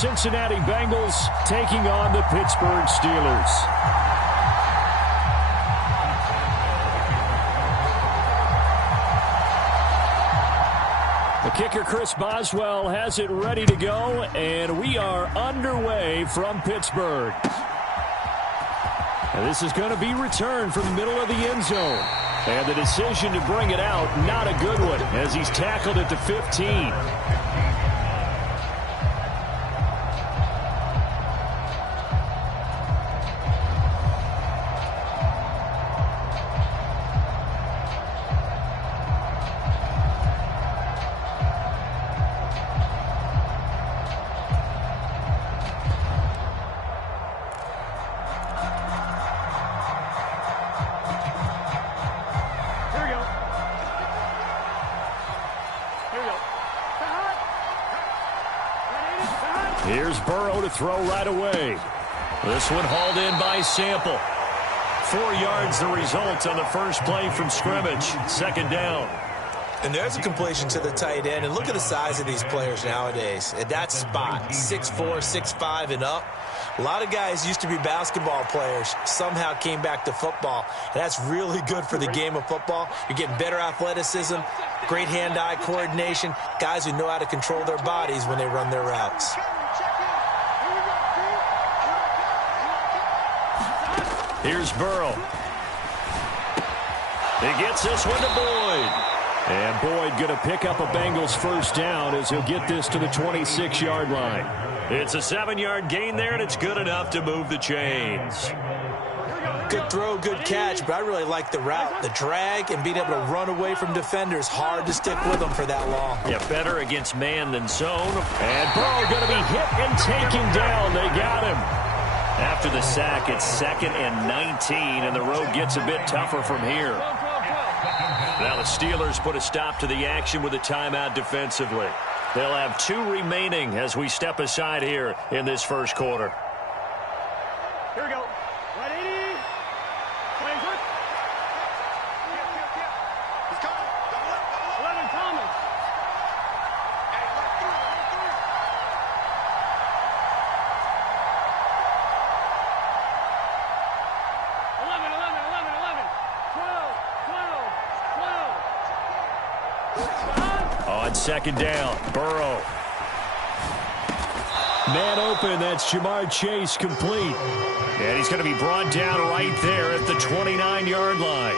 Cincinnati Bengals taking on the Pittsburgh Steelers. The kicker, Chris Boswell, has it ready to go, and we are underway from Pittsburgh. And this is going to be returned from the middle of the end zone. And the decision to bring it out, not a good one, as he's tackled at the 15. Here's Burrow to throw right away. This one hauled in by Sample. 4 yards the result on the first play from scrimmage. Second down. And there's a completion to the tight end. And look at the size of these players nowadays. At that spot, 6'4", 6'5", and up. A lot of guys used to be basketball players, somehow came back to football. And that's really good for the game of football. You're getting better athleticism, great hand-eye coordination, guys who know how to control their bodies when they run their routes. Here's Burrow. He gets this one to Boyd. And Boyd going to pick up a Bengals first down as he'll get this to the 26-yard line. It's a 7-yard gain there, and it's good enough to move the chains. Good throw, good catch, but I really like the route, the drag, and being able to run away from defenders. Hard to stick with them for that long. Yeah, better against man than zone. And Burrow going to be hit and taken down. They got him. After the sack, it's 2nd and 19, and the road gets a bit tougher from here. Now the Steelers put a stop to the action with a timeout defensively. They'll have 2 remaining as we step aside here in this first quarter. Here we go. 180. 20 foot. He's coming. 11 Thomas. Hey, look through. 11. 12. On second down, Burrow. Man open, that's Jamar Chase complete. And he's going to be brought down right there at the 29-yard line.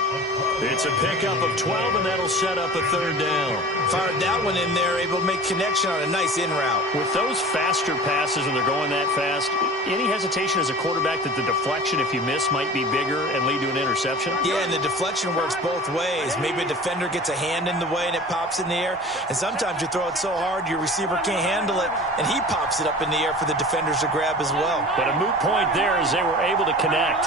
It's a pickup of 12, and that'll set up a third down. Fired that one in there, able to make connection on a nice in route. With those faster passes and they're going that fast, any hesitation as a quarterback that the deflection, if you miss, might be bigger and lead to an interception? Yeah, and the deflection works both ways. Maybe a defender gets a hand in the way and it pops in the air. And sometimes you throw it so hard your receiver can't handle it, and he pops it up in the air for the defenders to grab as well. But a moot point there as they were able to connect.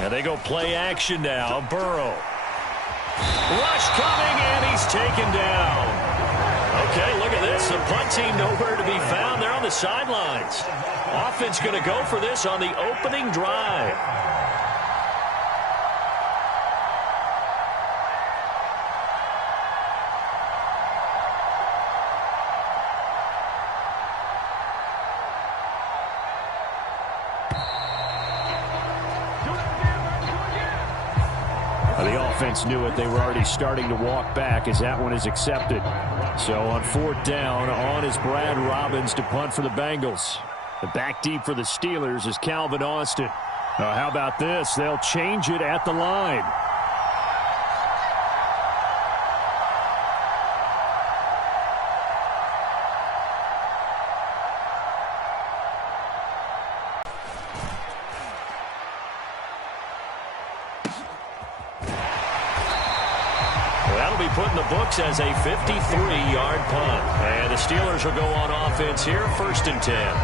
And they go play action now. Burrow. Rush coming, and he's taken down. Okay, look at this. The punt team nowhere to be found. They're on the sidelines. Offense going to go for this on the opening drive. The offense knew it. They were already starting to walk back as that one is accepted. So on 4th down, on is Brad Robbins to punt for the Bengals. The back deep for the Steelers is Calvin Austin. How about this? They'll change it at the line. Put in the books as a 53-yard punt. And the Steelers will go on offense here, 1st and 10.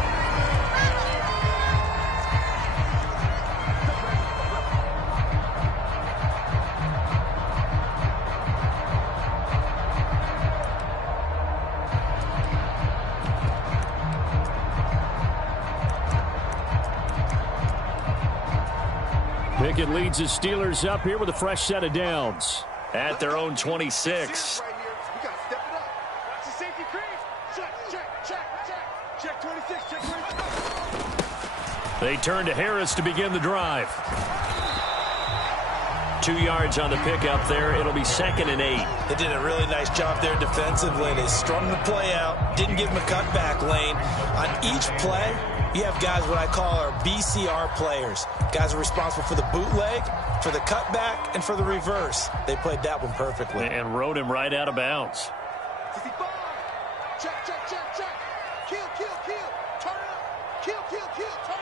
Pickett leads the Steelers up here with a fresh set of downs. at their own 26. Watch the safety creep. Check 26, check 26. They turn to Harris to begin the drive. 2 yards on the pickup there. It'll be 2nd and 8. They did a really nice job there defensively. They strung the play out, didn't give him a cutback lane. On each play, you have guys what I call our BCR players. Guys are responsible for the bootleg, for the cutback, and for the reverse. They played that one perfectly. And rode him right out of bounds. Check. Kill. Turn it up. Kill. Turn it up.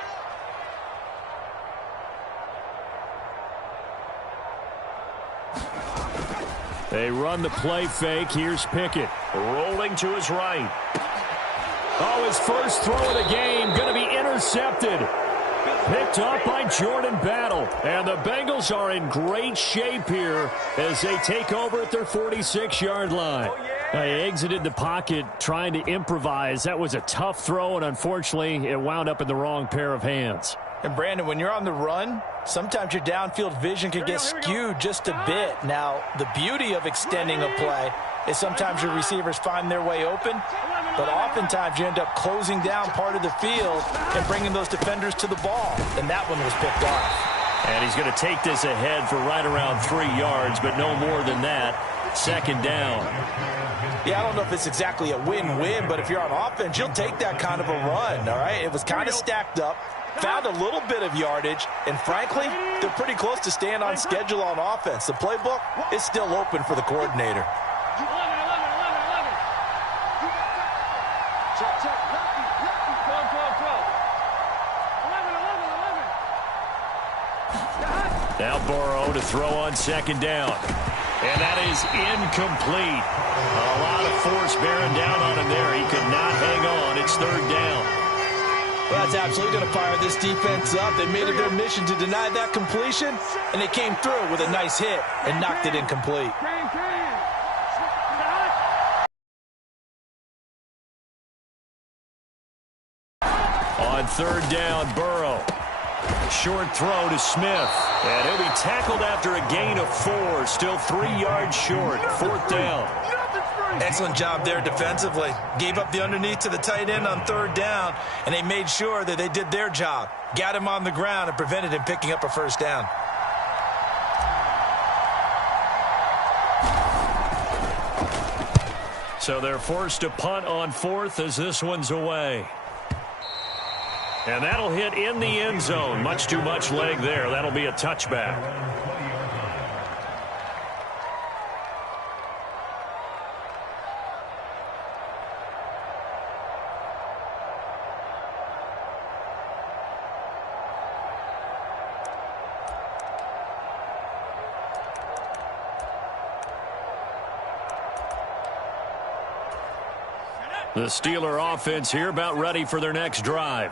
They run the play fake. Here's Pickett rolling to his right. Oh, his first throw of the game going to be intercepted. Picked up by Jordan Battle. And the Bengals are in great shape here as they take over at their 46-yard line. They exited the pocket trying to improvise. That was a tough throw, and unfortunately, it wound up in the wrong pair of hands. And, Brandon, when you're on the run, sometimes your downfield vision can get skewed just a bit. Now, the beauty of extending a play is sometimes your receivers find their way open, but oftentimes you end up closing down part of the field and bringing those defenders to the ball. And that one was picked off. And he's going to take this ahead for right around 3 yards, but no more than that. 2nd down. Yeah, I don't know if it's exactly a win-win, but if you're on offense, you'll take that kind of a run, all right? It was kind of stacked up, found a little bit of yardage, and frankly, they're pretty close to staying on schedule on offense. The playbook is still open for the coordinator. 11. Check. Lefty. 11. Now Burrow to throw on 2nd down. And that is incomplete. A lot of force bearing down on him there. He could not hang on. It's 3rd down. Well, that's absolutely going to fire this defense up. They made it their mission to deny that completion, and they came through with a nice hit and knocked it incomplete. On 3rd down, Burrow. Short throw to Smith. And he'll be tackled after a gain of 4. Still 3 yards short. 4th down. Excellent job there defensively. Gave up the underneath to the tight end on 3rd down, and they made sure that they did their job. Got him on the ground and prevented him picking up a 1st down. So they're forced to punt on 4th as this one's away. And that'll hit in the end zone. Much too much leg there. That'll be a touchback. The Steeler offense here about ready for their next drive.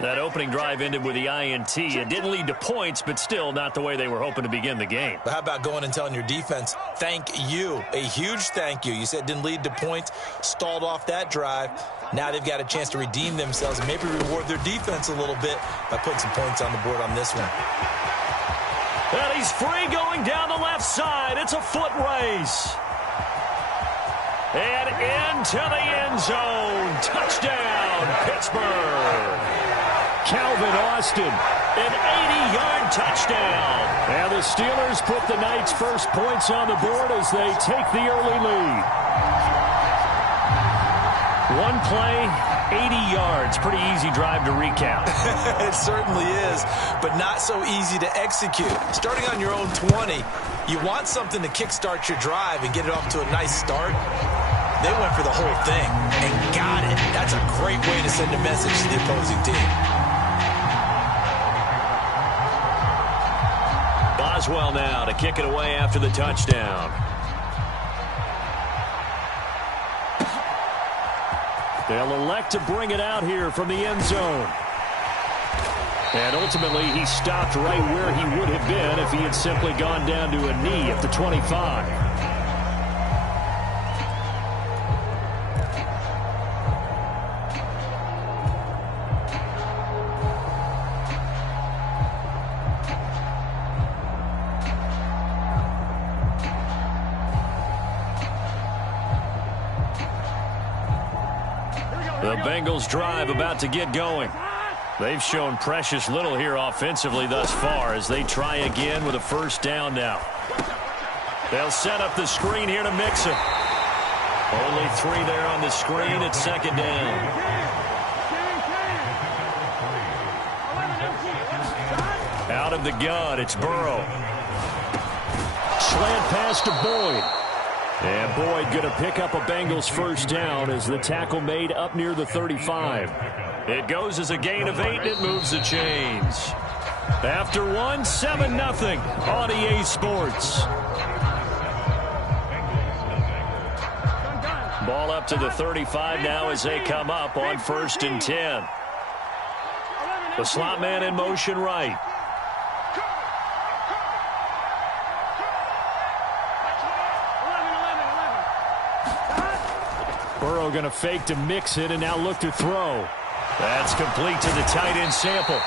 That opening drive ended with the INT. It didn't lead to points, but still not the way they were hoping to begin the game. But how about going and telling your defense, thank you, a huge thank you. You said it didn't lead to points, stalled off that drive. Now they've got a chance to redeem themselves and maybe reward their defense a little bit by putting some points on the board on this one. And he's free going down the left side. It's a foot race. And into the end zone. Touchdown, Pittsburgh. Calvin Austin, an 80-yard touchdown. And the Steelers put the Knights' first points on the board as they take the early lead. One play, 80 yards. Pretty easy drive to recap. It certainly is, but not so easy to execute. Starting on your own 20, you want something to kickstart your drive and get it off to a nice start. They went for the whole thing and got it. That's a great way to send a message to the opposing team. Boswell now to kick it away after the touchdown. They'll elect to bring it out here from the end zone. And ultimately, he stopped right where he would have been if he had simply gone down to a knee at the 25. The Bengals drive about to get going. They've shown precious little here offensively thus far as they try again with a first down now. They'll set up the screen here to Mixon. Only 3 there on the screen at second down. Out of the gun, it's Burrow. Slant pass to Boyd. And Boyd going to pick up a Bengals first down as the tackle made up near the 35. It goes as a gain of 8, and it moves the chains. After 1, 7-0 on EA Sports. Ball up to the 35 now as they come up on 1st and 10. The slot man in motion right. Burrow going to fake to Mixon and now look to throw. That's complete to the tight end Sample.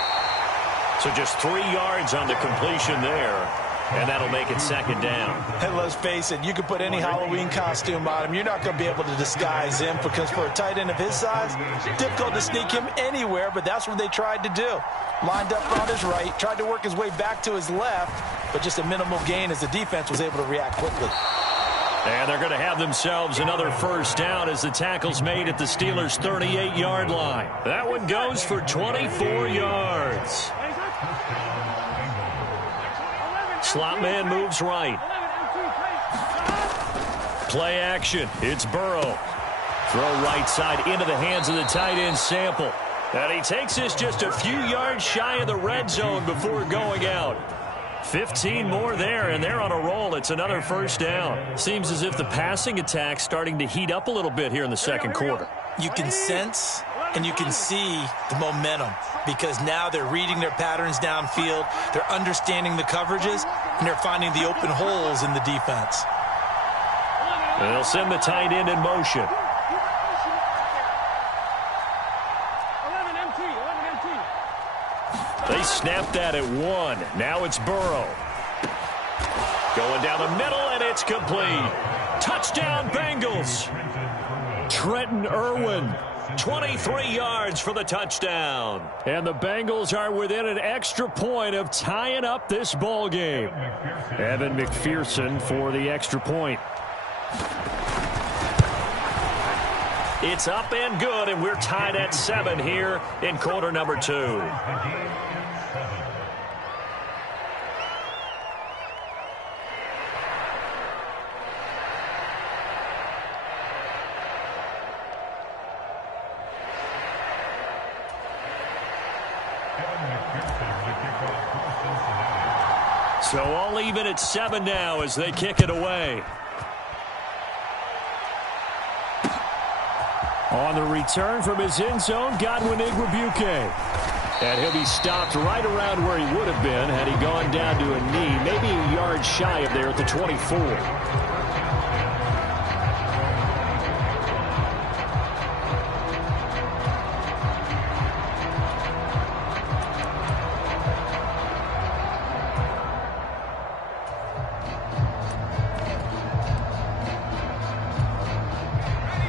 So just 3 yards on the completion there. And that'll make it second down. And let's face it, you can put any Halloween costume on him. You're not going to be able to disguise him because for a tight end of his size, difficult to sneak him anywhere, but that's what they tried to do. Lined up on his right, tried to work his way back to his left, but just a minimal gain as the defense was able to react quickly. And they're going to have themselves another first down as the tackle's made at the Steelers' 38-yard line. That one goes for 24 yards. Slot man moves right. Play action. It's Burrow. Throw right side into the hands of the tight end Sample. And he takes this just a few yards shy of the red zone before going out. 15 more there, and they're on a roll. It's another first down. Seems as if the passing attack's starting to heat up a little bit here in the second quarter. You can sense and you can see the momentum because now they're reading their patterns downfield, they're understanding the coverages, and they're finding the open holes in the defense. And they'll send the tight end in motion. They snapped that at 1. Now it's Burrow. Going down the middle, and it's complete. Touchdown, Bengals. Trenton Irwin, 23 yards for the touchdown. And the Bengals are within an extra point of tying up this ball game. Evan McPherson for the extra point. It's up and good, and we're tied at 7 here in quarter number 2. So all even at 7 now as they kick it away. On the return from his end zone, Godwin Igwebuike. And he'll be stopped right around where he would have been had he gone down to a knee, maybe a yard shy of there at the 24.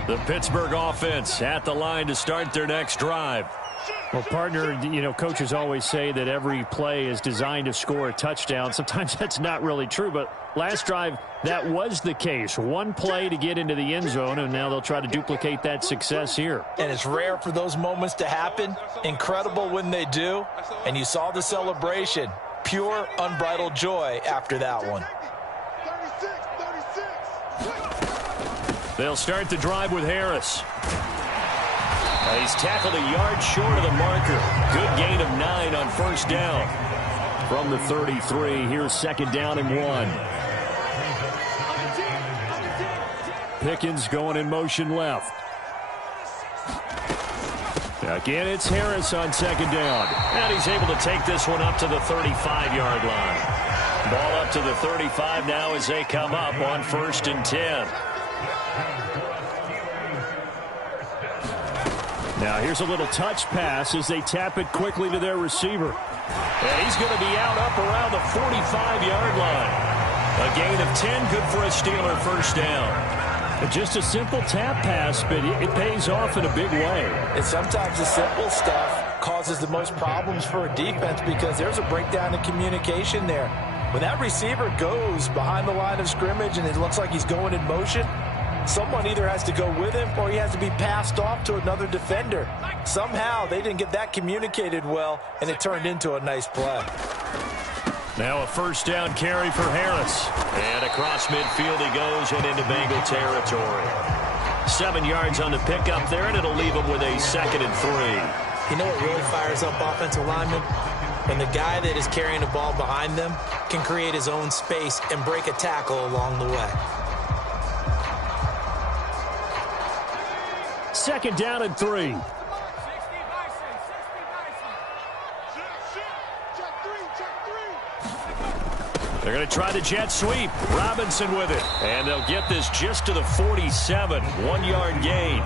The Pittsburgh offense at the line to start their next drive. Well, partner, you know, coaches always say that every play is designed to score a touchdown. Sometimes that's not really true, but last drive, that was the case. One play to get into the end zone, and now they'll try to duplicate that success here. And it's rare for those moments to happen. Incredible when they do. And you saw the celebration. Pure, unbridled joy after that one. They'll start the drive with Harris. He's tackled a yard short of the marker. Good gain of 9 on first down. From the 33, here's second down and 1. Pickens going in motion left. Again, it's Harris on second down. And he's able to take this one up to the 35-yard line. Ball up to the 35 now as they come up on 1st and 10. Now here's a little touch pass as they tap it quickly to their receiver. And he's going to be out up around the 45-yard line. A gain of 10, good for a Steeler first down. Just a simple tap pass, but it pays off in a big way. And sometimes the simple stuff causes the most problems for a defense because there's a breakdown in communication there. When that receiver goes behind the line of scrimmage and it looks like he's going in motion, someone either has to go with him or he has to be passed off to another defender. Somehow they didn't get that communicated well, and it turned into a nice play. Now a first down carry for Harris. And across midfield he goes and into Bengal territory. 7 yards on the pickup there, and it'll leave him with a 2nd and 3. You know what really fires up offensive linemen? When the guy that is carrying the ball behind them can create his own space and break a tackle along the way. 2nd down and 3. They're going to try the jet sweep. Robinson with it. And they'll get this just to the 47. 1-yard gain.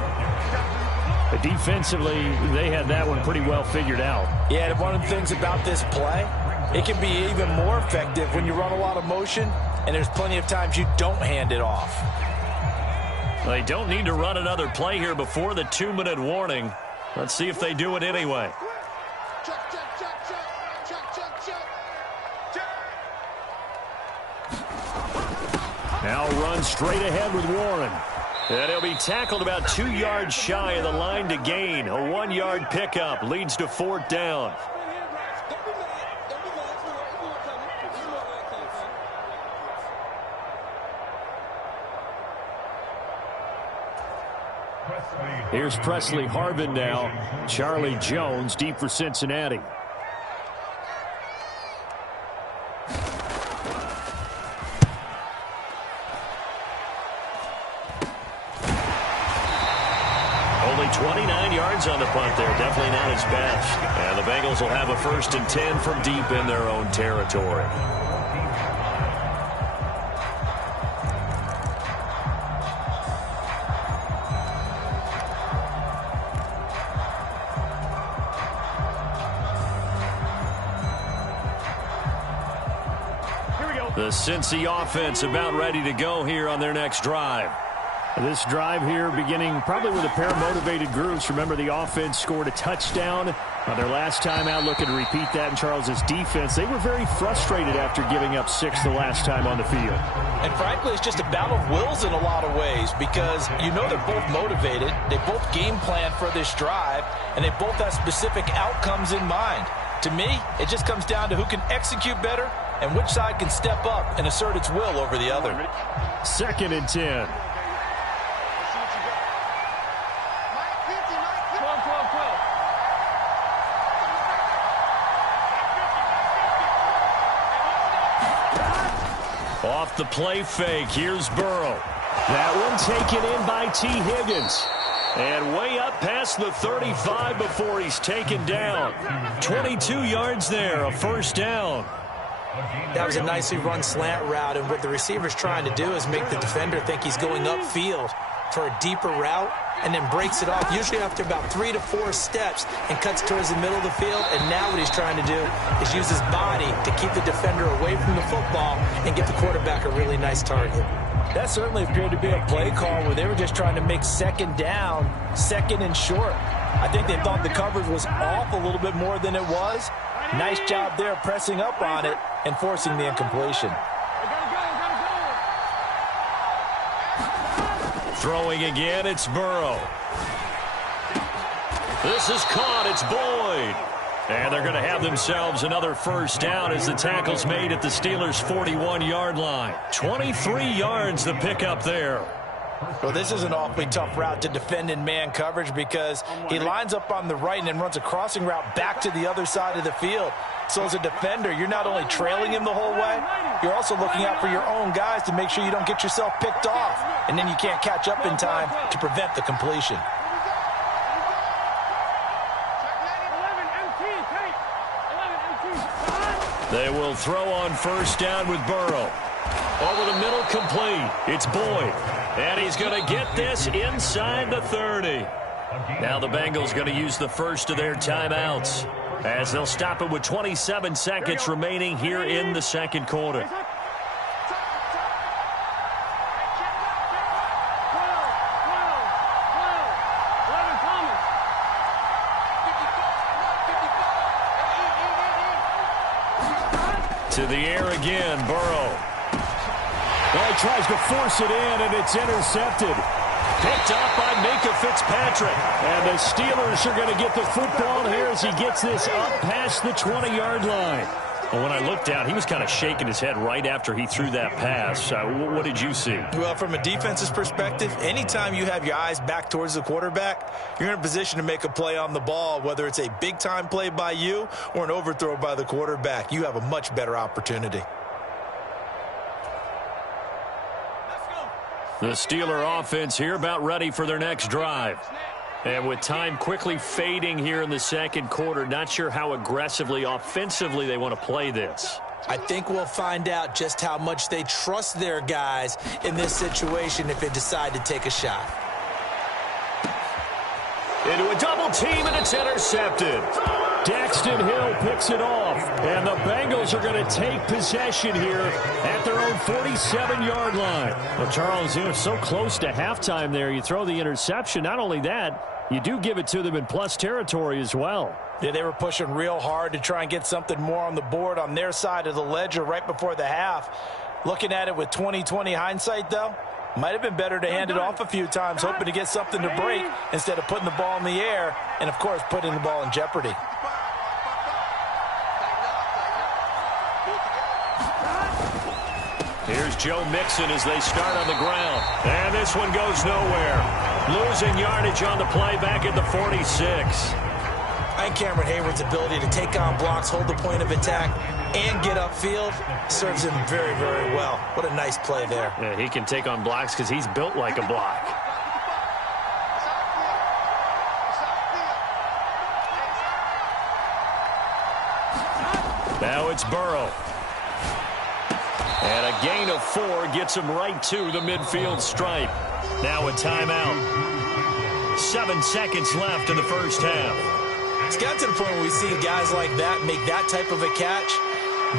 But defensively, they had that one pretty well figured out. Yeah, and one of the things about this play, it can be even more effective when you run a lot of motion, and there's plenty of times you don't hand it off. They don't need to run another play here before the 2-minute warning. Let's see if they do it anyway. Now run straight ahead with Warren. And he'll be tackled about 2 yards shy of the line to gain. A 1-yard pickup leads to 4th down. Here's Presley Harvin now. Charlie Jones deep for Cincinnati. Only 29 yards on the punt there. Definitely not his best. And the Bengals will have a 1st and 10 from deep in their own territory. The Cincy offense about ready to go here on their next drive. This drive here beginning probably with a pair of motivated groups. Remember, the offense scored a touchdown on their last time out, looking to repeat that in Charles's defense. They were very frustrated after giving up 6 the last time on the field. And frankly, it's just a battle of wills in a lot of ways because you know they're both motivated. They both game plan for this drive, and they both have specific outcomes in mind. To me, it just comes down to who can execute better and which side can step up and assert its will over the other. 2nd and 10. Off the play fake, here's Burrow. That one taken in by T. Higgins. And way up past the 35 before he's taken down. 22 yards there, a 1st down. That was a nicely run slant route, and what the receiver's trying to do is make the defender think he's going upfield for a deeper route and then breaks it off, usually after about 3 to 4 steps, and cuts towards the middle of the field. And now what he's trying to do is use his body to keep the defender away from the football and get the quarterback a really nice target. That certainly appeared to be a play call where they were just trying to make 2nd down, 2nd and short. I think they thought the coverage was off a little bit more than it was. Nice job there pressing up on it and forcing the incompletion. Throwing again, it's Burrow. This is caught, it's Boyd. And they're going to have themselves another 1st down as the tackle's made at the Steelers' 41-yard line. 23 yards the pickup there. Well, this is an awfully tough route to defend in man coverage because he lines up on the right and then runs a crossing route back to the other side of the field. So as a defender, you're not only trailing him the whole way, you're also looking out for your own guys to make sure you don't get yourself picked off. And then you can't catch up in time to prevent the completion. They will throw on 1st down with Burrow. Over the middle, complete. It's Boyd. And he's going to get this inside the 30. Now the Bengals going to use the first of their timeouts as they'll stop it with 27 seconds remaining here in the 2nd quarter. To the air again, Burrow. Well, he tries to force it in, and it's intercepted. Picked up by Minkah Fitzpatrick. And the Steelers are going to get the football here as he gets this up past the 20-yard line. Well, when I looked down, he was kind of shaking his head right after he threw that pass. What did you see? Well, from a defense's perspective, anytime you have your eyes back towards the quarterback, you're in a position to make a play on the ball, whether it's a big-time play by you or an overthrow by the quarterback. You have a much better opportunity. The Steeler offense here about ready for their next drive. And with time quickly fading here in the second quarter, not sure how aggressively, offensively they want to play this. I think we'll find out just how much they trust their guys in this situation if they decide to take a shot. Into a double team, and it's intercepted. Daxton Hill picks it off, and the Bengals are going to take possession here at their own 47-yard line. Well, Charles, you're so close to halftime there. You throw the interception. Not only that, you do give it to them in plus territory as well. Yeah, they were pushing real hard to try and get something more on the board on their side of the ledger right before the half. Looking at it with 20/20 hindsight, though, might have been better to hand it off a few times, hoping to get something to break instead of putting the ball in the air and, of course, putting the ball in jeopardy. Here's Joe Mixon as they start on the ground. And this one goes nowhere. Losing yardage on the play back at the 46. I think Cameron Hayward's ability to take on blocks, hold the point of attack, and get upfield serves him very, very well. What a nice play there. Yeah, he can take on blocks because he's built like a block. Now it's Burrow. And a gain of 4 gets him right to the midfield stripe. Now a timeout. 7 seconds left in the first half. It's got to the point where we see guys like that make that type of a catch.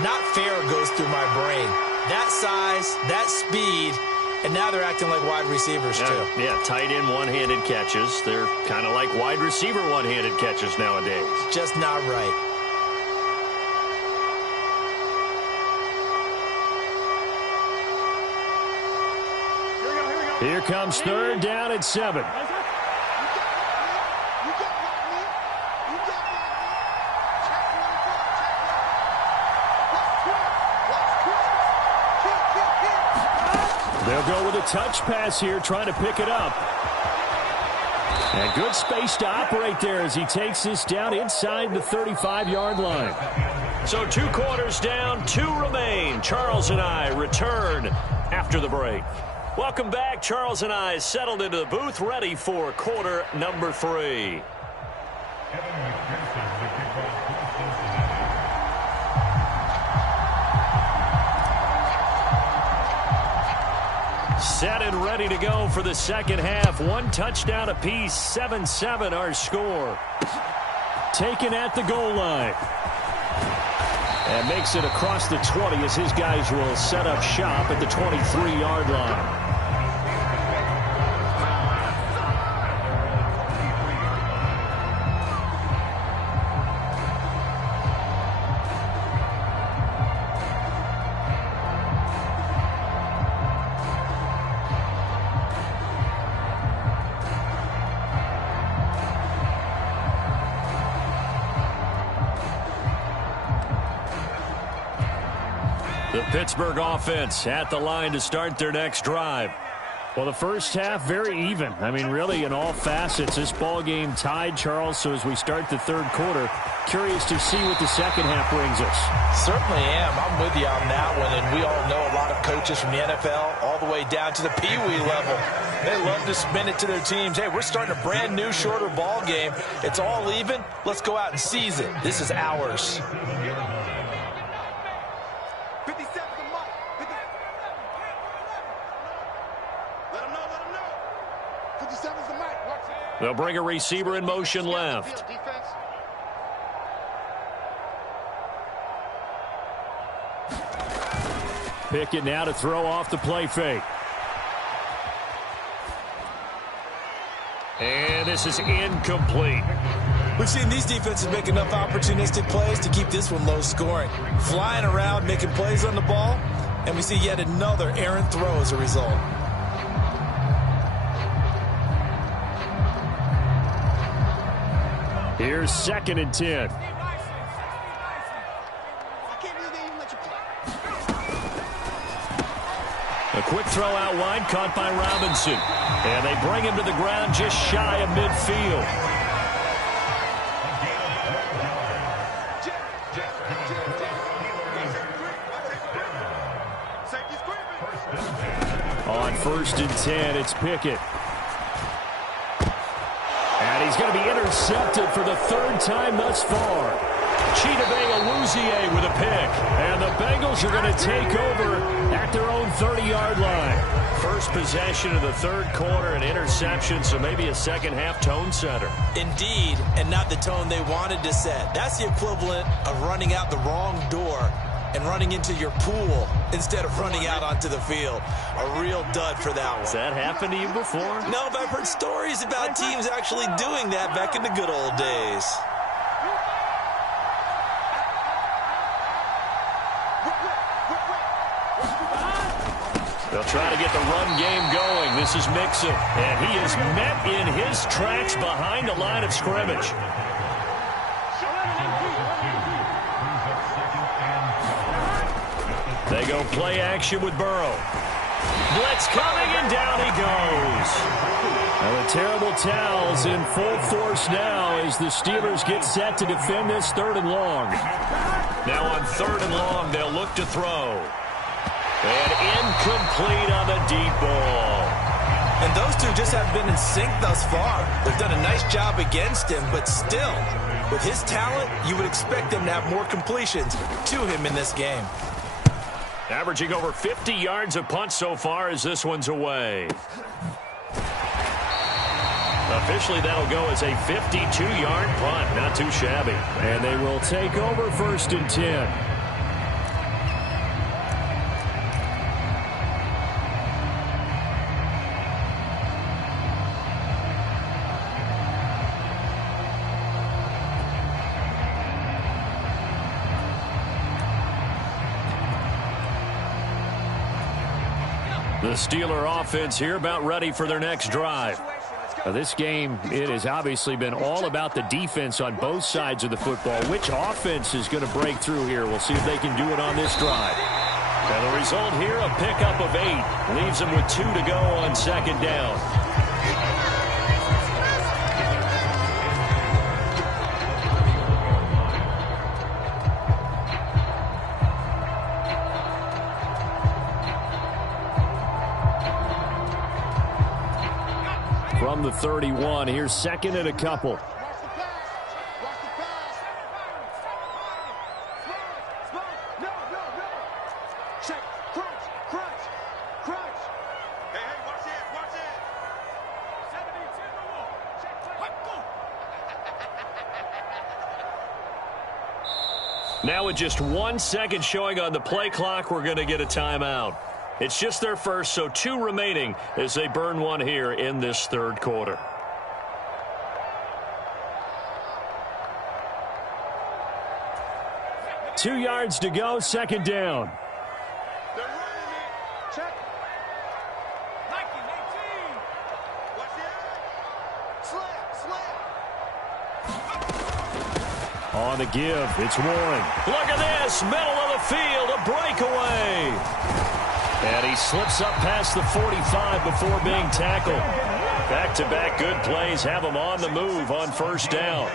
Not fair goes through my brain. That size, that speed, and now they're acting like wide receivers too. Yeah, tight end one-handed catches. They're kind of like wide receiver one-handed catches nowadays. Just not right. Here comes third down at 7. They'll go with a touch pass here, trying to pick it up. And good space to operate there as he takes this down inside the 35-yard line. So 2 quarters down, 2 remain. Charles and I return after the break. Welcome back. Charles and I settled into the booth, ready for quarter number 3. Set and ready to go for the second half. 1 touchdown apiece, 7-7 our score. Taken at the goal line. And makes it across the 20 as his guys will set up shop at the 23-yard line. The Pittsburgh offense at the line to start their next drive. Well, the first half, very even. I mean, really, in all facets, this ball game tied, Charles. So as we start the third quarter, curious to see what the second half brings us. Certainly am. I'm with you on that one. And we all know a lot of coaches from the NFL all the way down to the Pee Wee level. They love to spin it to their teams. Hey, we're starting a brand new, shorter ball game. It's all even. Let's go out and seize it. This is ours. 57 the mic. 50. Let him know. 57's the mic. Watch it. They'll bring a receiver in motion left. Defense. Pickett now to throw off the play fake. And this is incomplete. We've seen these defenses make enough opportunistic plays to keep this one low scoring. Flying around, making plays on the ball, and we see yet another errant throw as a result. Here's 2nd and 10. A quick throw out wide, caught by Robinson. And they bring him to the ground just shy of midfield. On 1st and 10, it's Pickett. And he's going to be intercepted for the 3rd time thus far. Chidobe Awuzie with a pick. And the Bengals are going to take over at their own 30-yard line. First possession of the 3rd quarter, an interception, so maybe a second-half tone setter. Indeed, and not the tone they wanted to set. That's the equivalent of running out the wrong door and running into your pool instead of running out onto the field. A real dud for that one. Has that happened to you before? No, but I've heard stories about teams actually doing that back in the good old days. They'll try to get the run game going. This is Mixon, and he is met in his tracks behind the line of scrimmage. They go play action with Burrow. Blitz coming, and down he goes. Now the terrible towels in full force now as the Steelers get set to defend this 3rd and long. Now on 3rd and long, they'll look to throw. And incomplete on the deep ball. And those two just have been in sync thus far. They've done a nice job against him, but still, with his talent, you would expect them to have more completions to him in this game. Averaging over 50 yards a punt so far as this one's away. Officially, that'll go as a 52-yard punt. Not too shabby. And they will take over 1st and 10. The Steeler offense here about ready for their next drive. This game, it has obviously been all about the defense on both sides of the football. Which offense is going to break through here? We'll see if they can do it on this drive. And the result here, a pickup of 8. Leaves them with 2 to go on 2nd down. From the 31, here's 2nd and a couple. Now with just 1 second showing on the play clock, we're going to get a timeout. It's just their first, so 2 remaining as they burn one here in this 3rd quarter. Two yards to go, 2nd down. They're running it. Check. Nike 19. Watch it. Slam. On the give, it's Warren. Look at this, middle of the field, a breakaway. And he slips up past the 45 before being tackled. Back-to-back good plays have him on the move on 1st down.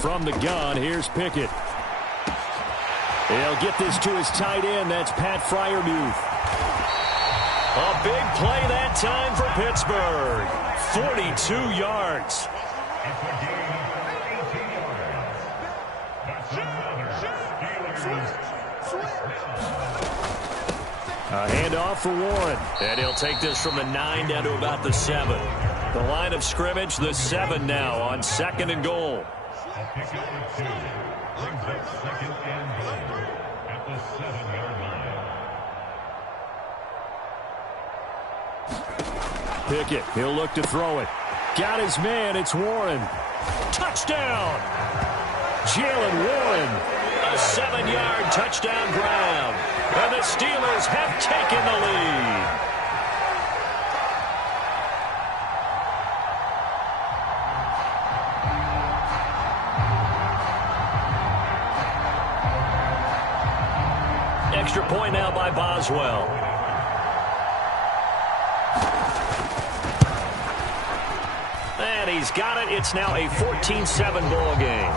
From the gun, here's Pickett. He'll get this to his tight end. That's Pat Freiermuth. A big play that time for Pittsburgh. 42 yards. A handoff for Warren. And he'll take this from the 9 down to about the 7. The line of scrimmage, the 7 now on 2nd and goal. Kick number 2 brings up 2nd and goal at the 7-yard line. Pickett, he'll look to throw it. Got his man, it's Warren. Touchdown! Jaylen Warren. A 7-yard touchdown grab. And the Steelers have taken the lead. Extra point now by Boswell. And he's got it. It's now a 14-7 ball game.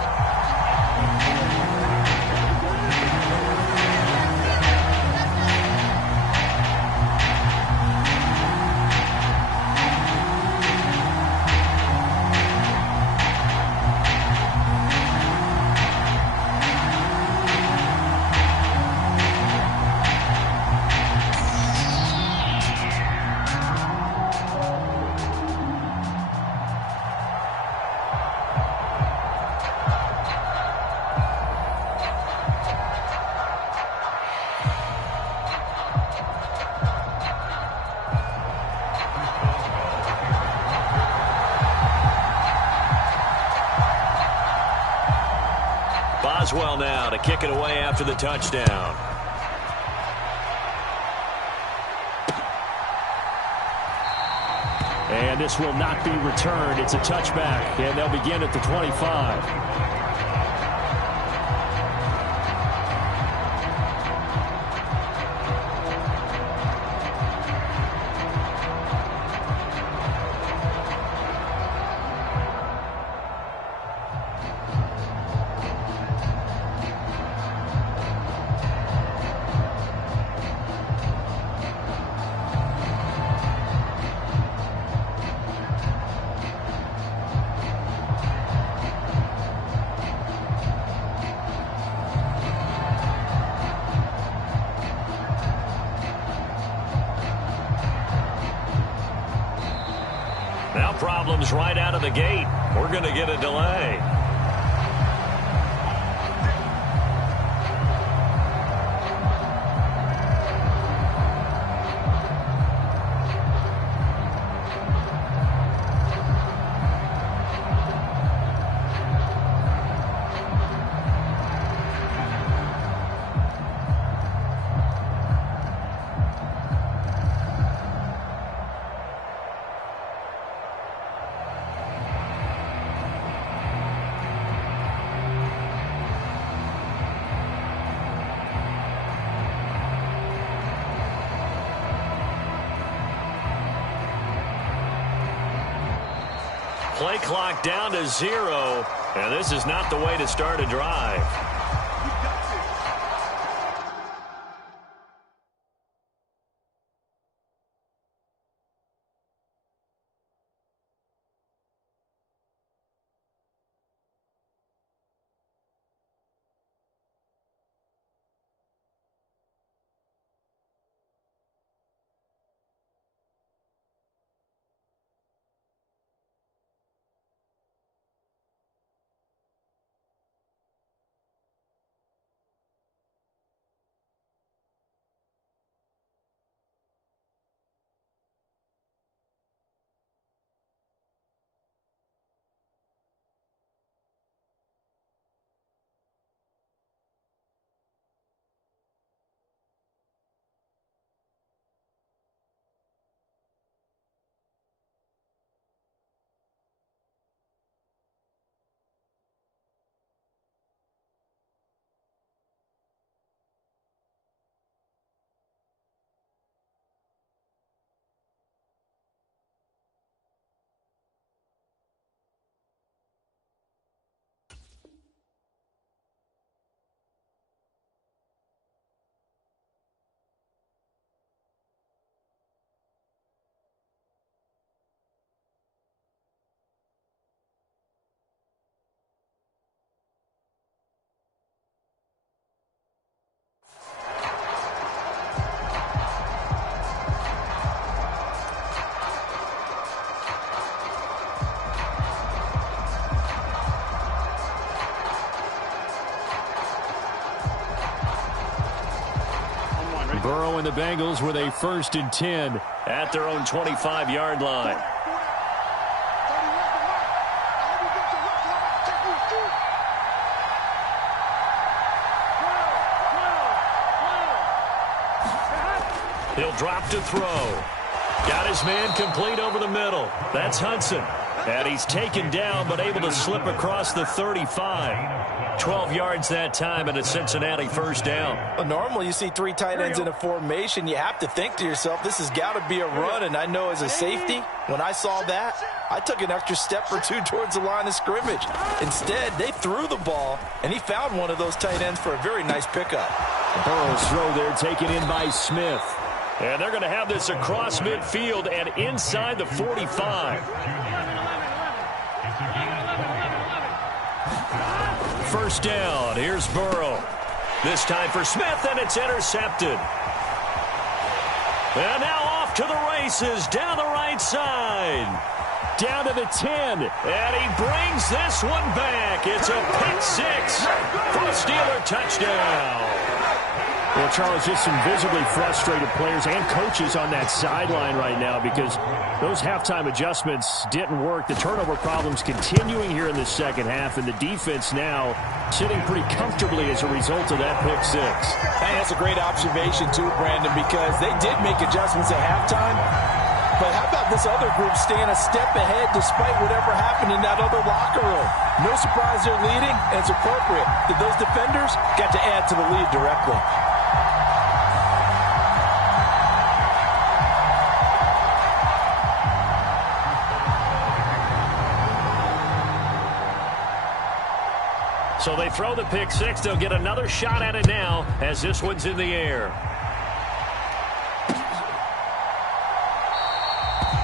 Boswell now to kick it away after the touchdown. And this will not be returned. It's a touchback, and they'll begin at the 25. Now problems right out of the gate. We're going to get a delay. Play clock down to 0, and this is not the way to start a drive. Burrow and the Bengals with a 1st and 10 at their own 25-yard line. He'll drop to throw. Got his man complete over the middle. That's Hudson. And he's taken down but able to slip across the 35. 12 yards that time and a Cincinnati 1st down. Well, normally you see 3 tight ends in a formation. You have to think to yourself, this has got to be a run. And I know as a safety, when I saw that, I took an extra step or 2 towards the line of scrimmage. Instead, they threw the ball, and he found one of those tight ends for a very nice pickup. Burrow's throw there taken in by Smith. And they're going to have this across midfield and inside the 45. 1st down. Here's Burrow. This time for Smith, and it's intercepted. And now off to the races down the right side. Down to the 10. And he brings this one back. It's a pick 6 for a Steeler touchdown. Well, Charles, just some visibly frustrated players and coaches on that sideline right now because those halftime adjustments didn't work. The turnover problems continuing here in the second half, and the defense now sitting pretty comfortably as a result of that pick 6. Hey, that's a great observation, too, Brandon, because they did make adjustments at halftime. But how about this other group staying a step ahead despite whatever happened in that other locker room? No surprise they're leading, and it's appropriate that those defenders got to add to the lead directly. So they throw the pick 6. They'll get another shot at it now as this one's in the air.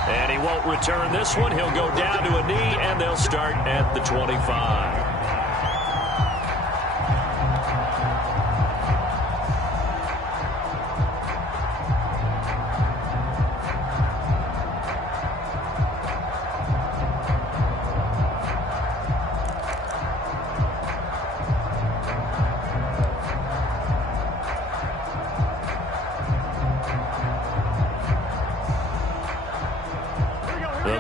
And he won't return this one. He'll go down to a knee, and they'll start at the 25.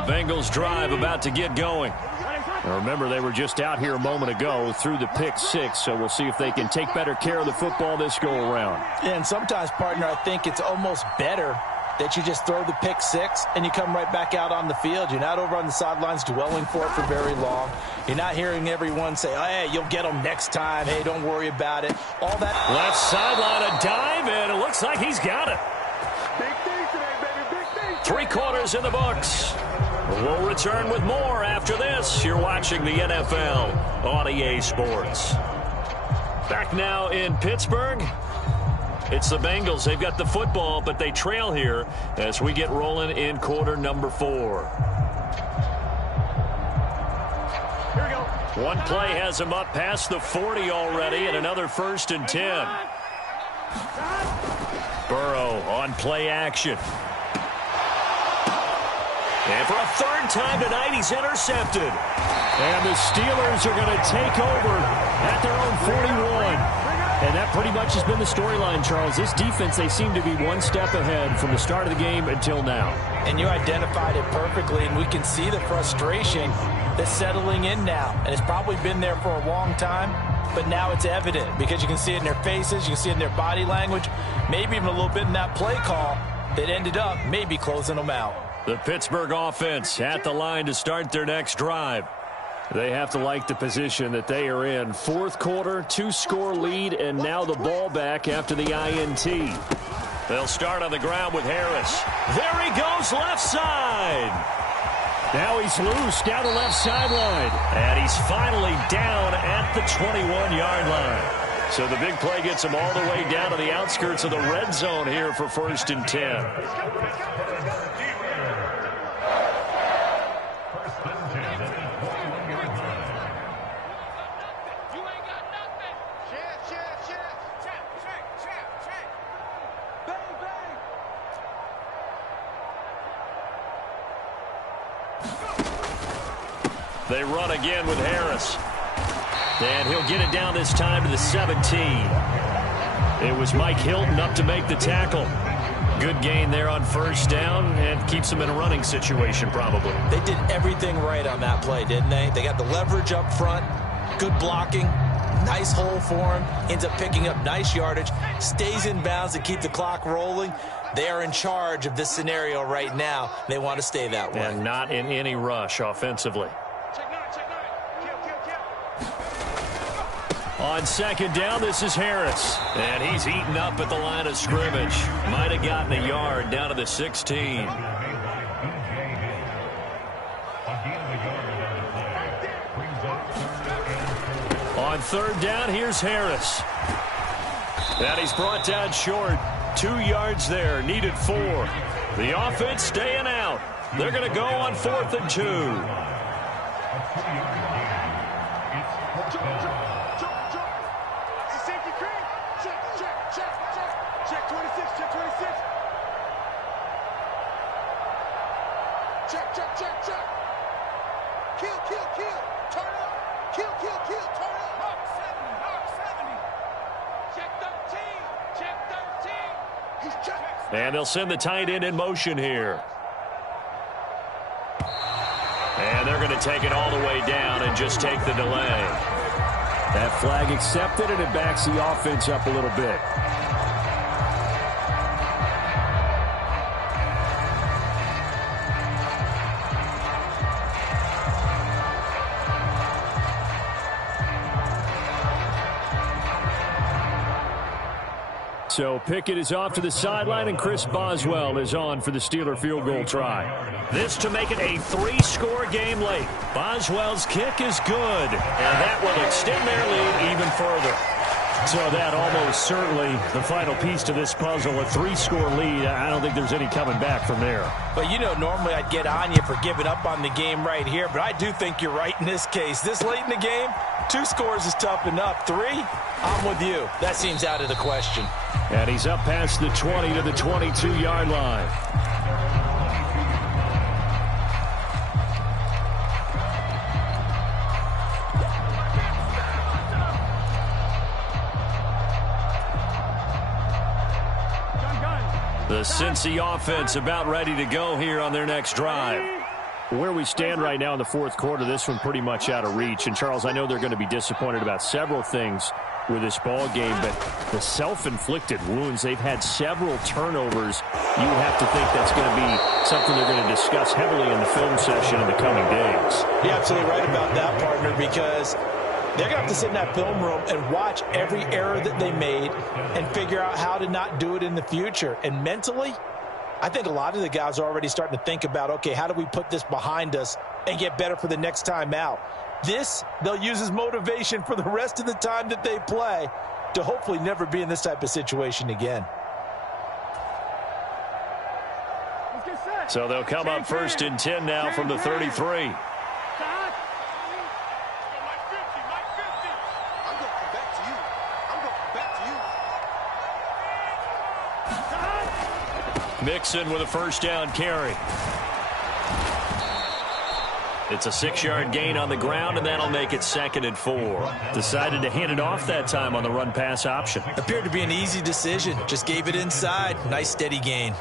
Bengals drive about to get going. Now remember, they were just out here a moment ago through the pick 6, so we'll see if they can take better care of the football this go-around. Yeah, and sometimes, partner, I think it's almost better that you just throw the pick 6 and you come right back out on the field. You're not over on the sidelines dwelling for it for very long. You're not hearing everyone say, oh, hey, you'll get them next time. Hey, don't worry about it. All that. Left sideline, a dive, and it looks like he's got it. Big things today, baby. Big things. 3 quarters in the books. We'll return with more after this. You're watching the NFL on EA Sports. Back now in Pittsburgh. It's the Bengals. They've got the football, but they trail here as we get rolling in quarter number 4. Here we go. One play has them up past the 40 already, and another 1st and 10. Burrow on play action. And for a 3rd time tonight, he's intercepted. And the Steelers are going to take over at their own 41. And that pretty much has been the storyline, Charles. This defense, they seem to be one step ahead from the start of the game until now. And you identified it perfectly, and we can see the frustration that's settling in now. And it's probably been there for a long time, but now it's evident because you can see it in their faces, you can see it in their body language, maybe even a little bit in that play call that ended up maybe closing them out. The Pittsburgh offense at the line to start their next drive. They have to like the position that they are in. 4th quarter, 2-score lead, and now the ball back after the INT. They'll start on the ground with Harris. There he goes, left side. Now he's loose down the left sideline. And he's finally down at the 21-yard line. So the big play gets him all the way down to the outskirts of the red zone here for 1st and 10. They run again with Harris. And he'll get it down this time to the 17. It was Mike Hilton up to make the tackle. Good gain there on first down and keeps them in a running situation probably. They did everything right on that play, didn't they? They got the leverage up front, good blocking, nice hole for him, ends up picking up nice yardage, stays in bounds to keep the clock rolling. They are in charge of this scenario right now. They want to stay that way. And not in any rush offensively. On second down, this is Harris. And he's eaten up at the line of scrimmage. Might have gotten a yard down to the 16. On third down, here's Harris. And he's brought down short. 2 yards there, needed 4. The offense staying out. They're going to go on 4th and 2. And they'll send the tight end in motion here. And they're going to take it all the way down and just take the delay. That flag accepted, and it backs the offense up a little bit. So Pickett is off to the sideline, and Chris Boswell is on for the Steeler field goal try. This to make it a 3-score game late. Boswell's kick is good, and that will extend their lead even further. So that almost certainly the final piece to this puzzle, a 3-score lead. I don't think there's any coming back from there. But, you know, normally I'd get on you for giving up on the game right here, but I do think you're right in this case. This late in the game, 2 scores is tough enough. 3, I'm with you. That seems out of the question. And he's up past the 20 to the 22-yard line. The Cincy offense about ready to go here on their next drive. Where we stand right now in the 4th quarter, this one pretty much out of reach. And, Charles, I know they're going to be disappointed about several things with this ball game, but the self-inflicted wounds, they've had several turnovers. You have to think that's going to be something they're going to discuss heavily in the film session in the coming days. You're absolutely right about that, partner, because they're going to have to sit in that film room and watch every error that they made and figure out how to not do it in the future. And mentally, I think a lot of the guys are already starting to think about, okay, how do we put this behind us and get better for the next time out? This, they'll use as motivation for the rest of the time that they play to hopefully never be in this type of situation again. So they'll come up 1st and 10 now from the 33. Mixon with a 1st down carry. It's a 6-yard gain on the ground, and that'll make it 2nd and 4. Decided to hand it off that time on the run-pass option. Appeared to be an easy decision. Just gave it inside. Nice, steady gain.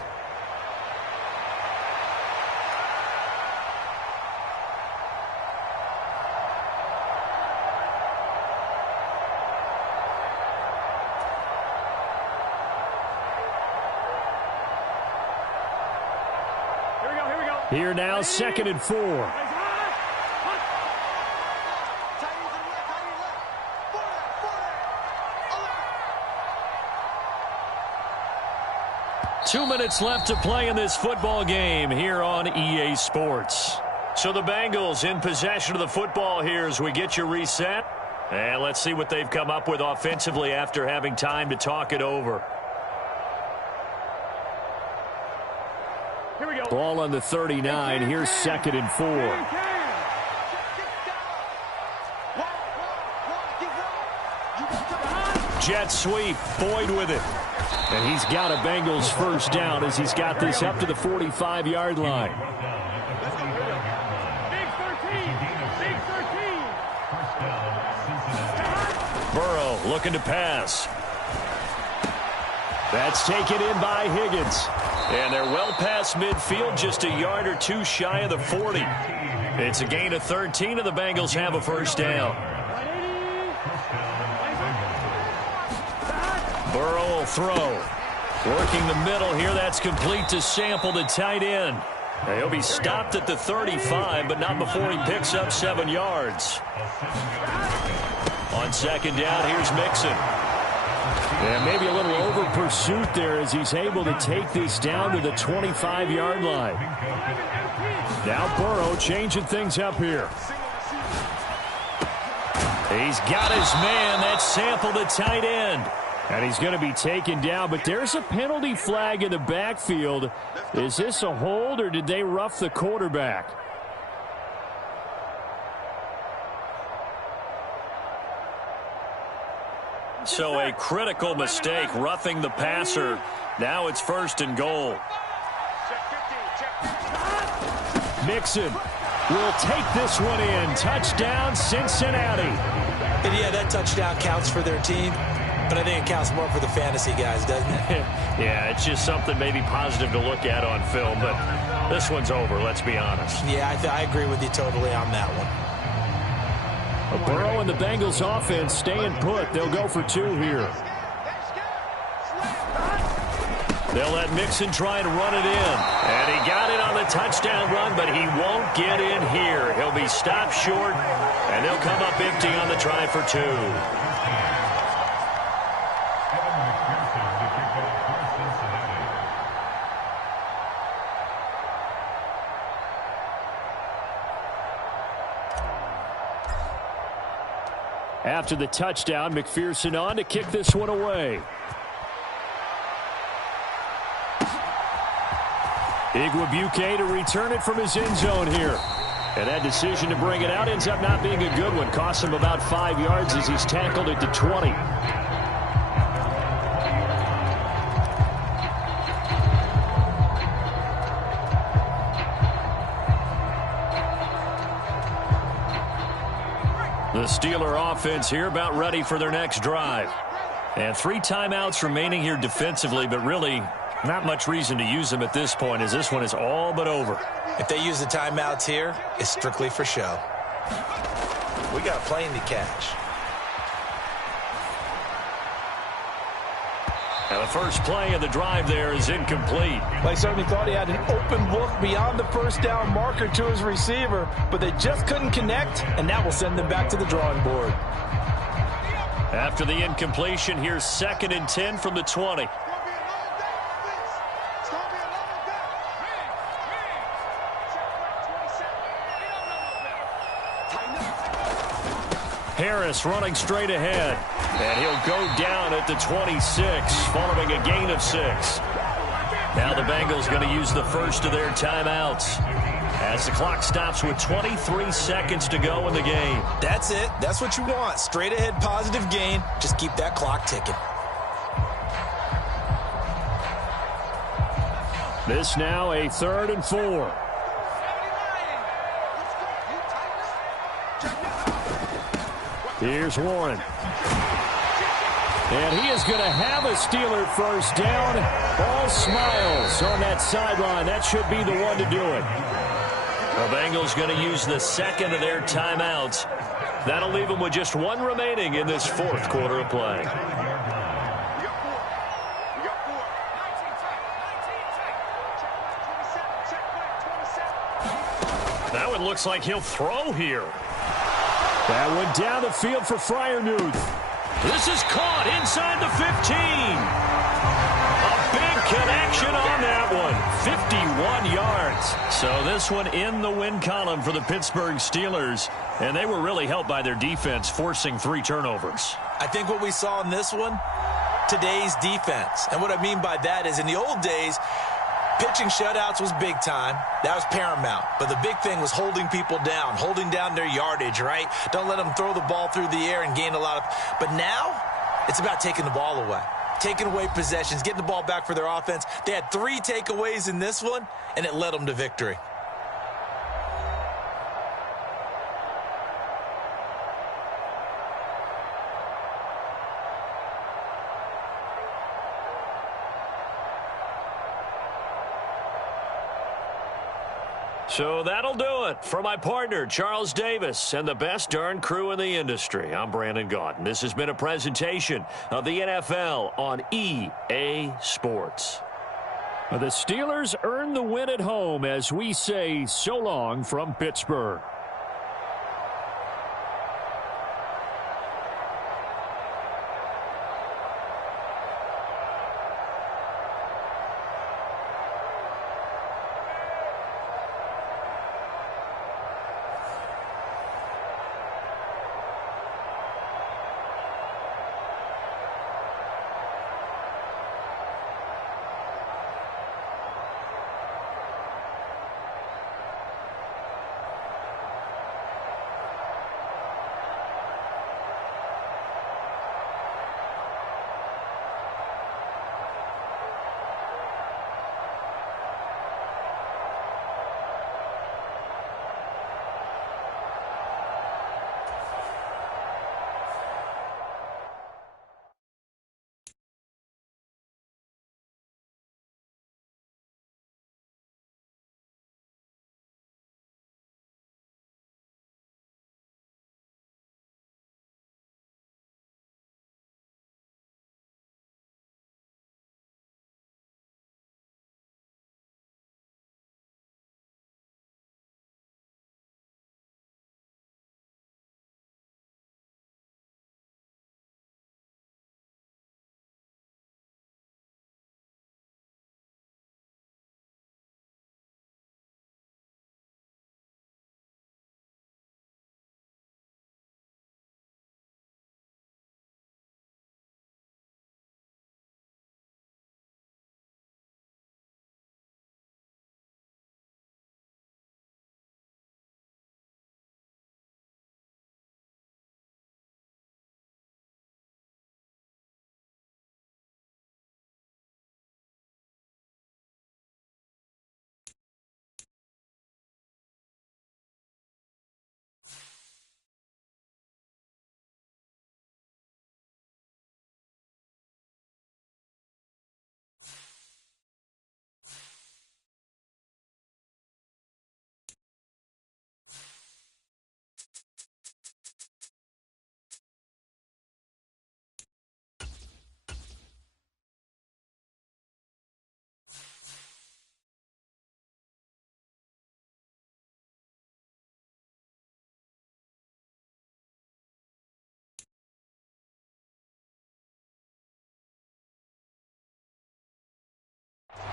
Here now, 2nd and 4. 2 minutes left to play in this football game here on EA Sports. So the Bengals in possession of the football here as we get you reset. And let's see what they've come up with offensively after having time to talk it over. Here we go. Ball on the 39. Here's 2nd and 4. Jet sweep. Boyd with it. And he's got a Bengals 1st down as he's got this up to the 45-yard line. Big 13. Big 13. Burrow looking to pass. That's taken in by Higgins. And they're well past midfield, just a yard or two shy of the 40. It's a gain of 13, and the Bengals have a first down. Burrow will throw. Working the middle here, that's complete to Sample, the tight end. He'll be stopped at the 35, but not before he picks up 7 yards. On second down, here's Mixon. Yeah, maybe a little over pursuit there as he's able to take this down to the 25-yard line. Now Burrow changing things up here. He's got his man. That's Sample, the tight end. And he's going to be taken down, but there's a penalty flag in the backfield. Is this a hold, or did they rough the quarterback? So a critical mistake, roughing the passer. Now it's 1st and goal. Mixon will take this one in. Touchdown, Cincinnati. And yeah, that touchdown counts for their team, but I think it counts more for the fantasy guys, doesn't it? Yeah, it's just something maybe positive to look at on film, but this one's over, let's be honest. Yeah, I agree with you totally on that one. Burrow and the Bengals offense staying put. They'll go for 2 here. They'll let Mixon try and run it in. And he got it on the touchdown run, but he won't get in here. He'll be stopped short, and they'll come up empty on the try for 2. After the touchdown, McPherson on to kick this one away. Igwebuike to return it from his end zone here. And that decision to bring it out ends up not being a good one. Costs him about 5 yards as he's tackled at the 20. The Steeler offense here about ready for their next drive. And 3 timeouts remaining here defensively, but really not much reason to use them at this point as this one is all but over. If they use the timeouts here, it's strictly for show. We got a plane to catch. Now the first play of the drive there is incomplete. They certainly thought he had an open look beyond the first down marker to his receiver, but they just couldn't connect, and that will send them back to the drawing board. After the incompletion, here's 2nd and 10 from the 20. Harris running straight ahead. And he'll go down at the 26 following a gain of 6. Now the Bengals going to use the first of their timeouts as the clock stops with 23 seconds to go in the game. That's it. That's what you want. Straight ahead positive gain. Just keep that clock ticking. This now a 3rd and 4. Here's Warren. And he is going to have a Steeler first down. All smiles on that sideline. That should be the one to do it. The Bengals going to use the 2nd of their timeouts. That'll leave them with just 1 remaining in this 4th quarter of play. That one looks like he'll throw here. That one down the field for Freiermuth. This is caught inside the 15. A big connection on that one. 51 yards. So this one in the win column for the Pittsburgh Steelers. And they were really helped by their defense, forcing 3 turnovers. I think what we saw in this one, today's defense. And what I mean by that is in the old days, pitching shutouts was big time. That was paramount. But the big thing was holding people down, holding down their yardage, right? Don't let them throw the ball through the air and gain a lot of... But now, it's about taking the ball away. Taking away possessions, getting the ball back for their offense. They had 3 takeaways in this one, and it led them to victory. So that'll do it for my partner, Charles Davis, and the best darn crew in the industry. I'm Brandon Gaudin. This has been a presentation of the NFL on EA Sports. The Steelers earn the win at home as we say so long from Pittsburgh.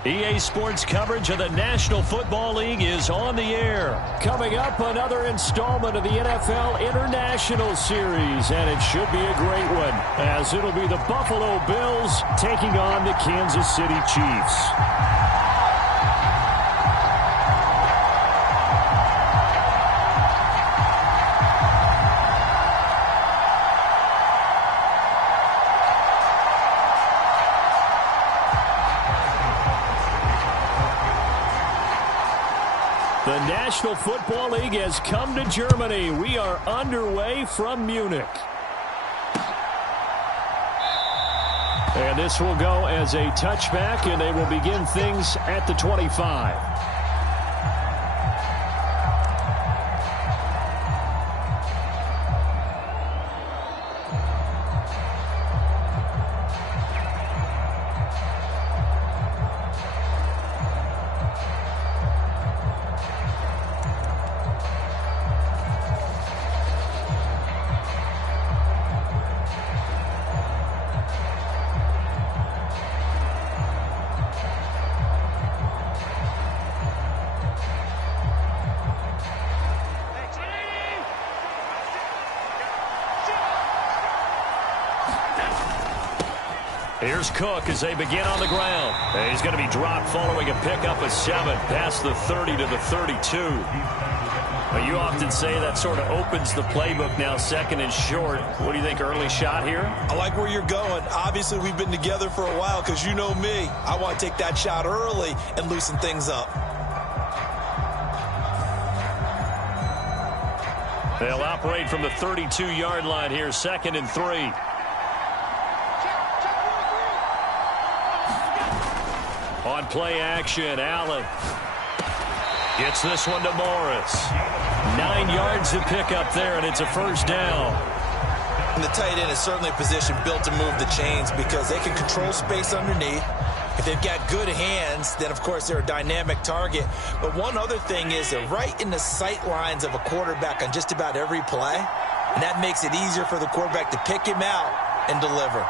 EA Sports coverage of the National Football League is on the air. Coming up, another installment of the NFL International Series, and it should be a great one, as it'll be the Buffalo Bills taking on the Kansas City Chiefs. The National Football League has come to Germany. We are underway from Munich. And this will go as a touchback, and they will begin things at the 25. Here's Cook as they begin on the ground. He's going to be dropped following a pickup of 7 past the 30 to the 32. But you often say that sort of opens the playbook now, second and short. What do you think, early shot here? I like where you're going. Obviously, we've been together for a while because you know me. I want to take that shot early and loosen things up. They'll operate from the 32-yard line here, 2nd and 3. On play action, Allen. Gets this one to Morris. 9 yards to pick up there, and it's a first down. And the tight end is certainly a position built to move the chains because they can control space underneath. If they've got good hands, then, of course, they're a dynamic target. But one other thing is they're right in the sight lines of a quarterback on just about every play, and that makes it easier for the quarterback to pick him out and deliver.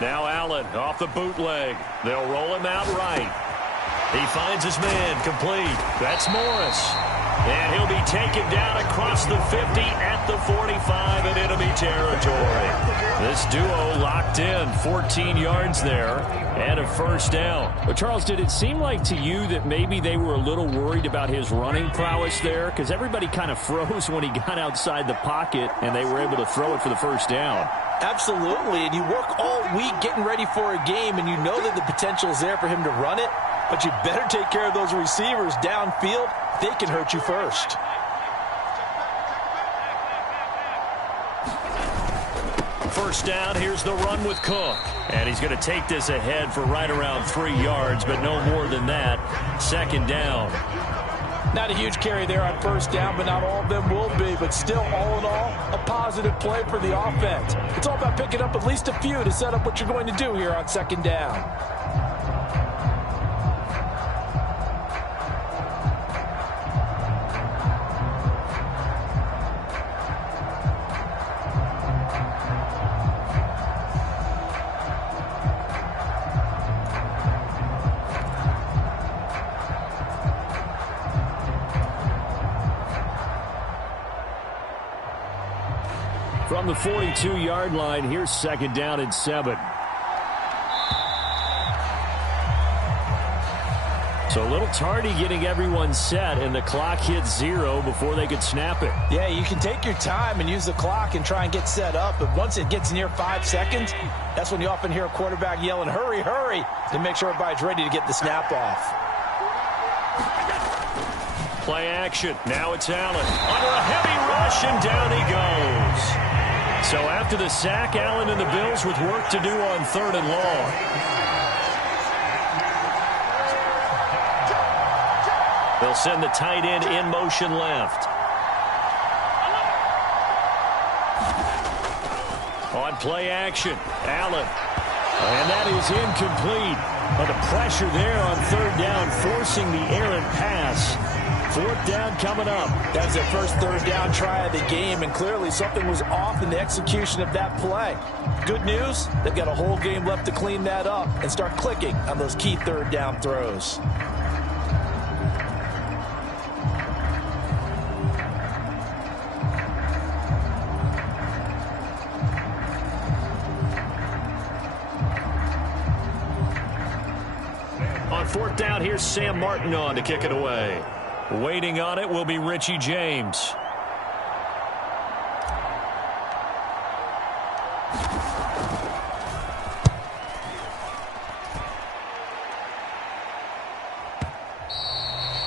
Now Allen off the bootleg. They'll roll him out right. He finds his man complete. That's Morris. And he'll be taken down across the 50 at the 45 in enemy territory. This duo locked in, 14 yards there and a first down. But Charles, did it seem like to you that maybe they were a little worried about his running prowess there? Because everybody kind of froze when he got outside the pocket and they were able to throw it for the first down. Absolutely, and you work all week getting ready for a game, and you know that the potential is there for him to run it, but you better take care of those receivers downfield. They can hurt you first. First down, here's the run with Cook. And he's going to take this ahead for right around 3 yards, but no more than that. Second down. Not a huge carry there on first down, but not all of them will be. But still, all in all, a positive play for the offense. It's all about picking up at least a few to set up what you're going to do here on second down. From the 42-yard line, here's second down and 7. So a little tardy getting everyone set, and the clock hits 0 before they could snap it. Yeah, you can take your time and use the clock and try and get set up, but once it gets near 5 seconds, that's when you often hear a quarterback yelling, hurry, hurry, to make sure everybody's ready to get the snap off. Play action. Now it's Allen. Under a heavy rush, and down he goes. So after the sack, Allen and the Bills with work to do on 3rd and long. They'll send the tight end in motion left. On play action, Allen. And that is incomplete. But the pressure there on 3rd down, forcing the errant pass. 4th down coming up. That was their first 3rd down try of the game, and clearly something was off in the execution of that play. Good news, they've got a whole game left to clean that up and start clicking on those key 3rd down throws. On 4th down, here's Sam Martin on to kick it away. Waiting on it will be Richie James.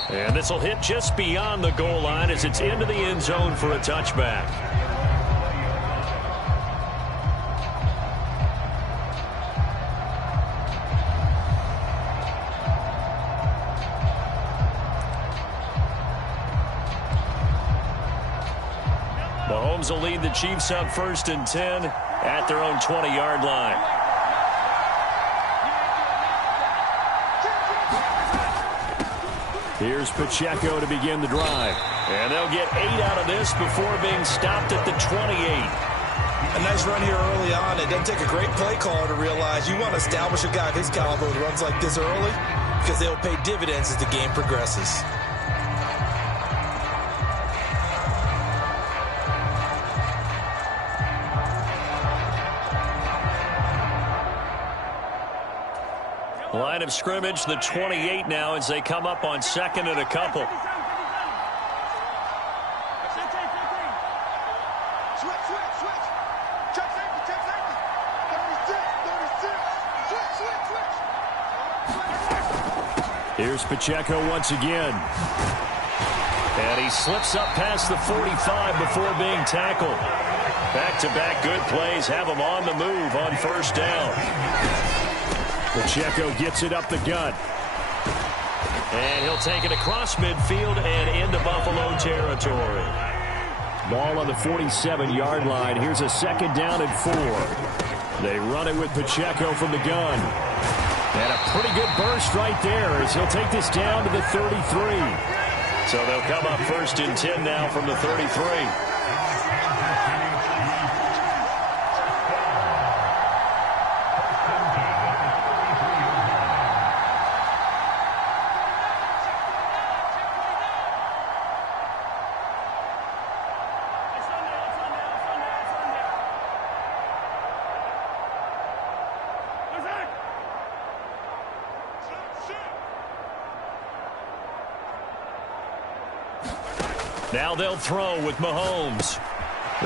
And this will hit just beyond the goal line as it's into the end zone for a touchback. Mahomes will lead the Chiefs up 1st and 10 at their own 20-yard line. Here's Pacheco to begin the drive. And they'll get 8 out of this before being stopped at the 28. A nice run here early on. It doesn't take a great play caller to realize you want to establish a guy of his caliber who runs like this early because they'll pay dividends as the game progresses. Line of scrimmage, the 28 now as they come up on 2nd and a couple. Here's Pacheco once again. And he slips up past the 45 before being tackled. Back-to-back good plays have him on the move on 1st down. Pacheco gets it up the gut. And he'll take it across midfield and into Buffalo territory. Ball on the 47-yard line. Here's a 2nd down and 4. They run it with Pacheco from the gun. And a pretty good burst right there as he'll take this down to the 33. So they'll come up 1st and 10 now from the 33. Now they'll throw with Mahomes.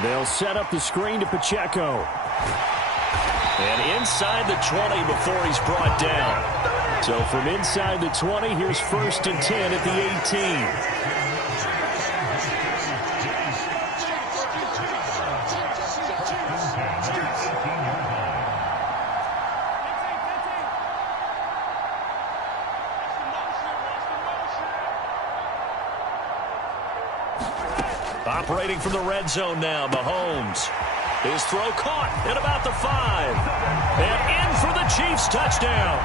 They'll set up the screen to Pacheco. And inside the 20 before he's brought down. So from inside the 20, here's 1st and 10 at the 18. Operating from the red zone now, Mahomes. His throw caught at about the 5. And in for the Chiefs touchdown.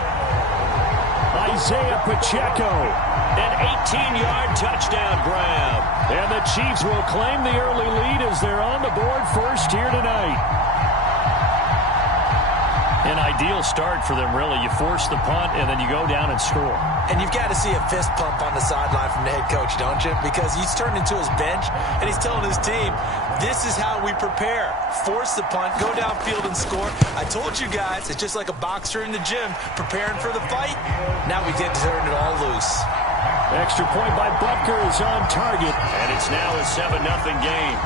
Isaiah Pacheco. An 18-yard touchdown grab. And the Chiefs will claim the early lead as they're on the board first here tonight. An ideal start for them, really. You force the punt, and then you go down and score. And you've got to see a fist pump on the sideline from the head coach, don't you? Because he's turned into his bench, and he's telling his team, this is how we prepare. Force the punt, go downfield and score. I told you guys, it's just like a boxer in the gym preparing for the fight. Now we get to turn it all loose. Extra point by Butker is on target. And it's now a 7-0 game.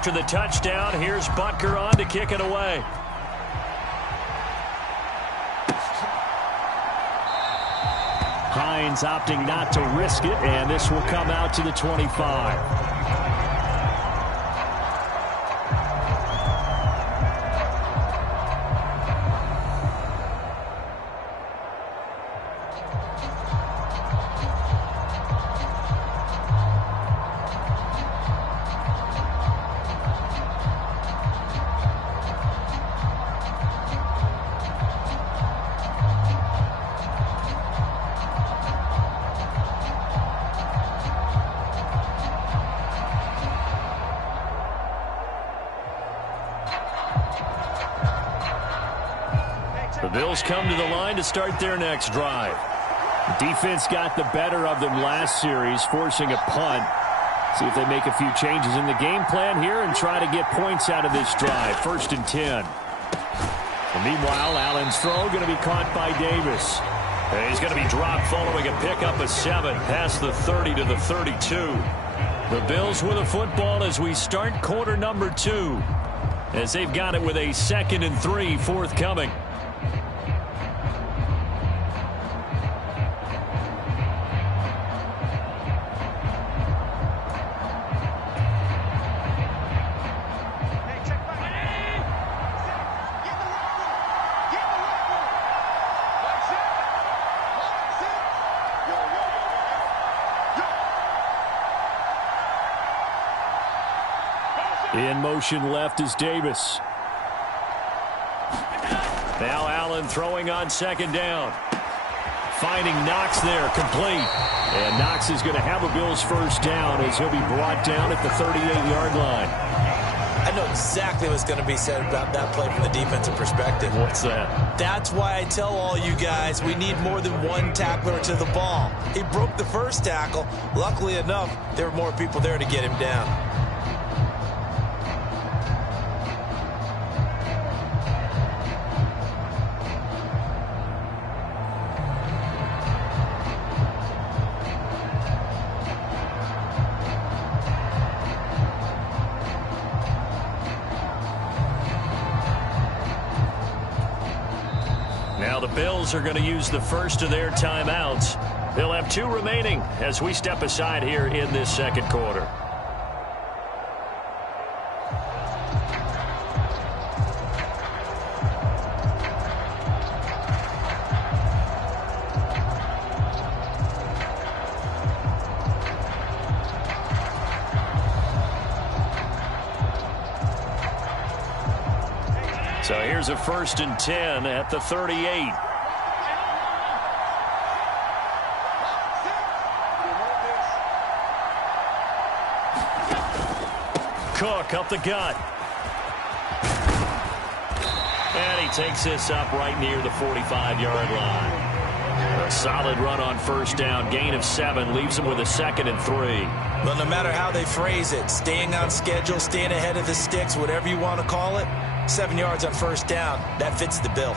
After the touchdown, here's Butker on to kick it away. Hines opting not to risk it, and this will come out to the 25. The Bills come to the line to start their next drive. Defense got the better of them last series, forcing a punt. See if they make a few changes in the game plan here and try to get points out of this drive. 1st and 10. And meanwhile, Allen's throw going to be caught by Davis. And he's going to be dropped following a pickup of 7 past the 30 to the 32. The Bills with a football as we start quarter number 2. As they've got it with a 2nd and 3 forthcoming. In motion left is Davis. Now Allen throwing on 2nd down. Finding Knox there, complete. And Knox is going to have a Bills 1st down as he'll be brought down at the 38-yard line. I know exactly what's going to be said about that play from the defensive perspective. What's that? That's why I tell all you guys we need more than one tackler to the ball. He broke the first tackle. Luckily enough, there were more people there to get him down. Now the Bills are going to use the first of their timeouts. They'll have 2 remaining as we step aside here in this second quarter. So here's a 1st and 10 at the 38. Cook up the gut. And he takes this up right near the 45-yard line. A solid run on 1st down. Gain of 7 leaves him with a 2nd and 3. Well, no matter how they phrase it, staying on schedule, staying ahead of the sticks, whatever you want to call it, 7 yards on 1st down, that fits the bill.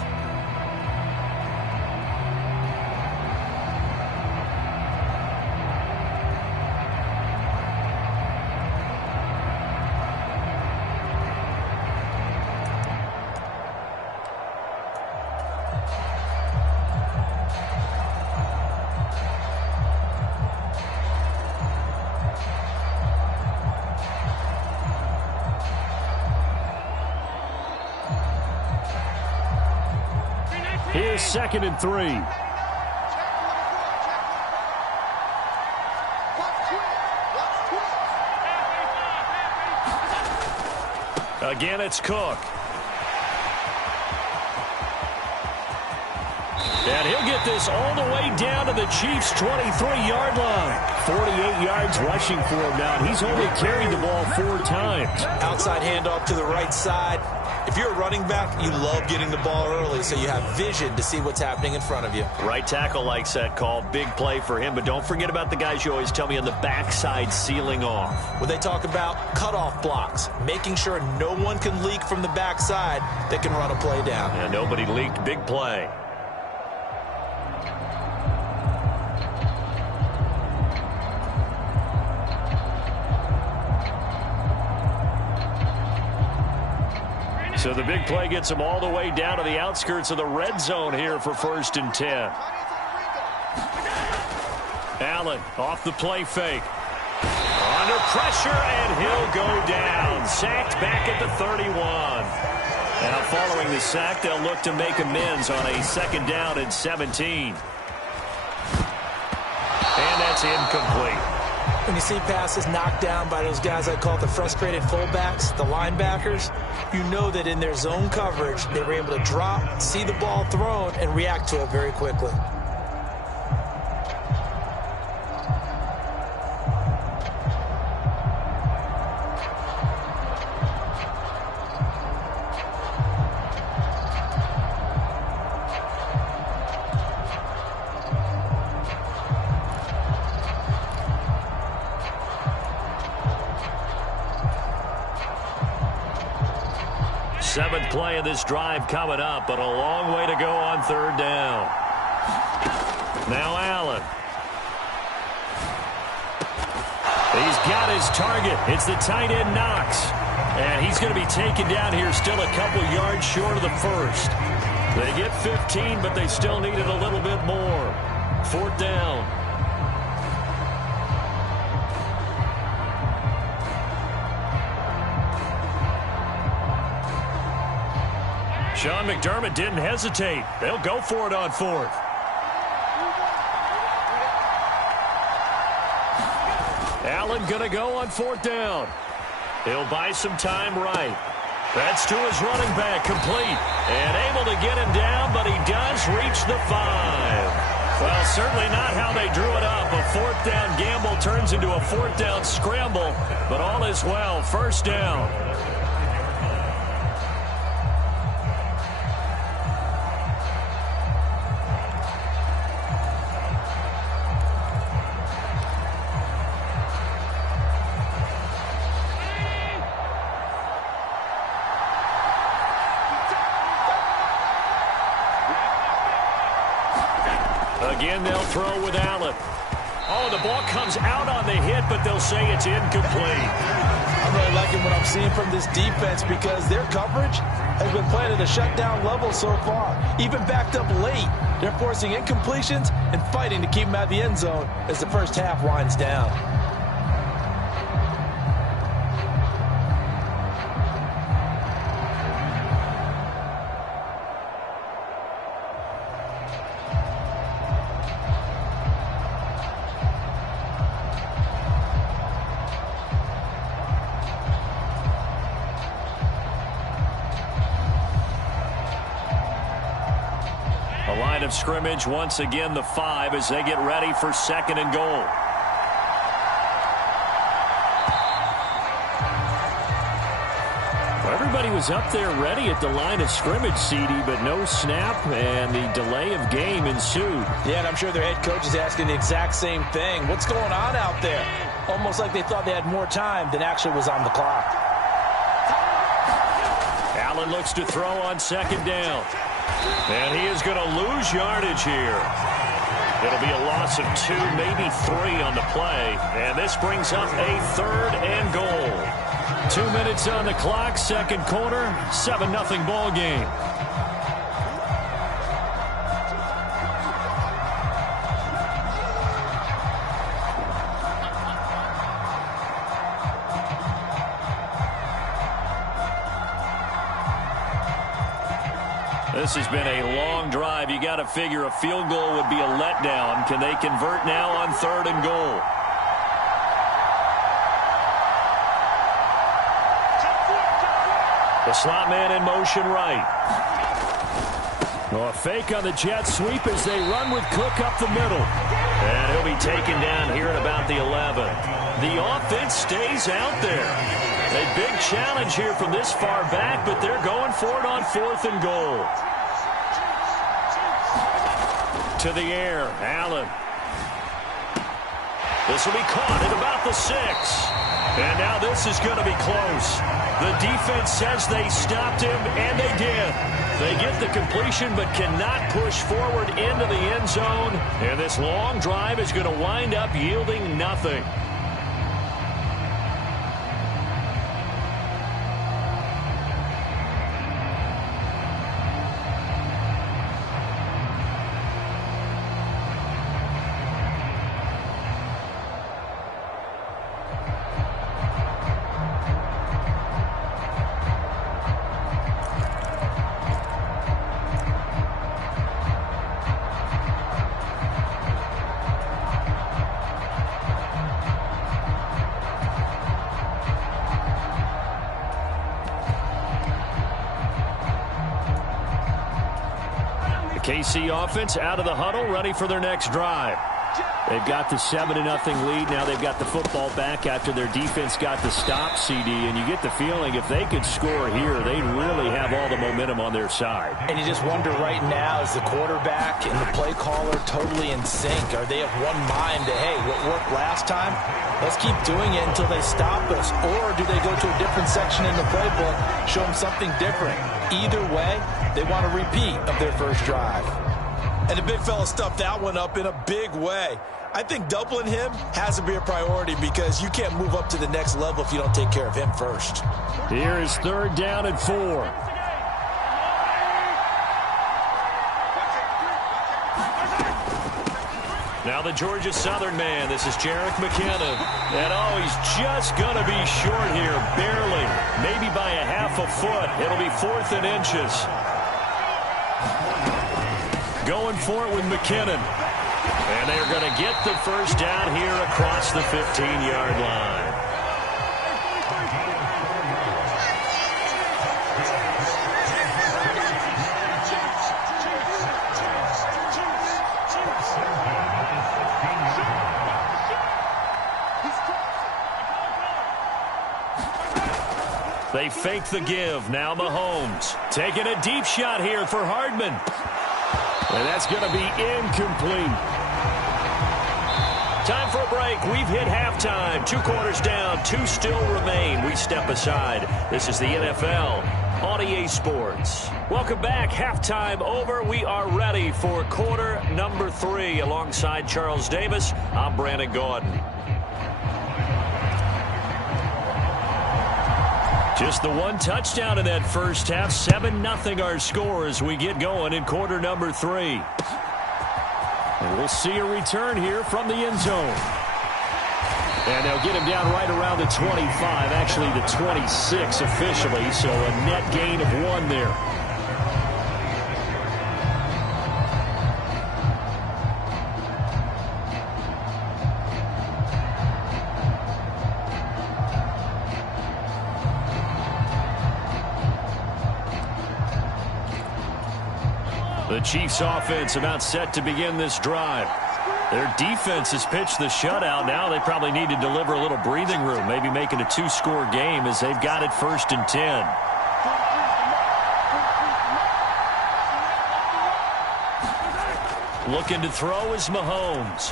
Here's 2nd and 3. Again, it's Cook. And he'll get this all the way down to the Chiefs' 23-yard line. 48 yards rushing for him now. He's only carried the ball 4 times. Outside handoff to the right side. If you're a running back, you love getting the ball early so you have vision to see what's happening in front of you. Right tackle likes that call. Big play for him. But don't forget about the guys you always tell me on the backside sealing off. When they talk about cutoff blocks, making sure no one can leak from the backside that can run a play down. And nobody leaked. Big play. So the big play gets him all the way down to the outskirts of the red zone here for 1st and 10. Allen off the play fake. Under pressure, and he'll go down. Sacked back at the 31. Now following the sack, they'll look to make amends on a 2nd down and 17. And that's incomplete. When you see passes knocked down by those guys I call the frustrated fullbacks, the linebackers, you know that in their zone coverage, they were able to drop, see the ball thrown, and react to it very quickly. Seventh play of this drive coming up, but a long way to go on 3rd down. Now Allen. He's got his target. It's the tight end Knox. And he's going to be taken down here still a couple yards short of the 1st. They get 15, but they still needed a little bit more. 4th down. Sean McDermott didn't hesitate. They'll go for it on 4th. Allen going to go on 4th down. He'll buy some time right. That's to his running back, complete. And able to get him down, but he does reach the 5. Well, certainly not how they drew it up. A 4th down gamble turns into a 4th down scramble, but all is well. 1st down. Again, they'll throw with Allen. Oh, the ball comes out on the hit, but they'll say it's incomplete. I'm really liking what I'm seeing from this defense because their coverage has been playing at a shutdown level so far, even backed up late. They're forcing incompletions and fighting to keep them out of the end zone as the first half winds down. Line of scrimmage once again the 5 as they get ready for 2nd and goal. Well, everybody was up there ready at the line of scrimmage, CD, but no snap, and the delay of game ensued. Yeah, and I'm sure their head coach is asking the exact same thing. What's going on out there? Almost like they thought they had more time than actually was on the clock. Allen looks to throw on 2nd down. And he is going to lose yardage here. It'll be a loss of 2, maybe 3 on the play. And this brings up a 3rd and goal. 2 minutes on the clock, 2nd quarter, 7-0 ball game. This has been a long drive. You got to figure a field goal would be a letdown. Can they convert now on 3rd and goal? The slot man in motion right. Oh, a fake on the jet sweep as they run with Cook up the middle. And he'll be taken down here at about the 11. The offense stays out there. A big challenge here from this far back, but they're going for it on 4th and goal. To the air, Allen. This will be caught at about the 6. And now this is going to be close. The defense says they stopped him, and they did. They get the completion but cannot push forward into the end zone. And this long drive is going to wind up yielding nothing. KC offense out of the huddle, ready for their next drive. They've got the 7-0 lead. Now they've got the football back after their defense got the stop, CD. And you get the feeling if they could score here, they'd really have all the momentum on their side. And you just wonder right now, is the quarterback and the play caller totally in sync? Are they of one mind that, hey, what worked last time, let's keep doing it until they stop us? Or do they go to a different section in the playbook, show them something different? Either way, they want a repeat of their first drive. And the big fella stuffed that one up in a big way. I think doubling him has to be a priority because you can't move up to the next level if you don't take care of him first. Here is 3rd down and 4. Now the Georgia Southern man. This is Jerick McKinnon. And oh, he's just going to be short here, barely. Maybe by a half a foot. It'll be 4th and inches. Going for it with McKinnon. And they're going to get the first down here across the 15-yard line. They fake the give. Now Mahomes taking a deep shot here for Hardman. And that's going to be incomplete. Time for a break. We've hit halftime. 2 quarters down. 2 still remain. We step aside. This is the NFL on EA Sports. Welcome back. Halftime over. We are ready for quarter number 3. Alongside Charles Davis, I'm Brandon Gaudin. Just the one touchdown in that first half. 7-0 our score as we get going in quarter number 3. And we'll see a return here from the end zone. And they'll get him down right around the 25, actually the 26 officially, so a net gain of 1 there. The Chiefs offense about set to begin this drive. Their defense has pitched the shutout. Now they probably need to deliver a little breathing room, maybe make it a 2-score game as they've got it 1st and 10. Looking to throw is Mahomes.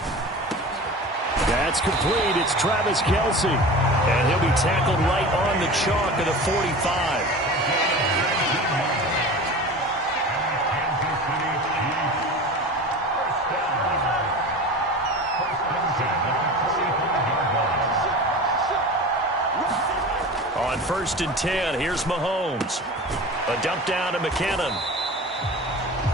That's complete. It's Travis Kelce. And he'll be tackled right on the chalk of the 45. On 1st and 10, here's Mahomes. A dump down to McKinnon.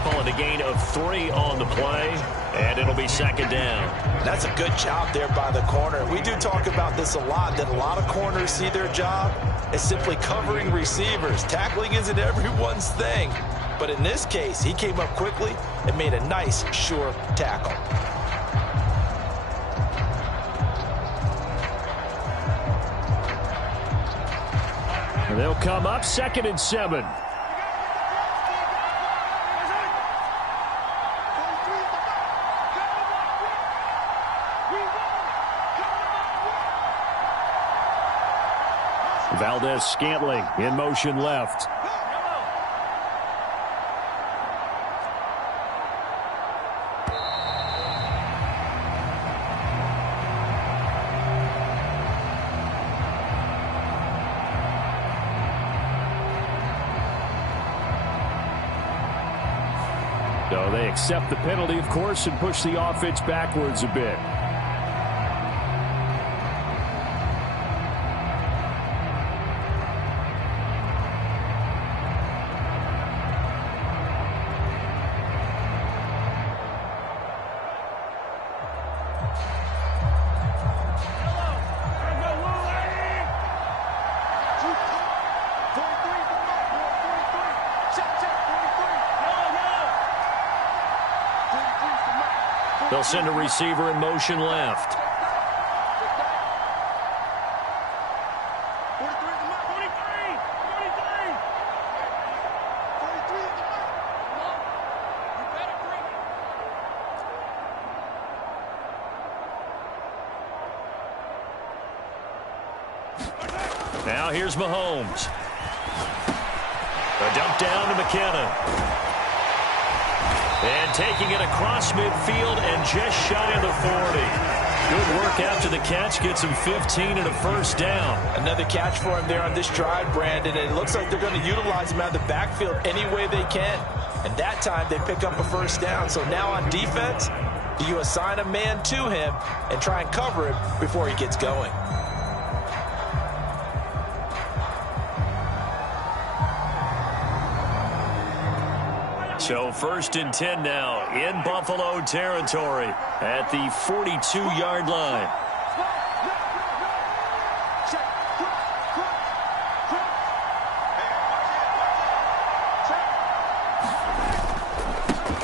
Pulling a gain of 3 on the play, and it'll be 2nd down. That's a good job there by the corner. We do talk about this a lot, that a lot of corners see their job as simply covering receivers. Tackling isn't everyone's thing. But in this case, he came up quickly and made a nice, sure tackle. And they'll come up 2nd and 7. Valdez-Scantling in motion left. So they accept the penalty, of course, and push the offense backwards a bit. They'll send a receiver in motion left. Now here's Mahomes. A dump down to McKinnon. And taking it across midfield and just shy of the 40. Good work after the catch. Gets him 15 and a 1st down. Another catch for him there on this drive, Brandon. And it looks like they're going to utilize him out of the backfield any way they can. And that time they pick up a 1st down. So now on defense, you assign a man to him and try and cover him before he gets going. So 1st and 10 now in Buffalo territory at the 42-yard line.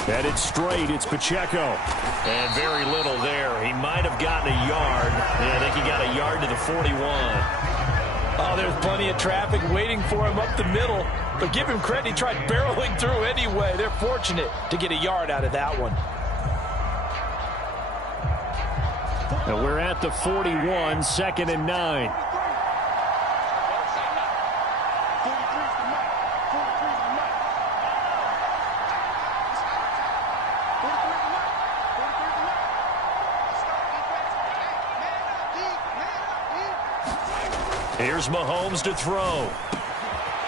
Headed straight, it's Pacheco. And very little there. He might have gotten a yard. Yeah, I think he got a yard to the 41. Oh, there's plenty of traffic waiting for him up the middle. But give him credit, he tried barreling through anyway. They're fortunate to get a yard out of that one. And we're at the 41, 2nd and 9. Here's Mahomes to throw.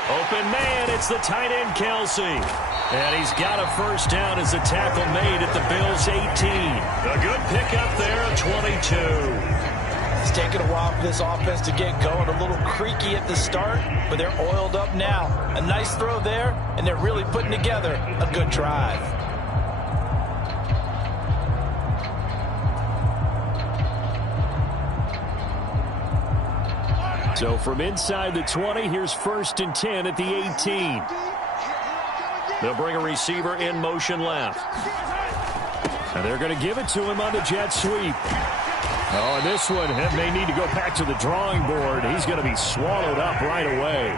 Open man, it's the tight end Kelce. And he's got a 1st down as a tackle made at the Bills' 18. A good pickup there, 22. It's taken a while for this offense to get going. A little creaky at the start, but they're oiled up now. A nice throw there, and they're really putting together a good drive. So from inside the 20, here's 1st and 10 at the 18. They'll bring a receiver in motion left. And they're going to give it to him on the jet sweep. Oh, and this one may need to go back to the drawing board. He's going to be swallowed up right away.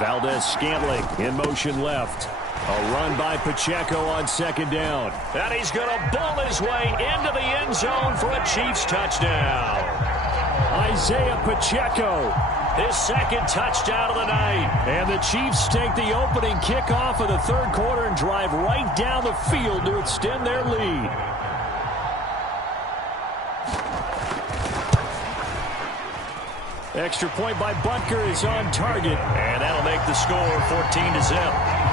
Valdez-Scantling in motion left. A run by Pacheco on 2nd down. And he's going to bull his way into the end zone for a Chiefs touchdown. Isaiah Pacheco, His 2nd touchdown of the night. And the Chiefs take the opening kickoff of the 3rd quarter and drive right down the field to extend their lead. Extra point by Butker is on target. And that'll make the score 14-0.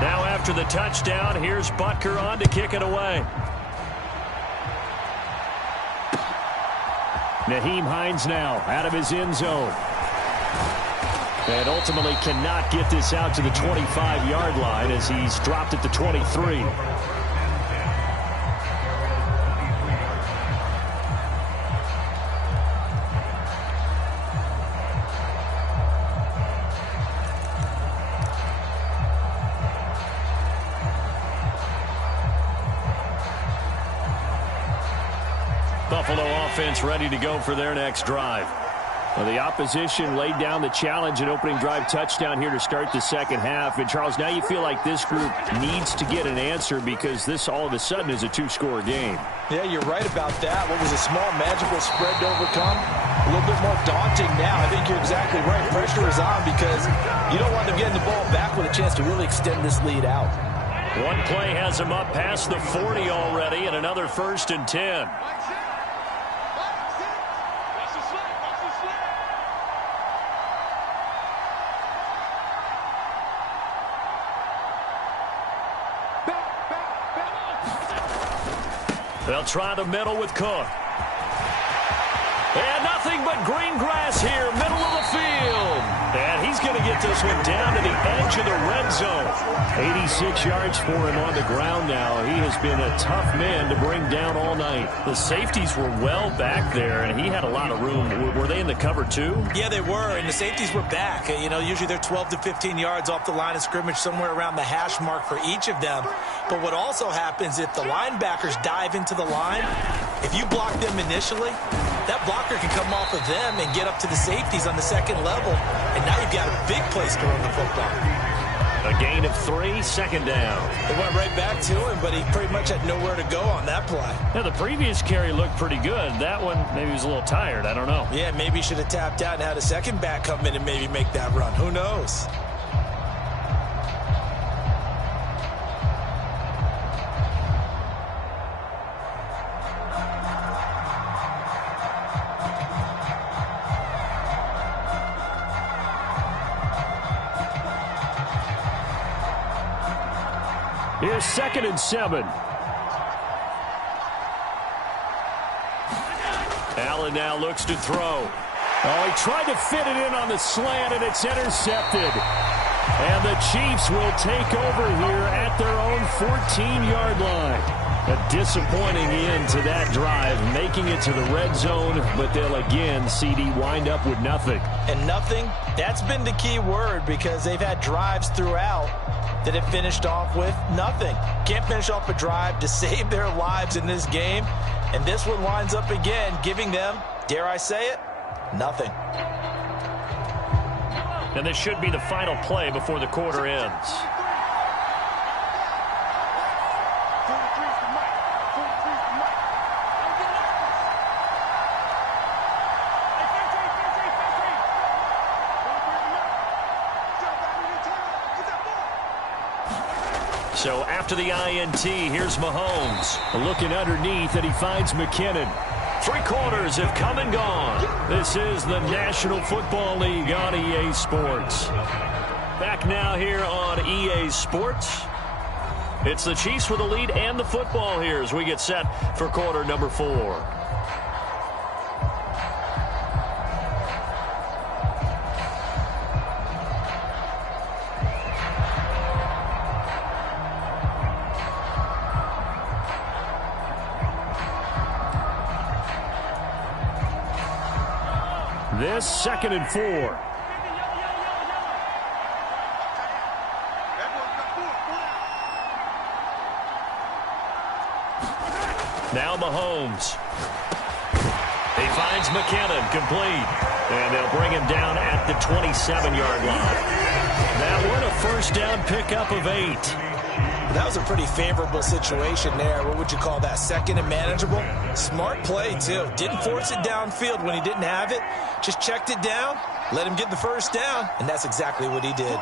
Now after the touchdown, here's Butker on to kick it away. Nyheim Hines now out of his end zone. And ultimately cannot get this out to the 25-yard line as he's dropped at the 23. Buffalo offense ready to go for their next drive. Well, the opposition laid down the challenge and opening drive touchdown here to start the 2nd half. And, Charles, now you feel like this group needs to get an answer because this all of a sudden is a 2-score game. Yeah, you're right about that. What was a small magical spread to overcome? A little bit more daunting now. I think you're exactly right. Pressure is on because you don't want them getting the ball back with a chance to really extend this lead out. One play has him up past the 40 already, and another 1st and 10. They'll try the middle with Cook. And nothing but green grass here, middle of the field. And he's going to get this one down to the edge of the red zone. 86 yards for him on the ground now. He has been a tough man to bring down all night. The safeties were well back there, and he had a lot of room. Were they in the cover too? Yeah, they were, and the safeties were back. You know, usually they're 12 to 15 yards off the line of scrimmage, somewhere around the hash mark for each of them. But what also happens if the linebackers dive into the line, if you block them initially, that blocker can come off of them and get up to the safeties on the 2nd level, and now you've got a big place to run the football. A gain of 3, 2nd down. They went right back to him, but he pretty much had nowhere to go on that play. Now, the previous carry looked pretty good. That one, maybe he was a little tired. I don't know. Yeah, maybe he should have tapped out and had a second back come in and maybe make that run. Who knows? Here's 2nd and 7. Allen now looks to throw. Oh, he tried to fit it in on the slant, and it's intercepted. And the Chiefs will take over here at their own 14-yard line. A disappointing end to that drive, making it to the red zone, but they'll again, CD, wind up with nothing. And nothing, that's been the key word because they've had drives throughout that have finished off with nothing. Can't finish off a drive to save their lives in this game. And this one winds up again, giving them, dare I say it, nothing. And this should be the final play before the quarter ends. 43's the mic. 43's So after the INT, here's Mahomes. Looking underneath, and he finds McKinnon. 3 quarters have come and gone. This is the National Football League on EA Sports. Back now here on EA Sports. It's the Chiefs with the lead and the football here as we get set for quarter number 4. This 2nd and 4. Now Mahomes. He finds McKinnon, complete. And they'll bring him down at the 27-yard line. That one a first down pickup of 8. That was a pretty favorable situation there. What would you call that? 2nd and manageable? Smart play, too. Didn't force it downfield when he didn't have it. Just checked it down, let him get the first down, and that's exactly what he did.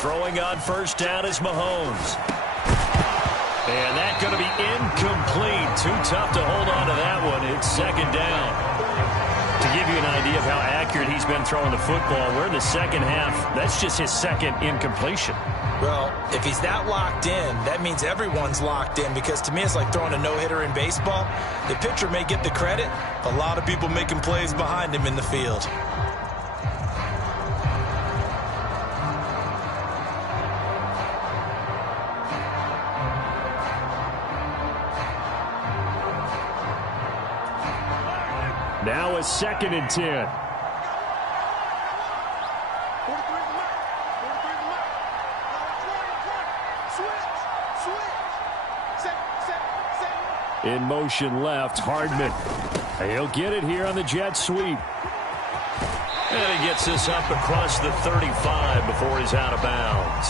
Throwing on first down is Mahomes. And that's going to be incomplete. Too tough to hold on to that one. It's 2nd down. To give you an idea of how accurate he's been throwing the football, we're in the second half. That's just his 2nd incompletion. Well, if he's that locked in, that means everyone's locked in, because to me it's like throwing a no-hitter in baseball. The pitcher may get the credit, a lot of people making plays behind him in the field. Now a 2nd and 10. In motion left, Hardman. He'll get it here on the jet sweep. And he gets this up across the 35 before he's out of bounds.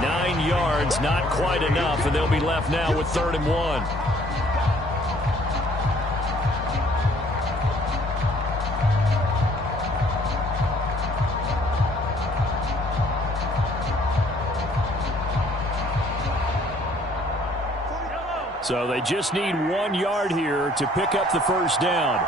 9 yards, not quite enough, and they'll be left now with 3rd and 1. So they just need 1 yard here to pick up the first down.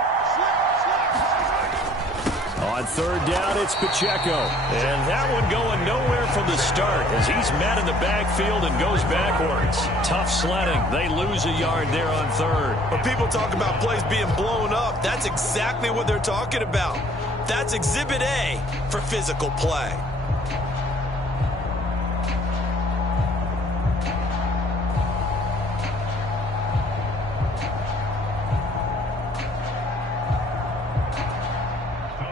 On 3rd down, it's Pacheco. And that one going nowhere from the start as he's met in the backfield and goes backwards. Tough sledding. They lose a yard there on 3rd. When people talk about plays being blown up, that's exactly what they're talking about. That's Exhibit A for physical play.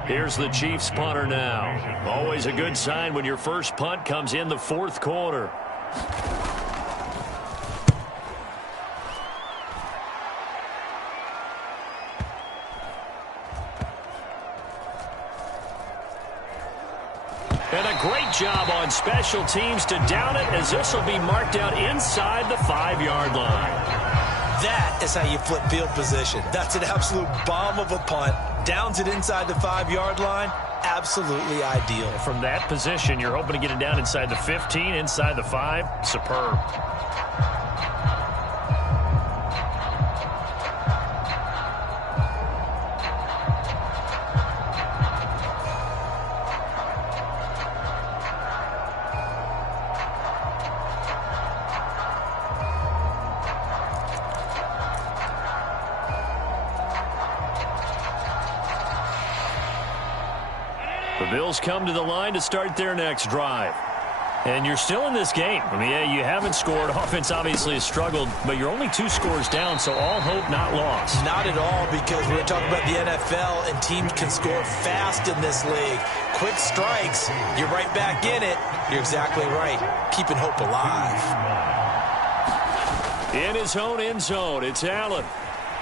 Here's the Chiefs punter now. Always a good sign when your first punt comes in the 4th quarter. And a great job on special teams to down it, as this will be marked out inside the 5-yard line. That is how you flip field position. That's an absolute bomb of a punt. Downs it inside the 5-yard line. Absolutely ideal. From that position, you're hoping to get it down inside the 15, inside the 5. Superb. The Bills come to the line to start their next drive. And you're still in this game. I mean, yeah, you haven't scored. Offense obviously has struggled, but you're only 2 scores down, so all hope not lost. Not at all, because we're talking about the NFL, and teams can score fast in this league. Quick strikes, you're right back in it. You're exactly right. Keeping hope alive. In his own end zone, it's Allen.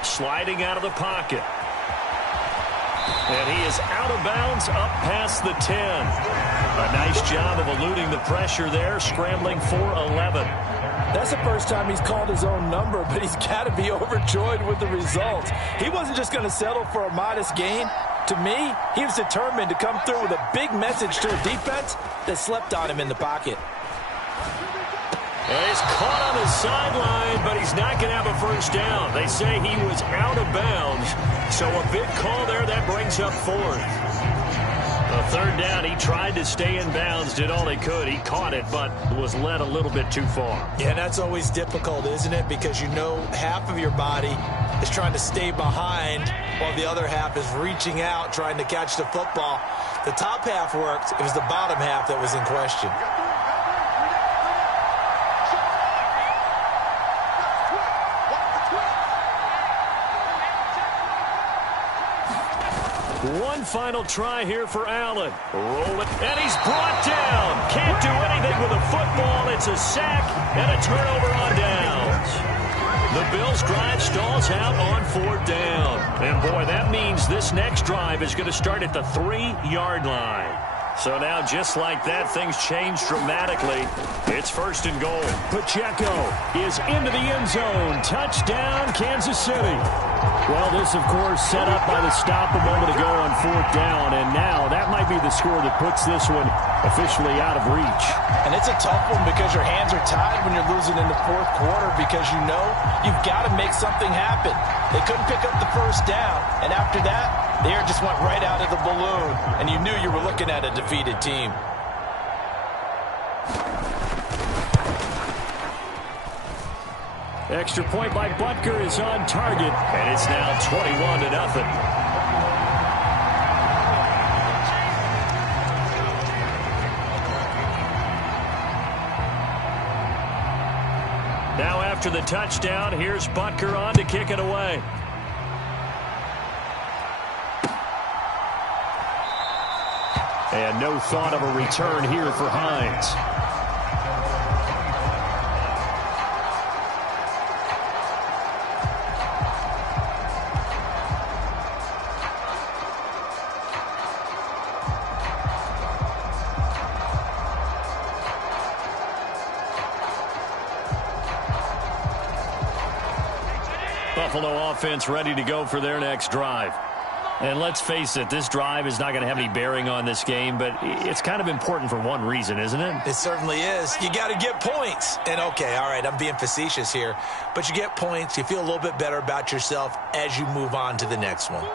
Sliding out of the pocket. And he is out of bounds up past the 10. A nice job of eluding the pressure there, scrambling for 11. That's the first time he's called his own number, but he's got to be overjoyed with the results. He wasn't just going to settle for a modest gain. To me, he was determined to come through with a big message to a defense that slept on him in the pocket. And he's caught on the sideline, but he's not going to have a first down. They say he was out of bounds. So a big call there. That brings up fourth. A third down, he tried to stay in bounds, did all he could. He caught it, but was led a little bit too far. Yeah, that's always difficult, isn't it? Because you know half of your body is trying to stay behind while the other half is reaching out, trying to catch the football. The top half worked. It was the bottom half that was in question. One final try here for Allen. Roll it, and he's brought down. Can't do anything with a football. It's a sack and a turnover on downs. The Bills' drive stalls out on fourth down. And, boy, that means this next drive is going to start at the 3-yard line. So now, just like that, things change dramatically. It's first and goal. Pacheco is into the end zone. Touchdown, Kansas City. Well, this, of course, set up by the stop a moment ago on fourth down. And now that might be the score that puts this one officially out of reach. And it's a tough one because your hands are tied when you're losing in the fourth quarter because you know you've got to make something happen. They couldn't pick up the first down. And after that, the air just went right out of the balloon. And you knew you were looking at a defeated team. Extra point by Butker is on target, and it's now 21-0. Now after the touchdown, here's Butker on to kick it away. And no thought of a return here for Hines. Buffalo offense ready to go for their next drive. And let's face it, this drive is not going to have any bearing on this game, but it's kind of important for one reason, isn't it? It certainly is. You got to get points. And, okay, all right, I'm being facetious here, but you get points. You feel a little bit better about yourself as you move on to the next one.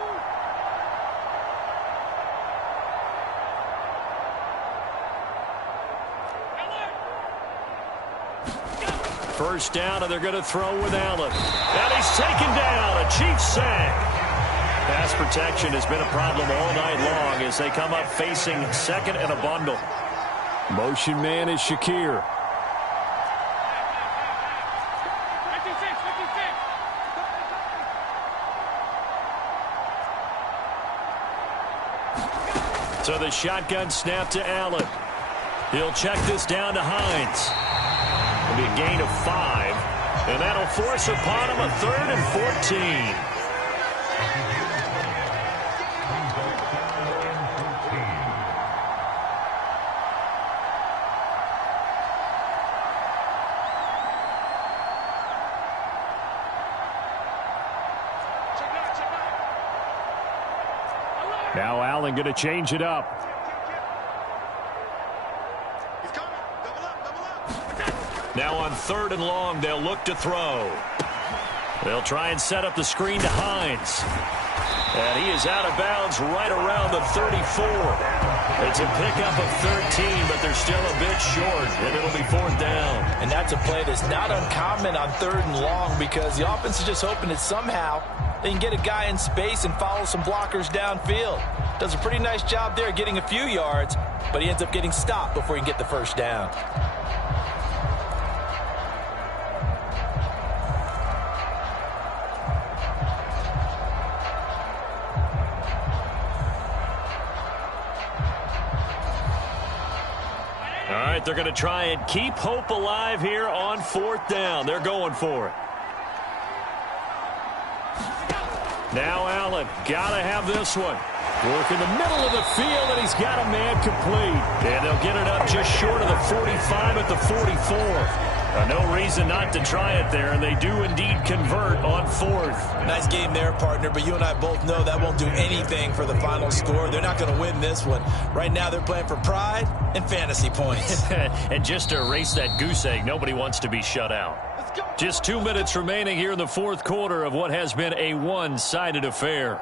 First down, and they're going to throw with Allen. And he's taken down. A Chiefs sack. Pass protection has been a problem all night long as they come up facing second and a bundle. Motion man is Shakir. So the shotgun snap to Allen. He'll check this down to Hines. It'll be a gain of 5, and that'll force upon him a 3rd and 14. Now Allen going to change it up. Now on 3rd and long, they'll look to throw. They'll try and set up the screen to Hines. And he is out of bounds right around the 34. It's a pickup of 13, but they're still a bit short, and it'll be 4th down. And that's a play that's not uncommon on 3rd and long because the offense is just hoping that somehow they can get a guy in space and follow some blockers downfield. Does a pretty nice job there getting a few yards, but he ends up getting stopped before he can get the first down. All right, they're going to try and keep hope alive here on 4th down. They're going for it. Now Allen, got to have this one. Work in the middle of the field, and he's got a man complete. And they'll get it up just short of the 45 at the 44. No reason not to try it there, and they do indeed convert on fourth. Nice game there, partner, but you and I both know that won't do anything for the final score. They're not going to win this one. Right now, they're playing for pride and fantasy points. And just to erase that goose egg, nobody wants to be shut out. Just 2 minutes remaining here in the fourth quarter of what has been a one-sided affair.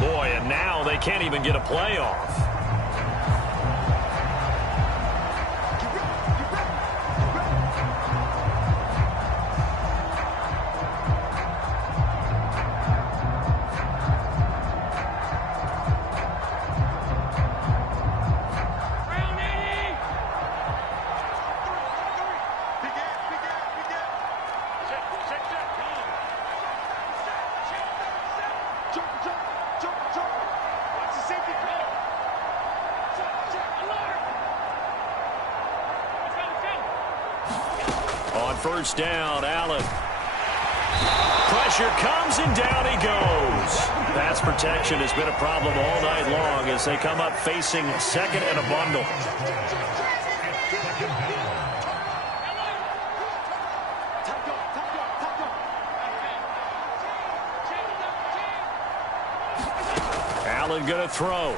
Boy, and now they can't even get a play off. First down, Allen. Pressure comes, and down he goes. Pass protection has been a problem all night long as they come up facing second and a bundle. Allen going to throw.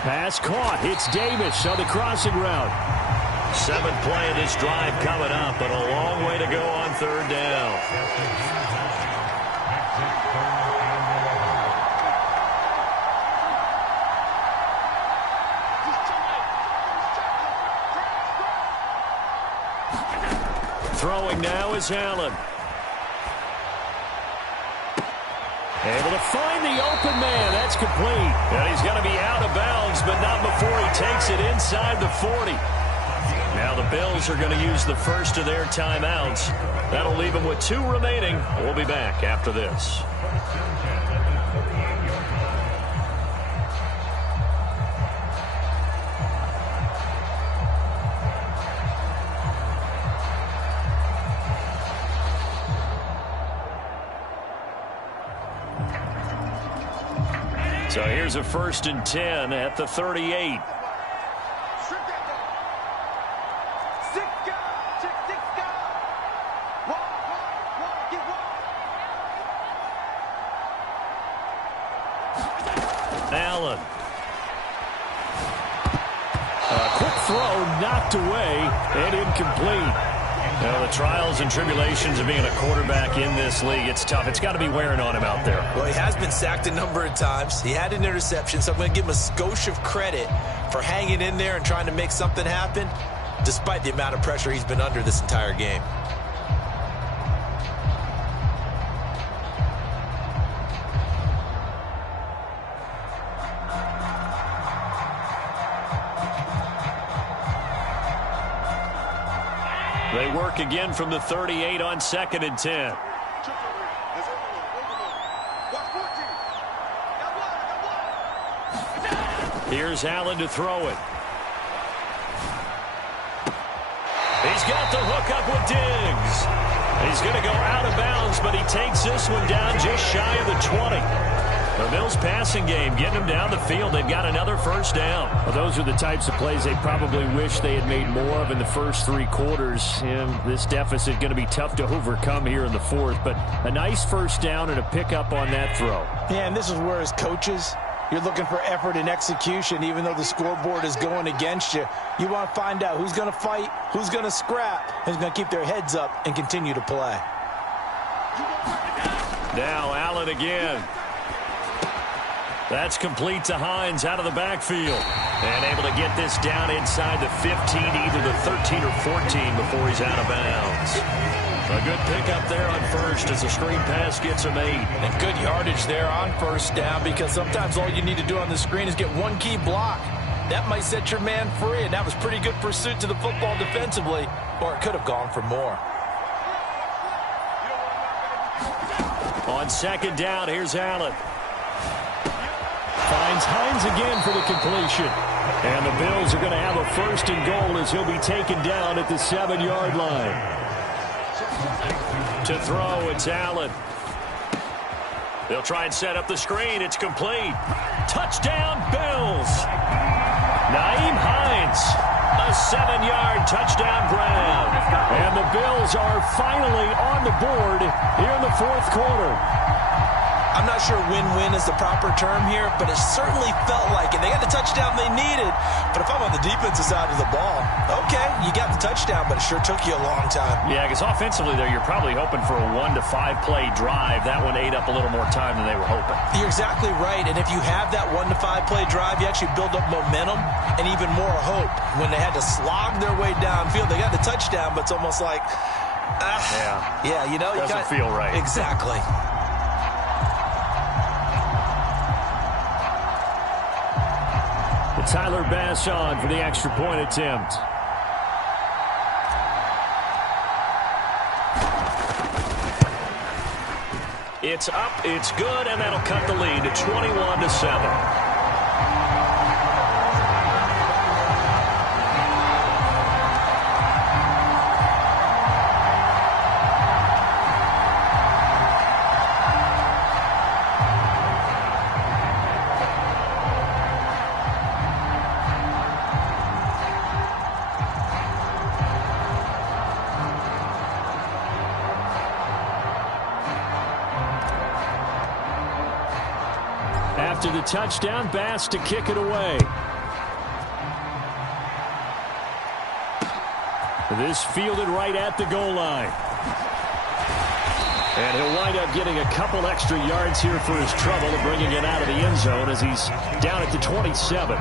Pass caught. It's Davis on the crossing route. Seventh play of this drive coming up, but a long way to go on third down. Throwing now is Allen. Able to find the open man. That's complete. And he's going to be out of bounds, but not before he takes it inside the 40. Now the Bills are going to use the first of their timeouts. That'll leave them with 2 remaining. We'll be back after this. So here's a 1st and 10 at the 38. Allen. A quick throw knocked away and incomplete. Now, the trials and tribulations of being a quarterback in this league, it's tough. It's got to be wearing on him out there. Well, he has been sacked a number of times. He had an interception, so I'm going to give him a skosh of credit for hanging in there and trying to make something happen, despite the amount of pressure he's been under this entire game. They work again from the 38 on 2nd and 10. Here's Allen to throw it. He's got the hook up with Diggs. He's going to go out of bounds, but he takes this one down just shy of the 20. The Bills passing game getting them down the field. They've got another first down. Well, those are the types of plays they probably wish they had made more of in the first 3 quarters. And this deficit going to be tough to overcome here in the 4th. But a nice first down and a pickup on that throw. Yeah, and this is where as coaches, you're looking for effort and execution. Even though the scoreboard is going against you, you want to find out who's going to fight, who's going to scrap, who's going to keep their heads up and continue to play. Now Allen again. That's complete to Hines out of the backfield. And able to get this down inside the 15, either the 13 or 14 before he's out of bounds. A good pickup there on first as the screen pass gets him 8. And good yardage there on first down, because sometimes all you need to do on the screen is get one key block. That might set your man free, and that was pretty good pursuit to the football defensively, or it could have gone for more. On second down, here's Allen. Finds Hines again for the completion. And the Bills are going to have a first and goal as he'll be taken down at the 7-yard line. To throw, it's Allen. They'll try and set up the screen. It's complete. Touchdown, Bills. Nyheim Hines, a 7-yard touchdown grab. And the Bills are finally on the board here in the fourth quarter. I'm not sure win-win is the proper term here, but it certainly felt like it. They got the touchdown they needed, but if I'm on the defensive side of the ball, okay, you got the touchdown, but it sure took you a long time. Yeah, because offensively there, you're probably hoping for a 1 to 5 play drive. That one ate up a little more time than they were hoping. You're exactly right, and if you have that 1 to 5 play drive, you actually build up momentum and even more hope. When they had to slog their way downfield, they got the touchdown, but it's almost like, yeah, you know, doesn't feel right. Exactly. Tyler Bass on for the extra point attempt. It's up, it's good, and that'll cut the lead to 21-7. After the touchdown, Bass to kick it away. This fielded right at the goal line. And he'll wind up getting a couple extra yards here for his trouble and bringing it out of the end zone as he's down at the 27.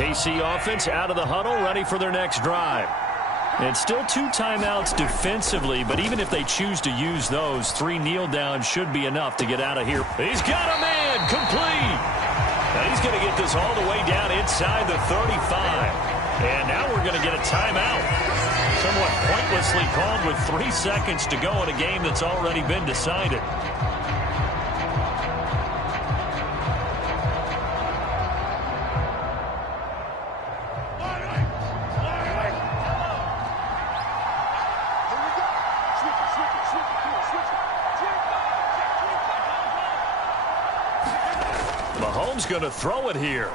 KC offense out of the huddle, ready for their next drive. And still 2 timeouts defensively, but even if they choose to use those, 3 kneel downs should be enough to get out of here. He's got a man complete. Now he's going to get this all the way down inside the 35. And now we're going to get a timeout. Somewhat pointlessly called with 3 seconds to go in a game that's already been decided. Mahomes going to throw it here.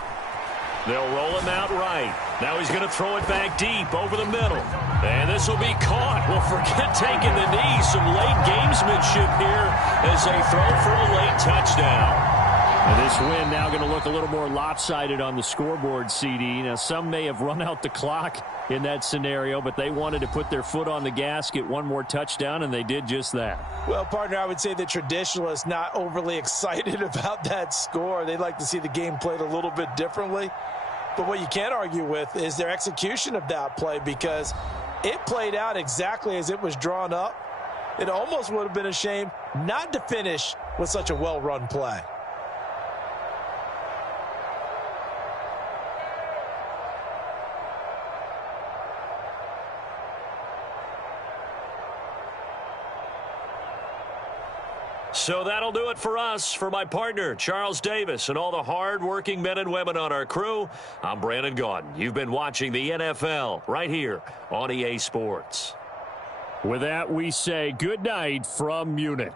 They'll roll him out right. Now he's going to throw it back deep over the middle. And this will be caught. Well, forget taking the knee. Some late gamesmanship here as they throw for a late touchdown. And this win now going to look a little more lopsided on the scoreboard, CD. Now, some may have run out the clock in that scenario, but they wanted to put their foot on the gas, get one more touchdown, and they did just that. Well, partner, I would say the traditionalists not overly excited about that score. They'd like to see the game played a little bit differently. But what you can't argue with is their execution of that play, because it played out exactly as it was drawn up. It almost would have been a shame not to finish with such a well-run play. So that'll do it for us. For my partner, Charles Davis, and all the hard-working men and women on our crew, I'm Brandon Gaudin. You've been watching the NFL right here on EA Sports. With that, we say good night from Munich.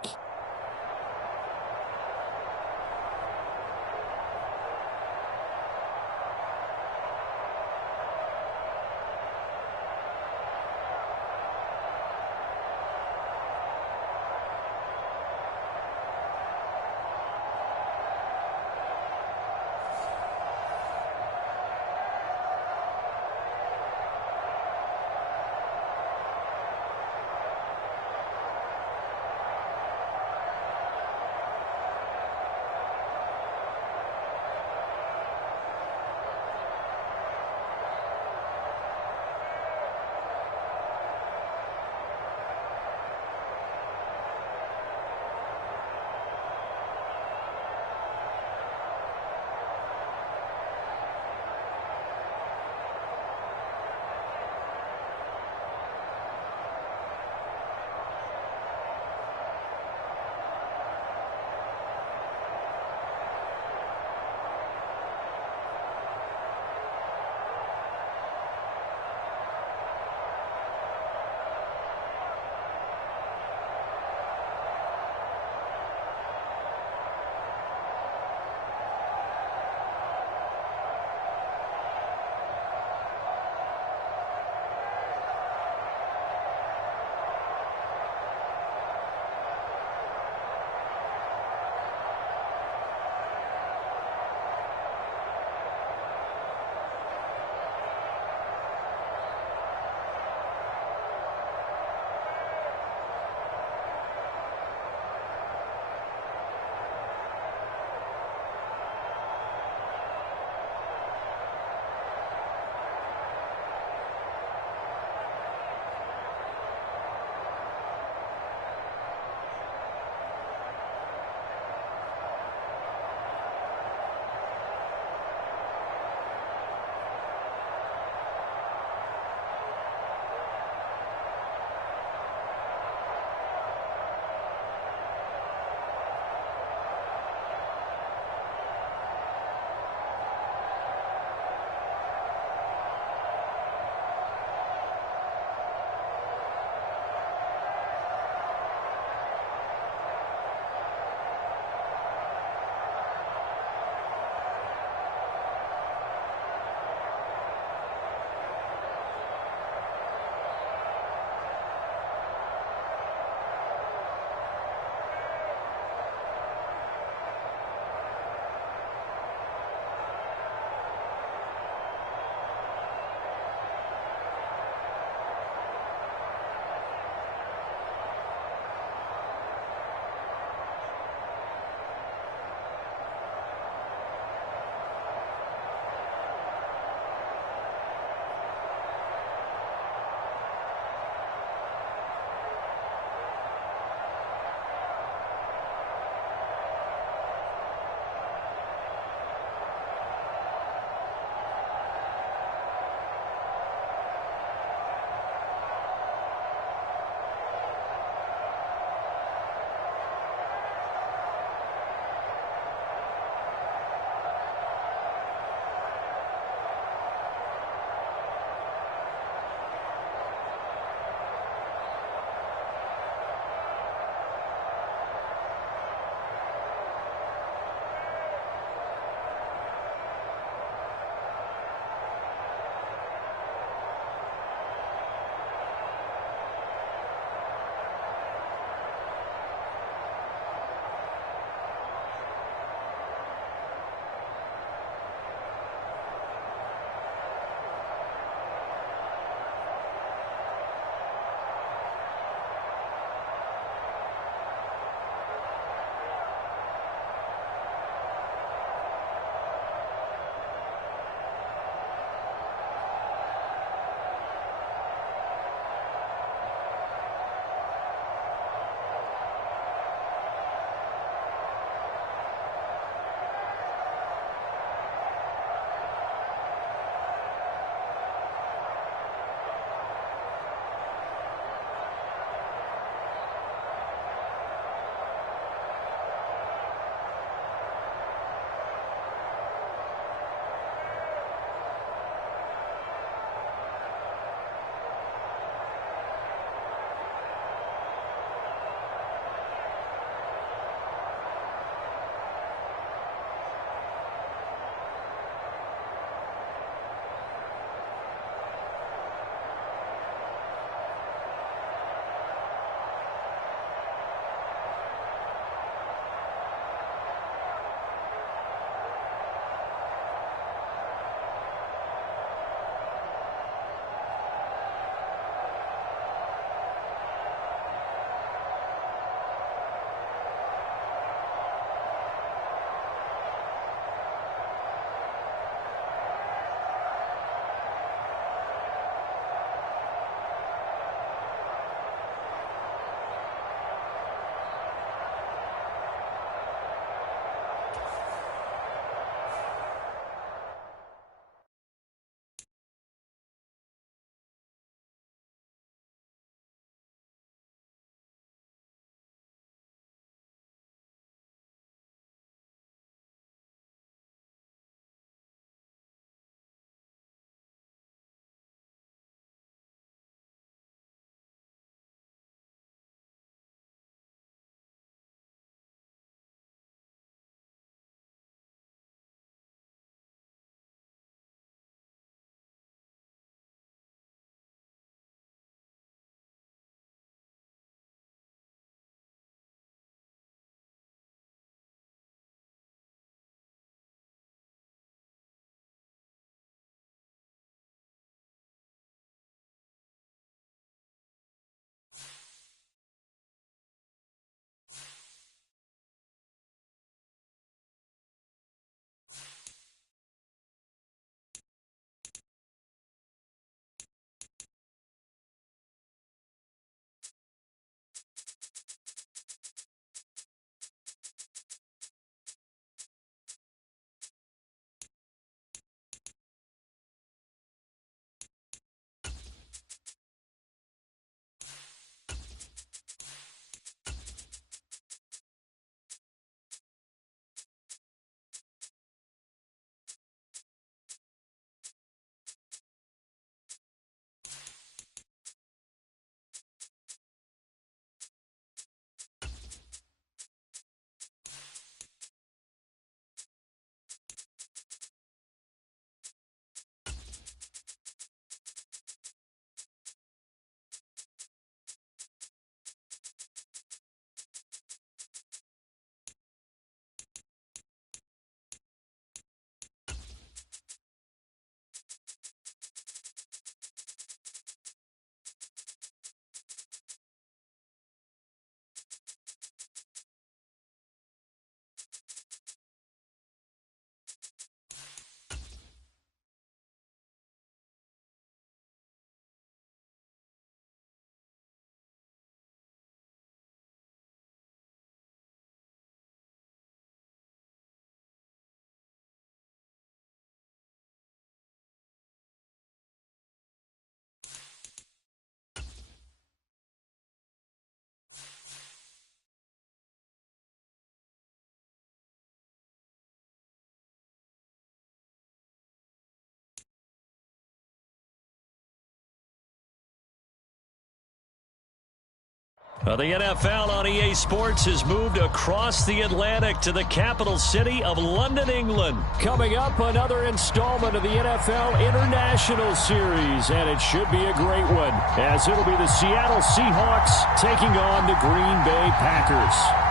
Well, the NFL on EA Sports has moved across the Atlantic to the capital city of London, England. Coming up, another installment of the NFL International Series, and it should be a great one, as it'll be the Seattle Seahawks taking on the Green Bay Packers.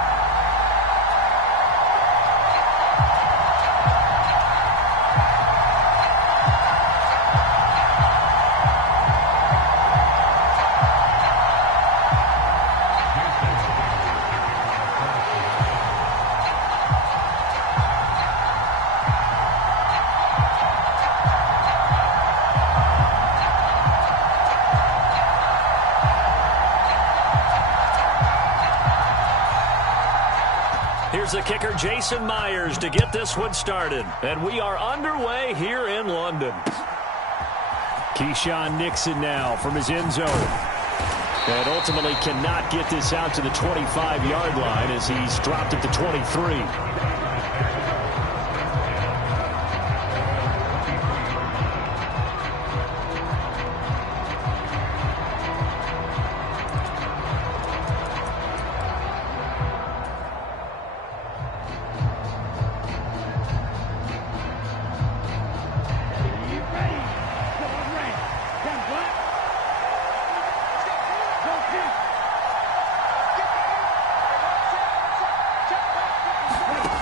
Here's the kicker, Jason Myers, to get this one started. And we are underway here in London. Keyshawn Nixon now from his end zone. And ultimately cannot get this out to the 25-yard line as he's dropped at the 23.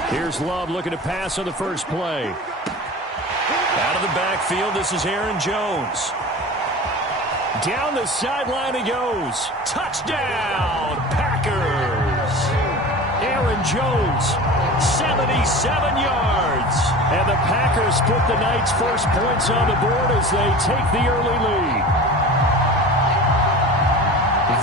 Here's Love looking to pass on the first play. Out of the backfield, this is Aaron Jones. Down the sideline he goes. Touchdown, Packers. Aaron Jones, 77 yards. And the Packers put the night's first points on the board as they take the early lead.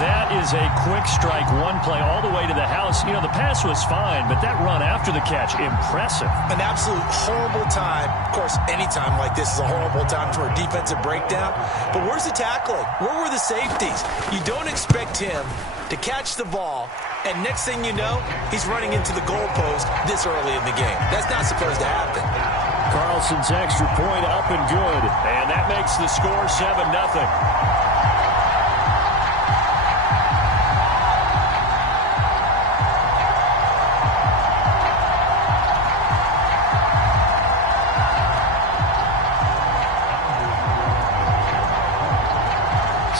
That is a quick strike, one play all the way to the house. You know, the pass was fine, but that run after the catch, impressive. An absolute horrible time. Of course, any time like this is a horrible time for a defensive breakdown. But where's the tackling? Where were the safeties? You don't expect him to catch the ball, and next thing you know, he's running into the goalpost this early in the game. That's not supposed to happen. Carlson's extra point up and good. And that makes the score 7-0.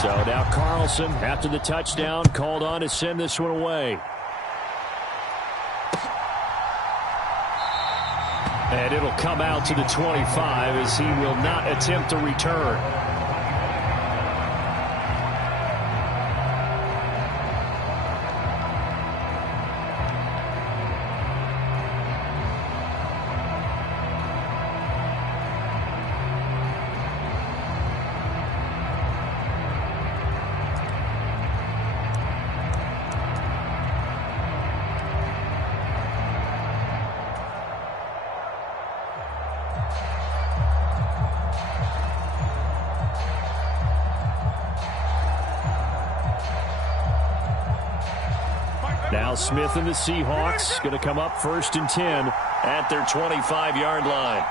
So now Carlson, after the touchdown, called on to send this one away. And it'll come out to the 25 as he will not attempt to return. Now Smith and the Seahawks going to come up 1st and 10 at their 25-yard line.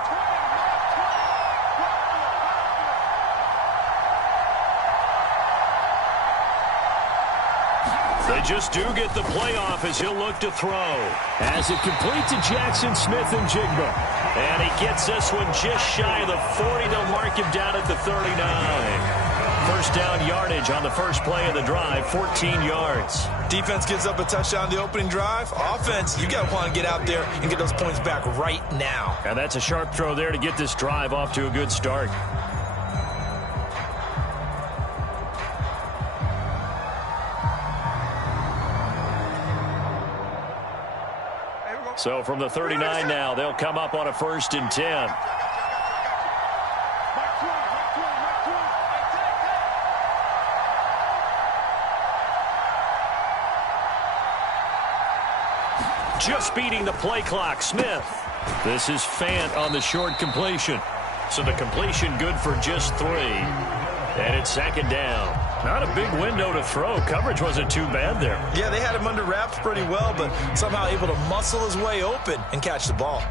They just do get the playoff as he'll look to throw. As it complete to Jackson Smith-Njigba. And he gets this one just shy of the 40. They'll mark him down at the 39. First down yardage on the first play of the drive, 14 yards. Defense gives up a touchdown the opening drive. Offense, you got to want to get out there and get those points back right now. And that's a sharp throw there to get this drive off to a good start. So from the 39 now, they'll come up on a 1st and 10. Just beating the play clock, Smith. This is Fant on the short completion. So the completion good for just 3. And it's 2nd down. Not a big window to throw. Coverage wasn't too bad there. Yeah, they had him under wraps pretty well, but somehow able to muscle his way open and catch the ball.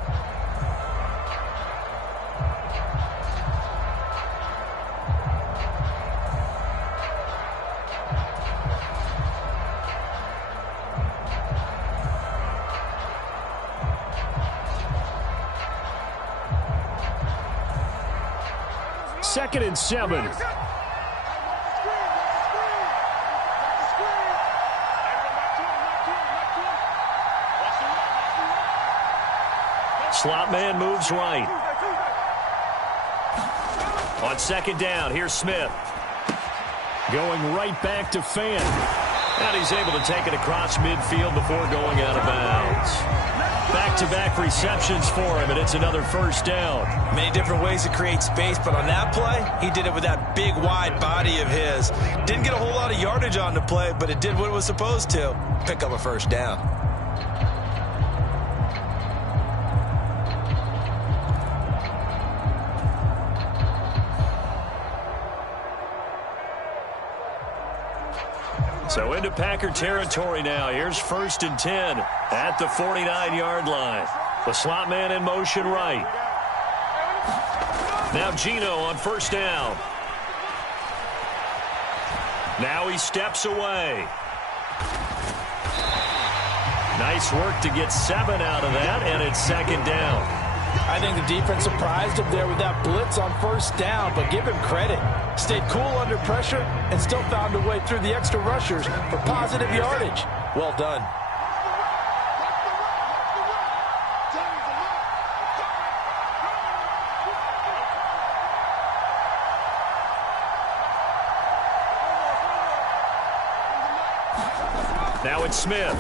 2nd and 7. Slot man moves right. On 2nd down, here's Smith. Going right back to Fan. And he's able to take it across midfield before going out of bounds. Back-to-back receptions for him, and it's another 1st down. Many different ways to create space, but on that play, he did it with that big, wide body of his. Didn't get a whole lot of yardage on the play, but it did what it was supposed to. Pick up a 1st down. So into Packer territory now. Here's 1st and 10 at the 49-yard line. The slot man in motion right. Now Geno on 1st down. Now he steps away. Nice work to get 7 out of that, and it's 2nd down. I think the defense surprised him there with that blitz on 1st down, but give him credit. Stayed cool under pressure and still found a way through the extra rushers for positive yardage. Well done. Now it's Smith.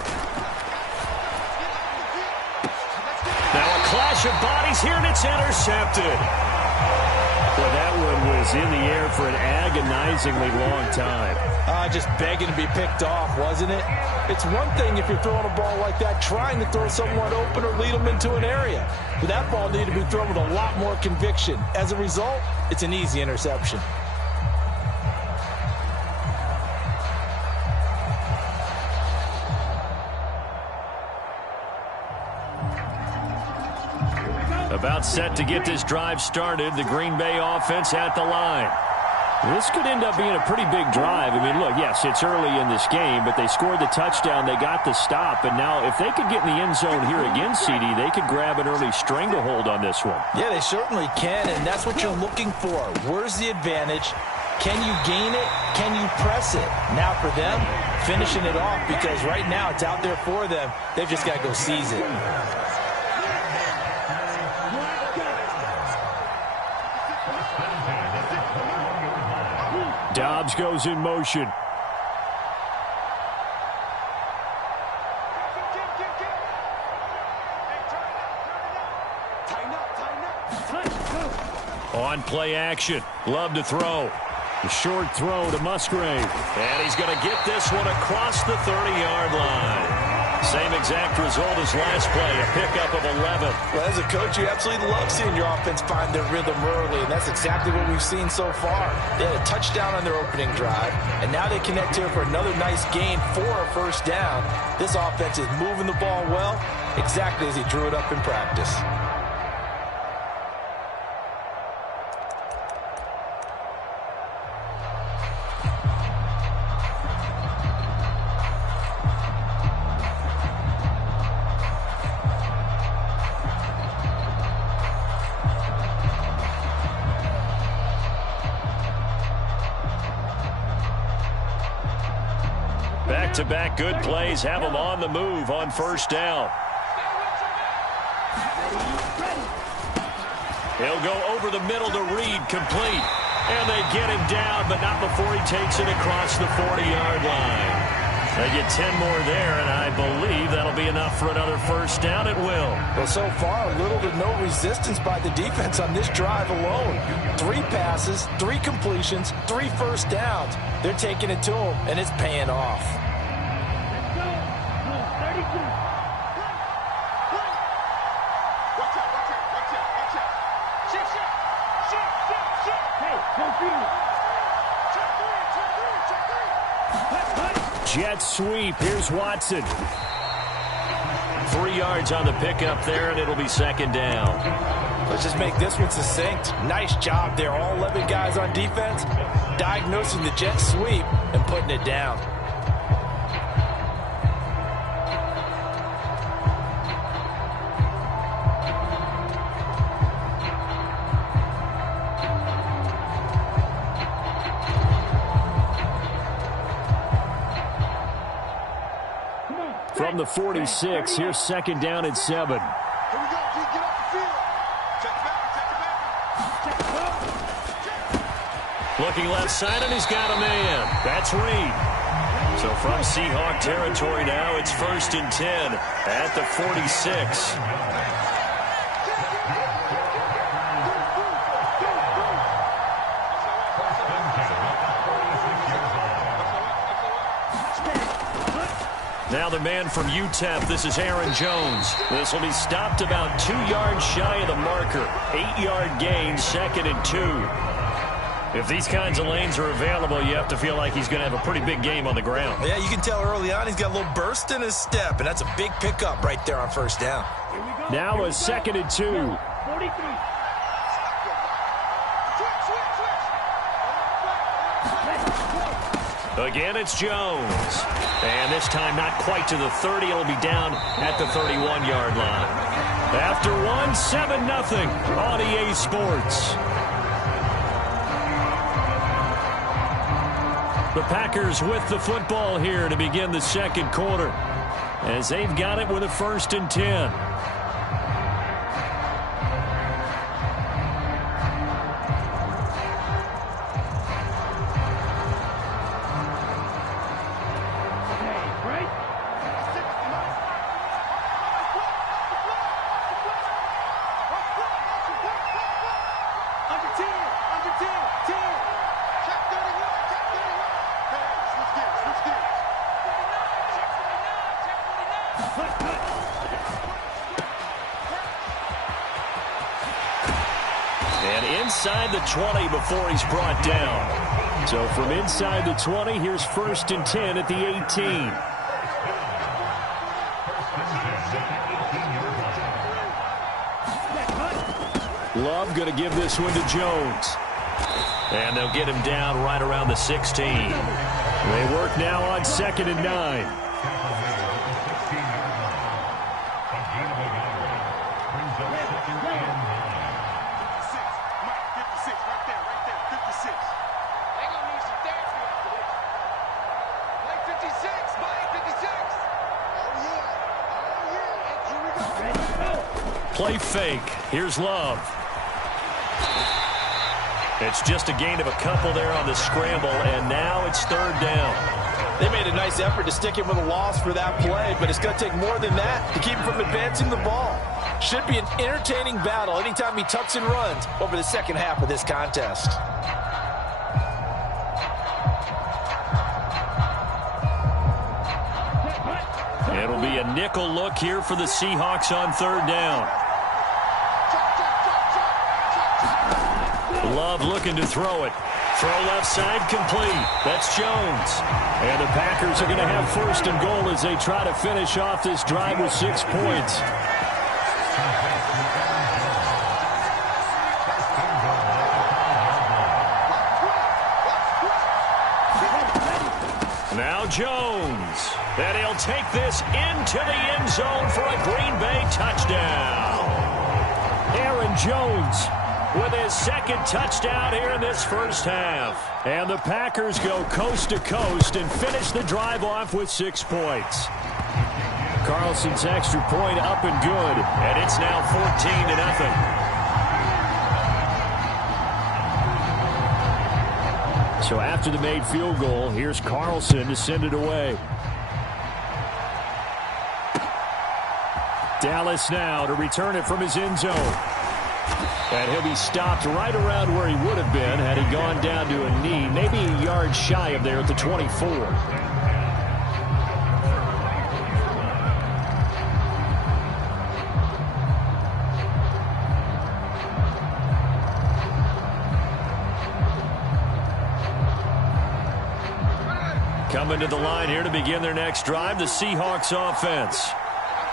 Now a clash of bodies here, and it's intercepted. Well, that one was in the air for an agonizingly long time. Just begging to be picked off, wasn't it? It's one thing if you're throwing a ball like that, trying to throw someone open or lead them into an area. But that ball needed to be thrown with a lot more conviction. As a result, it's an easy interception. About set to get this drive started. The Green Bay offense at the line. This could end up being a pretty big drive. I mean, look, yes, it's early in this game, but they scored the touchdown. They got the stop. And now if they could get in the end zone here again, CD, they could grab an early stranglehold on this one. Yeah, they certainly can, and that's what you're looking for. Where's the advantage? Can you gain it? Can you press it? Now for them, finishing it off, because right now it's out there for them. They've just got to go seize it. Dobbs goes in motion. On play action. Love to throw. The short throw to Musgrave. And he's going to get this one across the 30-yard line. Same exact result as last play, a pickup of 11. Well, as a coach, you absolutely love seeing your offense find their rhythm early, and that's exactly what we've seen so far. They had a touchdown on their opening drive, and now they connect here for another nice gain for a 1st down. This offense is moving the ball well, exactly as he drew it up in practice. Back-to-back good plays have them on the move on 1st down. He'll go over the middle to Reed, complete. And they get him down, but not before he takes it across the 40-yard line. They get 10 more there, and I believe that'll be enough for another 1st down. It will. Well, so far, little to no resistance by the defense on this drive alone. 3 passes, 3 completions, 3 1st downs. They're taking it to them, and it's paying off. Jet sweep. Here's Watson. 3 yards on the pickup there, and it'll be 2nd down. Let's just make this one succinct. Nice job there. All 11 guys on defense diagnosing the jet sweep and putting it down. the 46. Here's 2nd down and 7. Here we go, G. Get off the field. Check it back. Looking left side, and he's got a man. That's Reed. So from Seahawk territory now, it's 1st and 10 at the 46. Now the man from UTEP, this is Aaron Jones. This will be stopped about 2 yards shy of the marker. 8-yard gain, 2nd and 2. If these kinds of lanes are available, you have to feel like he's going to have a pretty big game on the ground. Yeah, you can tell early on he's got a little burst in his step, and that's a big pickup right there on 1st down. Now a 2nd and 2. 43. Again, it's Jones. And this time not quite to the 30. It'll be down at the 31-yard line. After 7-0 on EA Sports. The Packers with the football here to begin the 2nd quarter, as they've got it with a 1st and 10. And inside the 20 before he's brought down. So from inside the 20, here's 1st and 10 at the 18. Love going to give this one to Jones. And they'll get him down right around the 16. They work now on 2nd and 9. Play fake. Here's Love. It's just a gain of a couple there on the scramble, and now it's 3rd down. They made a nice effort to stick him with a loss for that play, but it's going to take more than that to keep him from advancing the ball. Should be an entertaining battle anytime he tucks and runs over the 2nd half of this contest. It'll be a nickel look here for the Seahawks on 3rd down. Love looking to throw it. Throw left side complete. That's Jones. And the Packers are going to have 1st and goal as they try to finish off this drive with 6 points. Now Jones. And he'll take this into the end zone for a Green Bay touchdown. Aaron Jones with his 2nd touchdown here in this 1st half. And the Packers go coast to coast and finish the drive off with 6 points. Carlson's extra point up and good. And it's now 14-0. So after the made field goal, here's Carlson to send it away. Dallas now to return it from his end zone. And he'll be stopped right around where he would have been had he gone down to a knee, maybe a yard shy of there at the 24. Coming to the line here to begin their next drive, the Seahawks offense.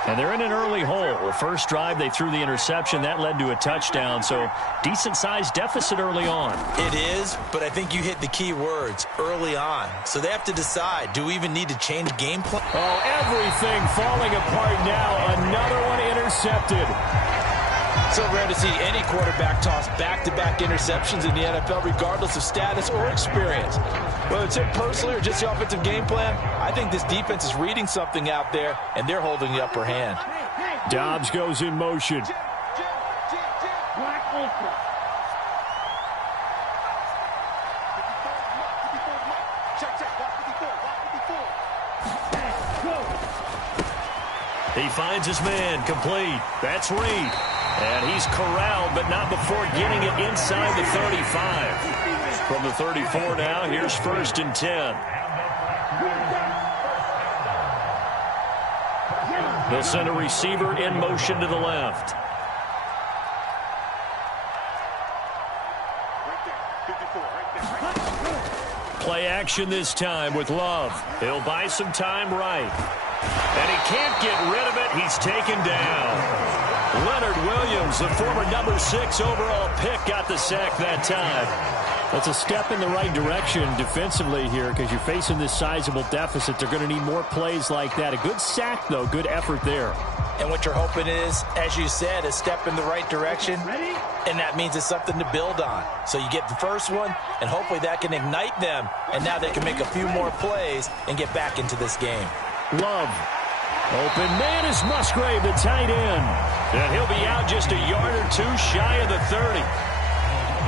And they're in an early hole. The first drive, they threw the interception. That led to a touchdown, so decent-sized deficit early on. It is, but I think you hit the key words, early on. So they have to decide, do we even need to change game plan? Oh, everything falling apart now. Another one intercepted. So rare to see any quarterback toss back-to-back interceptions in the NFL, regardless of status or experience. Whether it's him personally or just the offensive game plan, I think this defense is reading something out there, and they're holding the upper hand. Dobbs goes in motion. He finds his man, complete. That's Reed. And he's corralled, but not before getting it inside the 35. From the 34 now, here's 1st and 10. They'll send a receiver in motion to the left. Play action this time with Love. He'll buy some time right. And he can't get rid of it. He's taken down. Leonard Williams, the former number 6 overall pick, got the sack that time. That's a step in the right direction defensively here because you're facing this sizable deficit. They're going to need more plays like that. A good sack, though. Good effort there. And what you're hoping is, as you said, a step in the right direction, and that means it's something to build on. So you get the first one, and hopefully that can ignite them, and now they can make a few more plays and get back into this game. Love. Open man is Musgrave, the tight end. And he'll be out just a yard or two shy of the 30.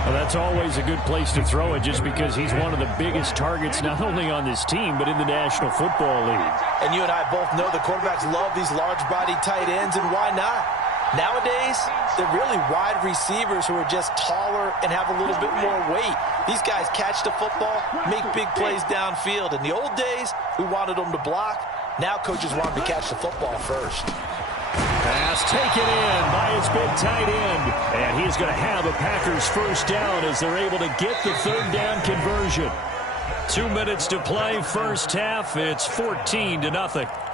Well, that's always a good place to throw it just because he's one of the biggest targets not only on this team but in the National Football League. And you and I both know the quarterbacks love these large-bodied tight ends, and why not? Nowadays, they're really wide receivers who are just taller and have a little bit more weight. These guys catch the football, make big plays downfield. In the old days, we wanted them to block. Now coaches want them to catch the football first. Pass taken in by his big tight end. And he's going to have a Packers first down as they're able to get the 3rd down conversion. 2 minutes to play, first half. It's 14-0.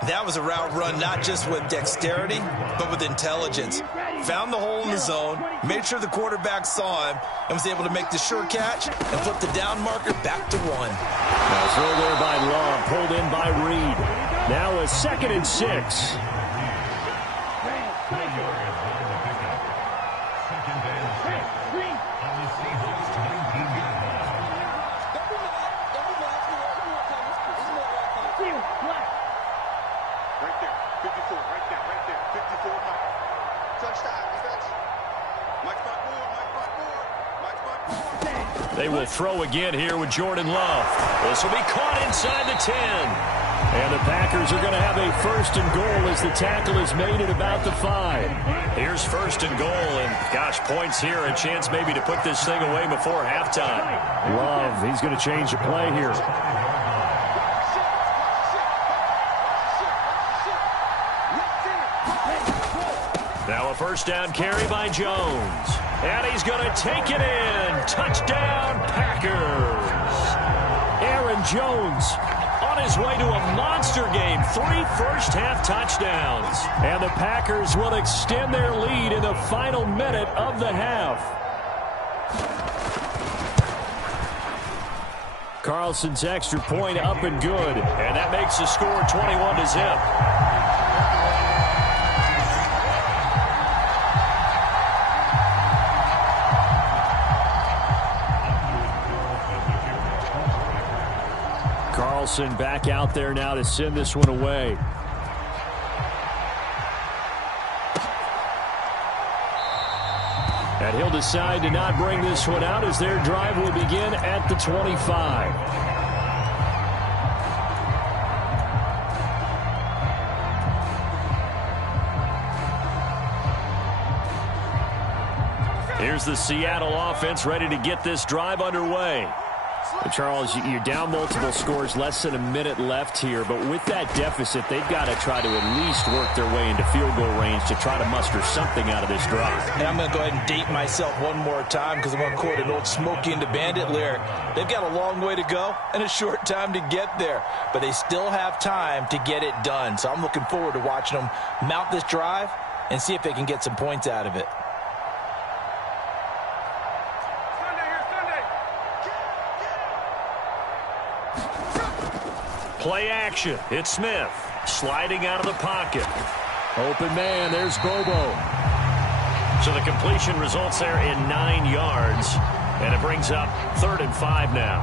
That was a route run not just with dexterity, but with intelligence. Found the hole in the zone, made sure the quarterback saw him, and was able to make the sure catch and flip the down marker back to 1. Now throw there by Love, pulled in by Reed. Now a 2nd and 6. They will throw again here with Jordan Love. This will be caught inside the 10. And the Packers are going to have a 1st and goal as the tackle is made at about the 5. Here's 1st and goal, and gosh, points here, a chance maybe to put this thing away before halftime. Love, he's going to change the play here. Now a 1st down carry by Jones. And he's going to take it in. Touchdown, Packers. Aaron Jones on his way to a monster game. 3 first-half touchdowns. And the Packers will extend their lead in the final minute of the half. Carlson's extra point up and good. And that makes the score 21-0. Carlson back out there now to send this one away. And he'll decide to not bring this one out as their drive will begin at the 25. Here's the Seattle offense ready to get this drive underway. Charles, you're down multiple scores, less than a minute left here, but with that deficit, they've got to try to at least work their way into field goal range to try to muster something out of this drive. And I'm going to go ahead and date myself one more time because I'm going to quote an old Smokey and the Bandit lyric. They've got a long way to go and a short time to get there, but they still have time to get it done. So I'm looking forward to watching them mount this drive and see if they can get some points out of it. Play action. It's Smith sliding out of the pocket. Open man. There's Bobo. So the completion results there in 9 yards. And it brings up 3rd and 5 now.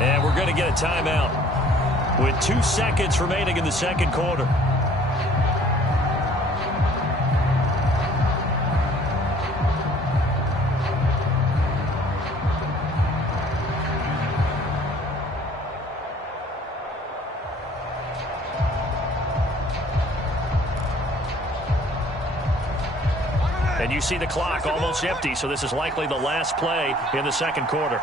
And we're going to get a timeout with 2 seconds remaining in the second quarter. And you see the clock almost empty, so this is likely the last play in the second quarter.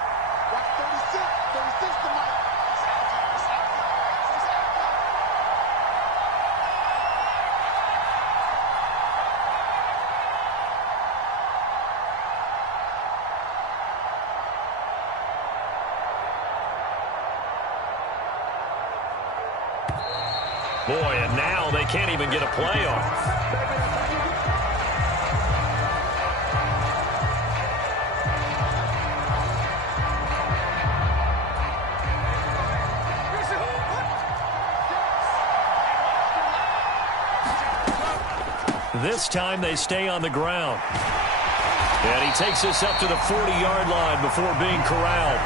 Boy, and now they can't even get a play off. This time they stay on the ground. And he takes us up to the 40-yard line before being corralled.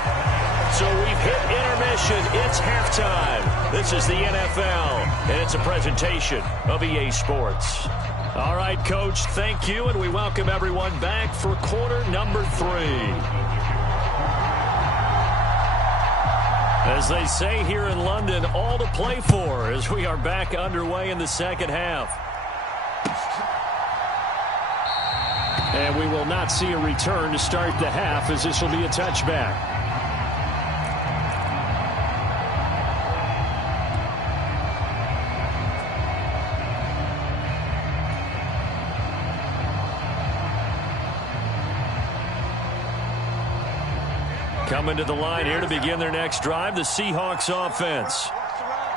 So we've hit intermission. It's halftime. This is the NFL, and it's a presentation of EA Sports. All right, Coach, thank you, and we welcome everyone back for quarter number 3. As they say here in London, all to play for as we are back underway in the second half. And we will not see a return to start the half, as this will be a touchback. Coming to the line here to begin their next drive, the Seahawks offense.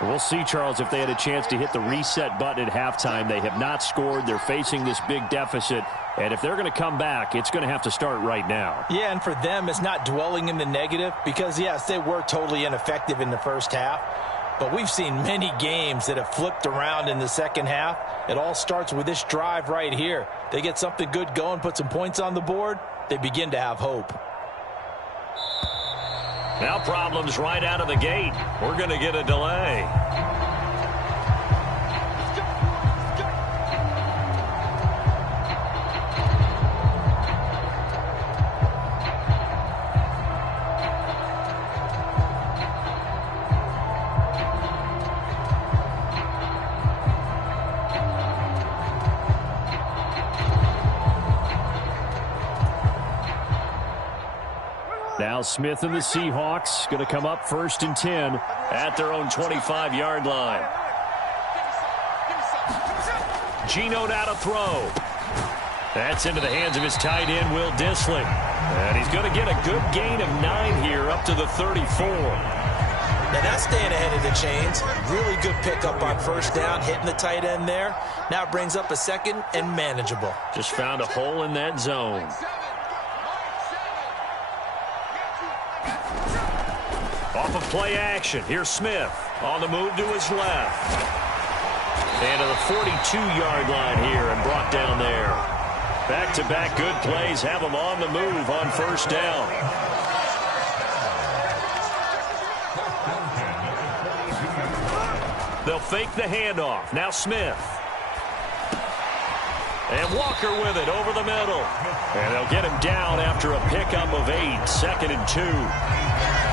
We'll see, Charles, if they had a chance to hit the reset button at halftime. They have not scored. They're facing this big deficit. And if they're going to come back, it's going to have to start right now. Yeah, and for them, it's not dwelling in the negative because, yes, they were totally ineffective in the first half. But we've seen many games that have flipped around in the second half. It all starts with this drive right here. They get something good going, put some points on the board, they begin to have hope. Now problems right out of the gate. We're going to get a delay. Now Smith and the Seahawks going to come up 1st and 10 at their own 25-yard line. Geno now to throw. That's into the hands of his tight end, Will Dissly. And he's going to get a good gain of 9 here up to the 34. Now that's staying ahead of the chains. Really good pickup on first down, hitting the tight end there. Now it brings up a 2nd and manageable. Just found a hole in that zone. Off of play action, here's Smith on the move to his left. And to the 42-yard line here and brought down there. Back-to-back good plays have him on the move on first down. They'll fake the handoff. Now Smith. And Walker with it over the middle. And they'll get him down after a pickup of 8, 2nd and 2.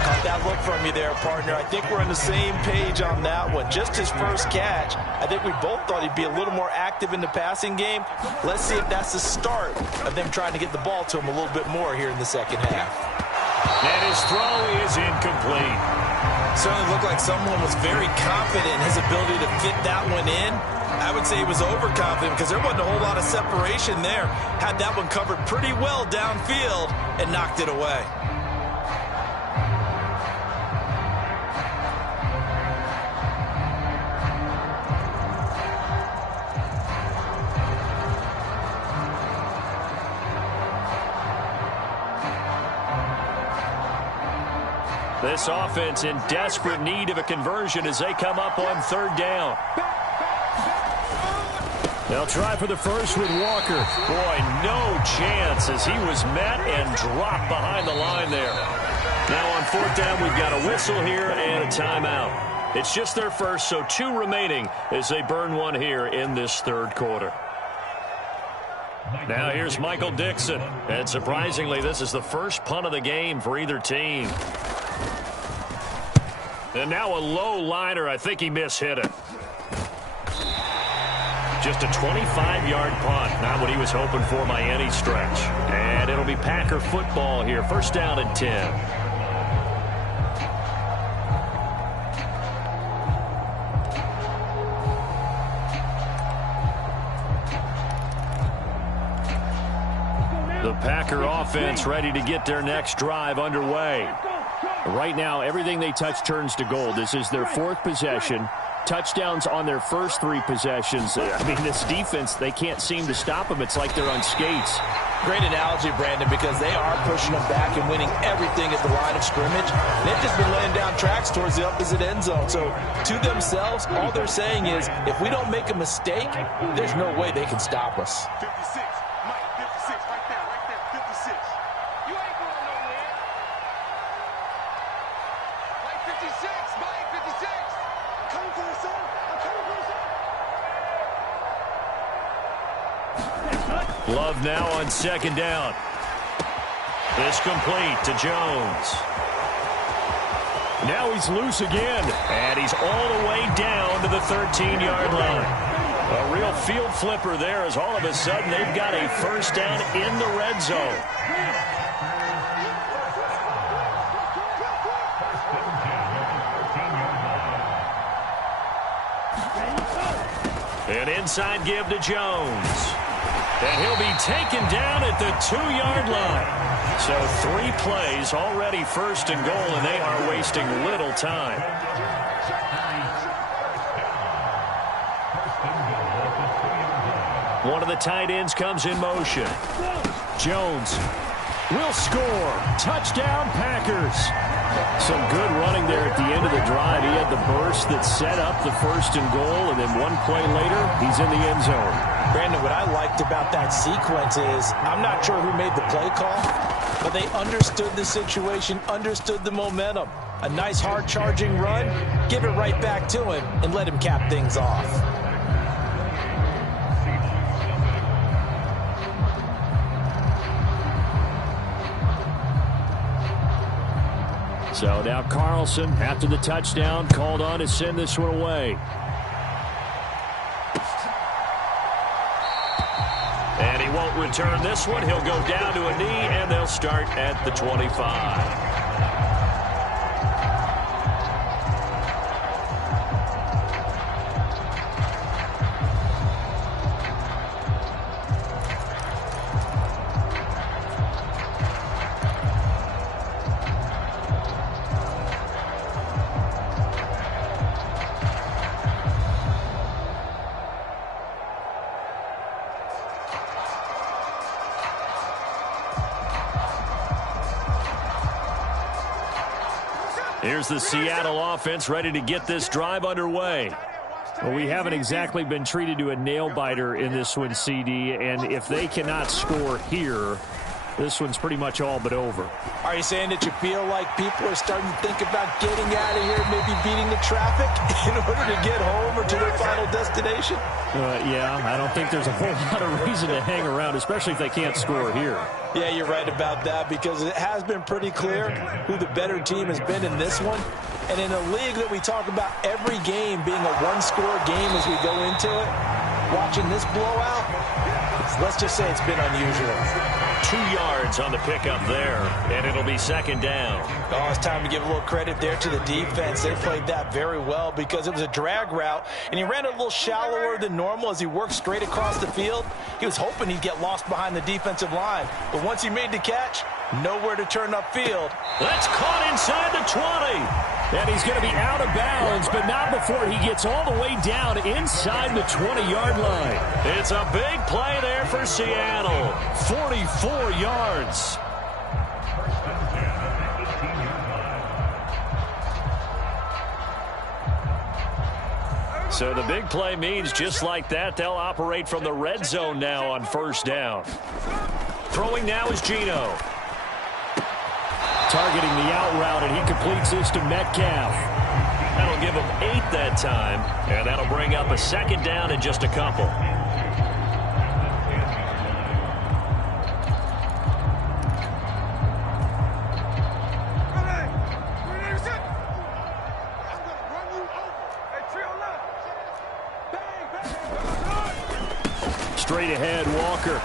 Caught that look from you there, partner. I think we're on the same page on that one. Just his first catch. I think we both thought he'd be a little more active in the passing game. Let's see if that's the start of them trying to get the ball to him a little bit more here in the second half. And his throw is incomplete. Certainly looked like someone was very confident in his ability to fit that one in. I would say he was overconfident because there wasn't a whole lot of separation there. Had that one covered pretty well downfield and knocked it away. This offense in desperate need of a conversion as they come up on 3rd down. They'll try for the first with Walker. Boy, no chance as he was met and dropped behind the line there. Now on fourth down, we've got a whistle here and a timeout. It's just their first, so 2 remaining as they burn one here in this third quarter. Now here's Michael Dixon. And surprisingly, this is the first punt of the game for either team. And now a low liner. I think he mishit it. Just a 25-yard punt. Not what he was hoping for by any stretch. And it'll be Packer football here. First down and 10. The Packer offense ready to get their next drive underway. Right now, everything they touch turns to gold. This is their 4th possession. Touchdowns on their first 3 possessions. I mean, this defense, they can't seem to stop them. It's like they're on skates. Great analogy, Brandon, because they are pushing them back and winning everything at the line of scrimmage. They've just been laying down tracks towards the opposite end zone. So to themselves, all they're saying is, if we don't make a mistake, there's no way they can stop us. 56. Mike, 56. Right there. 56. You ain't going nowhere. Mike, 56. Mike, 56. I'm coming for you, son. I'm coming for you, son. Love now on second down. This complete to Jones. Now he's loose again. And he's all the way down to the 13-yard line. A real field flipper there as all of a sudden they've got a first down in the red zone. An inside give to Jones. And he'll be taken down at the 2-yard line. So 3 plays already first and goal, and they are wasting little time. One of the tight ends comes in motion. Jones will score. Touchdown, Packers. Some good running there at the end of the drive. He had the burst that set up the first and goal, and then 1 play later, he's in the end zone. Brandon, what I liked about that sequence is, I'm not sure who made the play call, but they understood the situation, understood the momentum. A nice hard-charging run, give it right back to him, and let him cap things off. So now Carlson, after the touchdown, called on to send this one away. And he won't return this one. He'll go down to a knee, and they'll start at the 25. Here's the Seattle offense ready to get this drive underway. Well, we haven't exactly been treated to a nail-biter in this one, CD, and if they cannot score here, this one's pretty much all but over. Are you saying that you feel like people are starting to think about getting out of here, maybe beating the traffic in order to get home or to their final destination? Yeah, I don't think there's a whole lot of reason to hang around, especially if they can't score here. Yeah, you're right about that, because it has been pretty clear who the better team has been in this one. And in a league that we talk about every game being a one-score game as we go into it, watching this blowout, let's just say it's been unusual. 2 yards on the pickup there, and it'll be second down. Oh, it's time to give a little credit there to the defense. They played that very well because it was a drag route, and he ran a little shallower than normal as he worked straight across the field. He was hoping he'd get lost behind the defensive line, but once he made the catch, nowhere to turn upfield. That's caught inside the 20. And he's going to be out of bounds, but not before he gets all the way down inside the 20-yard line. It's a big play there for Seattle. 44 yards. So the big play means just like that, they'll operate from the red zone now on first down. Throwing now is Geno. Targeting the out route, and he completes this to Metcalf. That'll give him 8 that time, and that'll bring up a second down in just a couple. Straight ahead, Walker.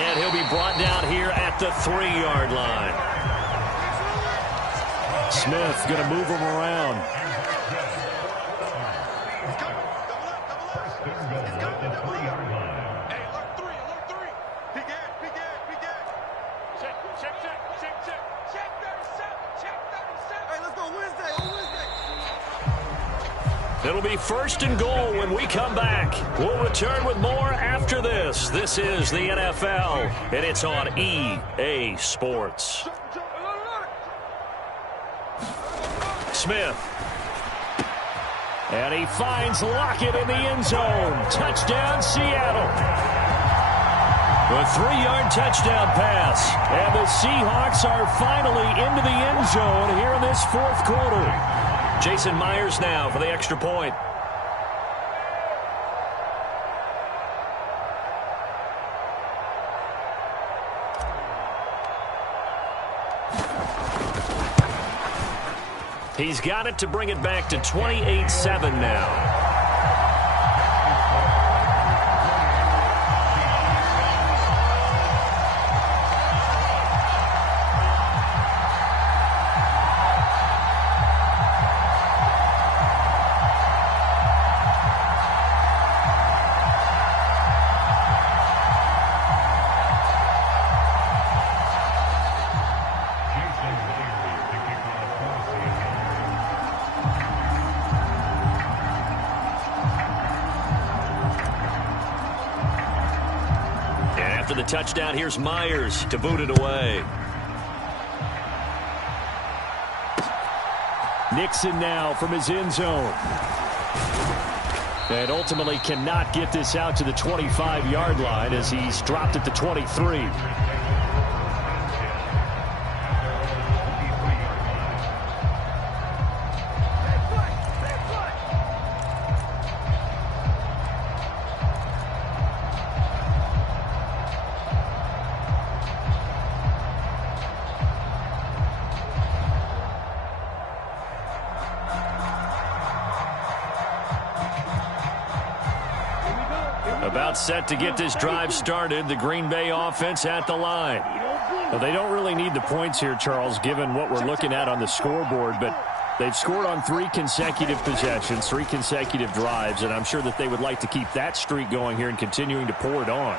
And he'll be brought down here at the 3-yard line. Smith going to move him around. It'll be first and goal when we come back. We'll return with more after this. This is the NFL, and it's on EA Sports. Smith. And he finds Lockett in the end zone. Touchdown, Seattle. A 3-yard touchdown pass. And the Seahawks are finally into the end zone here in this fourth quarter. Jason Myers now for the extra point. He's got it to bring it back to 28-7 now. The touchdown, here's Myers to boot it away. Nixon now from his end zone. And ultimately cannot get this out to the 25-yard line as he's dropped at the 23. About set to get this drive started. The Green Bay offense at the line. Well, they don't really need the points here, Charles, given what we're looking at on the scoreboard, but they've scored on 3 consecutive possessions, 3 consecutive drives, and I'm sure that they would like to keep that streak going here and continuing to pour it on.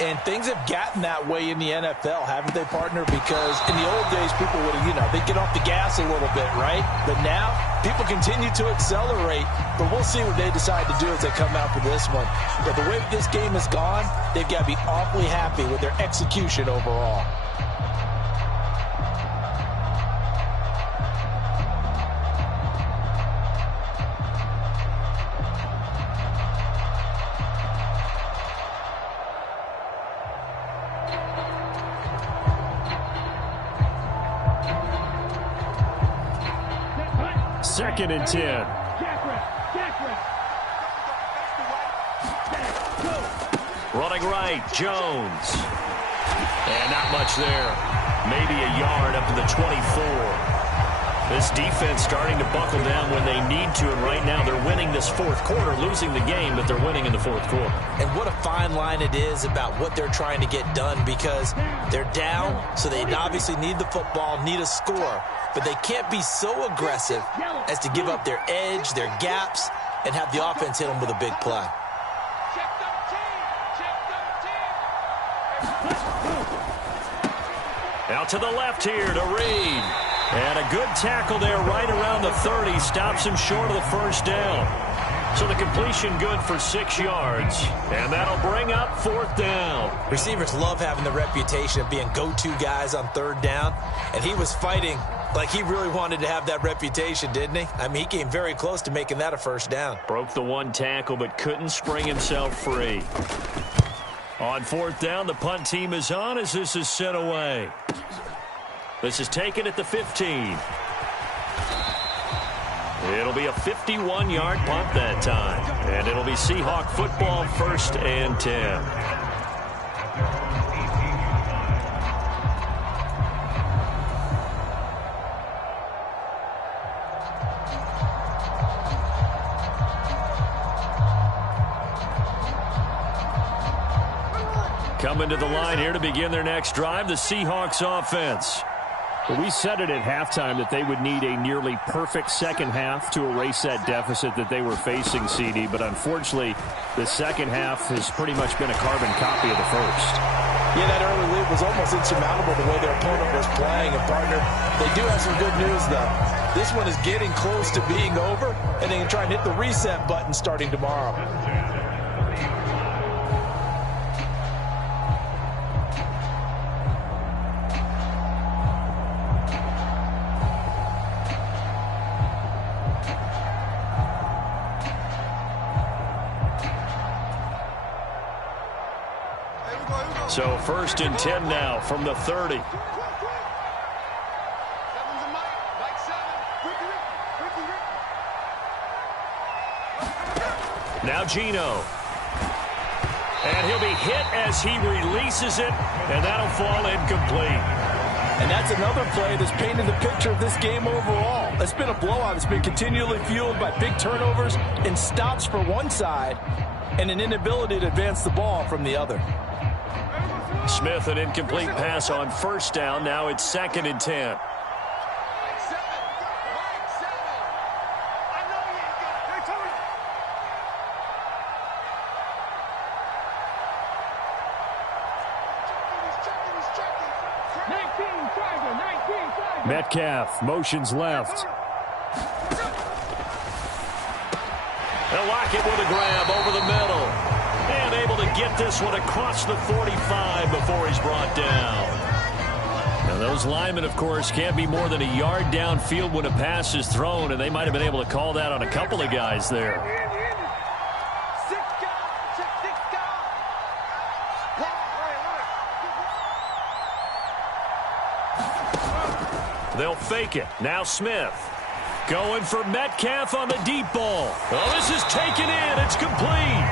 And things have gotten that way in the NFL, haven't they, partner? Because in the old days, people would have, they'd get off the gas a little bit, right? But now, people continue to accelerate. But we'll see what they decide to do as they come out for this one. But the way this game has gone, they've got to be awfully happy with their execution overall. Second and 10. Running right, Jones. And not much there. Maybe a yard up to the 24. This defense starting to buckle down when they need to, and right now they're winning this fourth quarter, losing the game, but they're winning in the fourth quarter. And what a fine line it is about what they're trying to get done, because they're down, so they obviously need the football, need a score, but they can't be so aggressive as to give up their edge, their gaps, and have the offense hit them with a big play. Out to the left here to Reed. And a good tackle there right around the 30. Stops him short of the first down. So the completion good for 6 yards. And that'll bring up 4th down. Receivers love having the reputation of being go-to guys on 3rd down. And he was fighting like he really wanted to have that reputation, didn't he? I mean, he came very close to making that a 1st down. Broke the 1 tackle, but couldn't spring himself free. On 4th down, the punt team is on as this is sent away. This is taken at the 15. It'll be a 51-yard punt that time. And it'll be Seahawk football, 1st and 10. Coming to the line here to begin their next drive, the Seahawks offense. Well, we said it at halftime that they would need a nearly perfect second half to erase that deficit that they were facing, CD. But unfortunately, the second half has pretty much been a carbon copy of the first. Yeah, that early lead was almost insurmountable the way their opponent was playing. And, partner, they do have some good news, though. This one is getting close to being over, and they can try and hit the reset button starting tomorrow. So 1st and 10 now from the 30. Now Geno. And he'll be hit as he releases it, and that'll fall incomplete. And that's another play that's painted the picture of this game overall. It's been a blowout. It's been continually fueled by big turnovers and stops for one side and an inability to advance the ball from the other. Smith, an incomplete pass on 1st down. Now it's 2nd and 10. Metcalf motions left. They'll lock it with a grab over the middle. And able to get this one across the 45 before he's brought down. Now those linemen, of course, can't be more than a yard downfield when a pass is thrown, and they might have been able to call that on a couple of guys there. They'll fake it. Now Smith. Going for Metcalf on the deep ball. Oh, this is taken in. It's complete.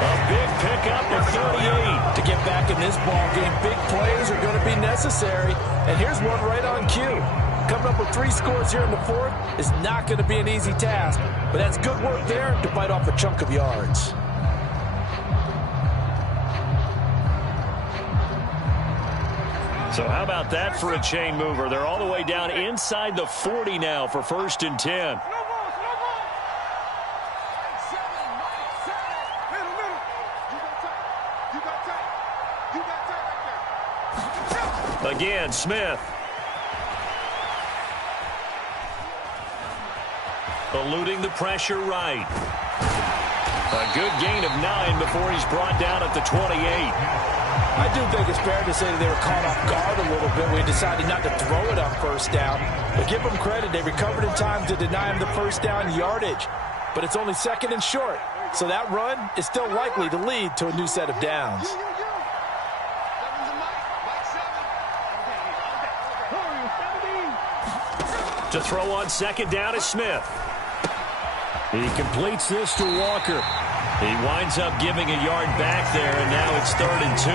A big pickup of 38. To get back in this ball game, big plays are going to be necessary. And here's one right on cue. Coming up with 3 scores here in the 4th is not going to be an easy task. But that's good work there to bite off a chunk of yards. So how about that for a chain mover? They're all the way down inside the 40 now for 1st and 10. Again, Smith. Eluding the pressure right. A good gain of 9 before he's brought down at the 28. I do think it's fair to say that they were caught off guard a little bit. We decided not to throw it on 1st down. But give them credit. They recovered in time to deny him the 1st down yardage. But it's only 2nd and short. So that run is still likely to lead to a new set of downs. To throw on 2nd down is Smith. He completes this to Walker. He winds up giving a yard back there, and now it's 3rd and 2.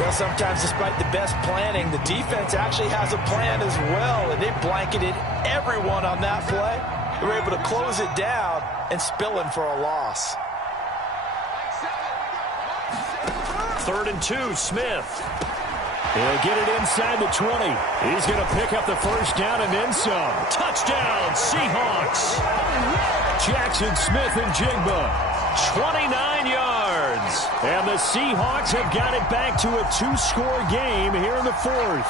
Well, sometimes despite the best planning, the defense actually has a plan as well, and they blanketed everyone on that play. They were able to close it down and spill in for a loss. 3rd and 2, Smith. He'll get it inside the 20. He's going to pick up the 1st down and then some. Touchdown, Seahawks. Jackson Smith and Jigba. 29 yards. And the Seahawks have got it back to a 2-score game here in the 4th.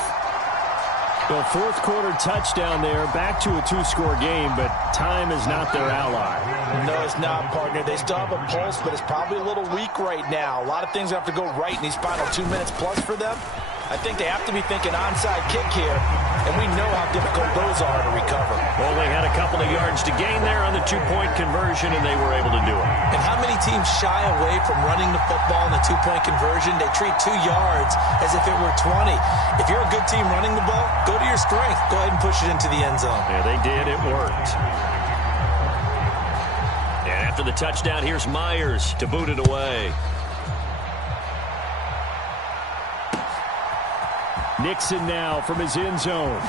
The fourth quarter touchdown there, back to a two-score game, but time is not their ally. No, it's not, partner. They still have a pulse, but it's probably a little weak right now. A lot of things have to go right in these final 2 minutes plus for them. I think they have to be thinking onside kick here, and we know how difficult those are to recover. Only had a couple of yards to gain there on the two-point conversion, and they were able to do it. And how many teams shy away from running the football in the two-point conversion? They treat 2 yards as if it were 20. If you're a good team running the ball, go to your strength. Go ahead and push it into the end zone. Yeah, they did. It worked. And after the touchdown, here's Myers to boot it away. Nixon now from his end zone.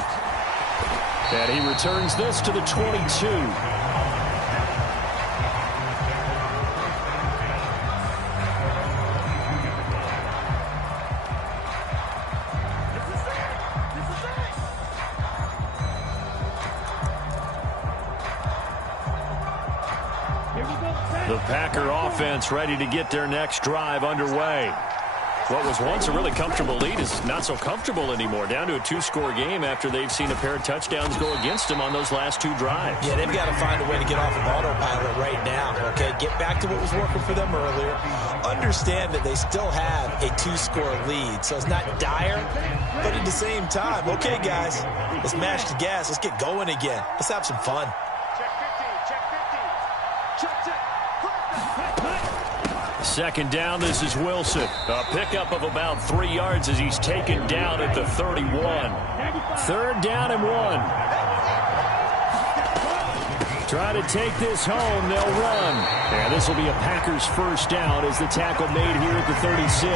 And he returns this to the 22. The Packer offense ready to get their next drive underway. What was once a really comfortable lead is not so comfortable anymore. Down to a two-score game after they've seen a pair of touchdowns go against them on those last 2 drives. Yeah, they've got to find a way to get off of autopilot right now, okay? Get back to what was working for them earlier. Understand that they still have a 2-score lead, so it's not dire, but at the same time, okay, guys, let's mash the gas. Let's get going again. Let's have some fun. Check 50, check 50. Check, check. Second down, this is Wilson. A pickup of about 3 yards as he's taken down at the 31. 3rd down and 1. Try to take this home. They'll run. And this will be a Packers first down as the tackle made here at the 36. I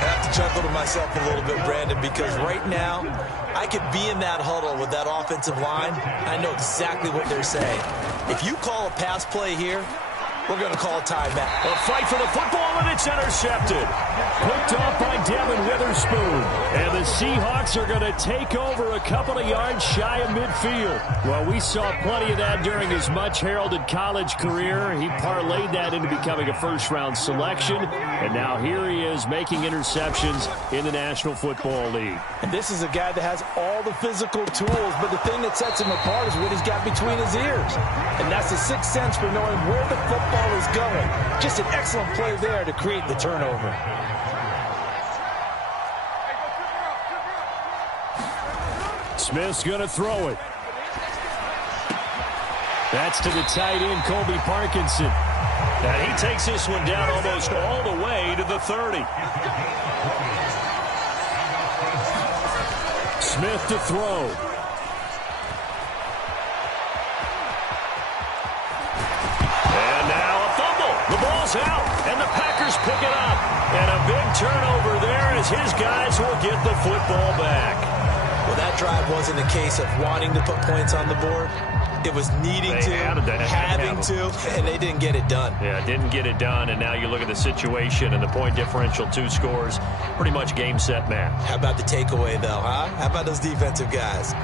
have to chuckle to myself a little bit, Brandon, because right now I could be in that huddle with that offensive line. I know exactly what they're saying. If you call a pass play here, we're going to call a timeout. A fight for the football, and it's intercepted. Picked off by Devin Witherspoon. And the Seahawks are going to take over a couple of yards shy of midfield. Well, we saw plenty of that during his much-heralded college career. He parlayed that into becoming a first-round selection. And now here he is making interceptions in the National Football League. And this is a guy that has all the physical tools, but the thing that sets him apart is what he's got between his ears. And that's the sixth sense for knowing where the football is going. Just an excellent play there to create the turnover. Smith's going to throw it. That's to the tight end, Colby Parkinson. And he takes this one down almost all the way to the 30. Smith to throw. And now a fumble. The ball's out, and the Packers pick it up. And a big turnover there as his guys will get the football back. Well, that drive wasn't a case of wanting to put points on the board. It was needing to, having to, and they didn't get it done. Yeah, didn't get it done, and now you look at the situation and the point differential, 2 scores, pretty much game, set, match. How about the takeaway, though, huh? How about those defensive guys?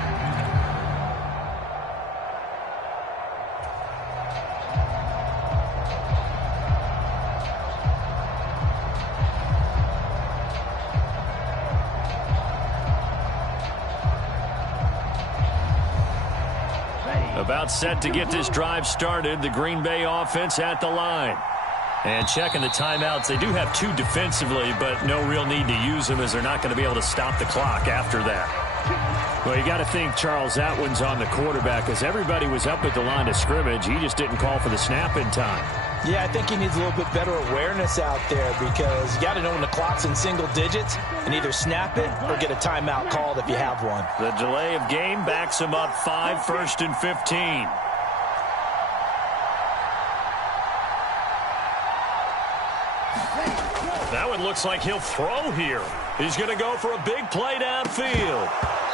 About set to get this drive started. The Green Bay offense at the line. And checking the timeouts. They do have 2 defensively, but no real need to use them as they're not going to be able to stop the clock after that. Well, you got to think, Charles, that one's on the quarterback as everybody was up at the line of scrimmage. He just didn't call for the snap in time. Yeah, I think he needs a little bit better awareness out there because you got to know when the clock's in single digits and either snap it or get a timeout called if you have one. The delay of game backs him up 5, 1st and 15. That one looks like he'll throw here. He's going to go for a big play downfield.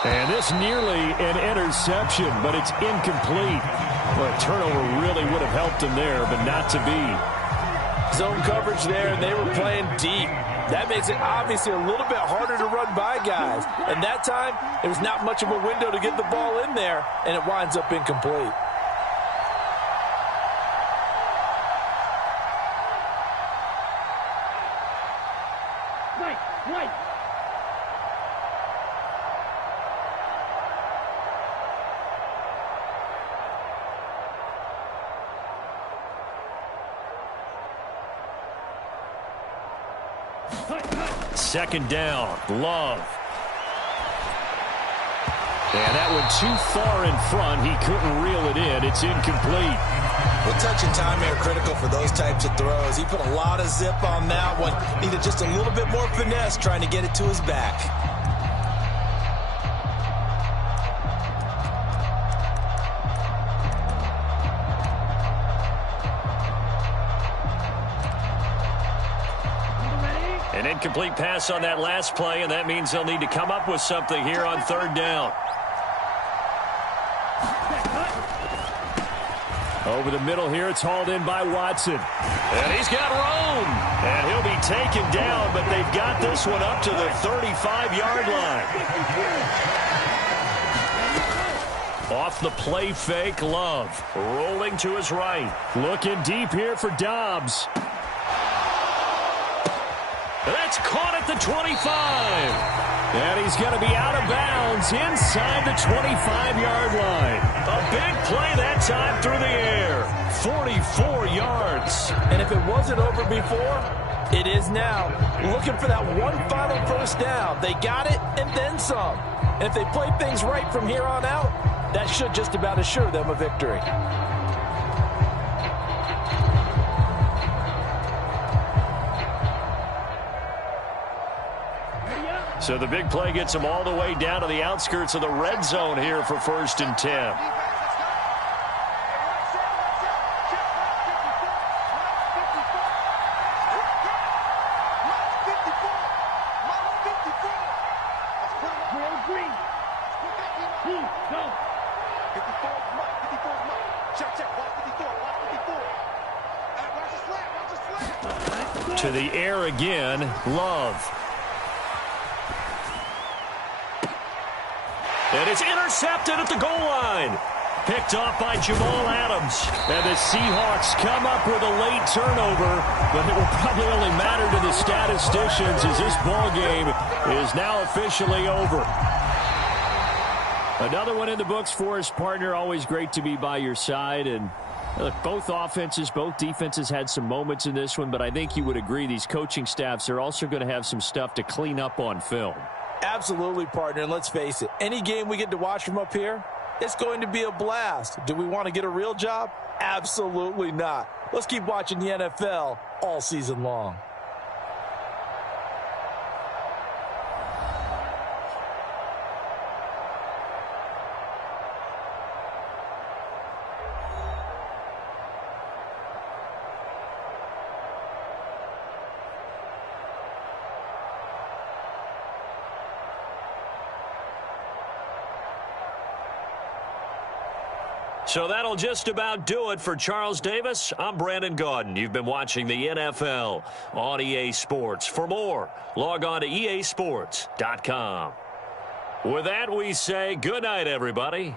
And this nearly an interception, but it's incomplete. Well, a turnover really would have helped him there, but not to be. Zone coverage there, and they were playing deep. That makes it obviously a little bit harder to run by guys. And that time, there was not much of a window to get the ball in there, and it winds up incomplete. Second down, Love. And that one too far in front. He couldn't reel it in. It's incomplete. Well, touch and time are critical for those types of throws. He put a lot of zip on that one. Needed just a little bit more finesse trying to get it to his back. An incomplete pass on that last play, and that means they'll need to come up with something here on third down. Over the middle here, it's hauled in by Watson. And he's got room. And he'll be taken down, but they've got this one up to the 35-yard line. Off the play fake, Love. Rolling to his right. Looking deep here for Dobbs. That's caught at the 25. And he's going to be out of bounds inside the 25-yard line. A big play that time through the air. 44 yards. And if it wasn't over before, it is now. Looking for that one final first down. They got it and then some. And if they play things right from here on out, that should just about assure them a victory. So the big play gets them all the way down to the outskirts of the red zone here for 1st and 10. To the air again, Love. And it's intercepted at the goal line. Picked off by Jamal Adams. And the Seahawks come up with a late turnover, but it will probably only matter to the statisticians as this ball game is now officially over. Another one in the books for us, partner. Always great to be by your side. And look, both offenses, both defenses had some moments in this one, but I think you would agree these coaching staffs are also going to have some stuff to clean up on film. Absolutely, partner, and let's face it, any game we get to watch from up here, it's going to be a blast. Do we want to get a real job? Absolutely not. Let's keep watching the NFL all season long. So that'll just about do it for Charles Davis. I'm Brandon Gaudin. You've been watching the NFL on EA Sports. For more, log on to easports.com. With that, we say good night, everybody.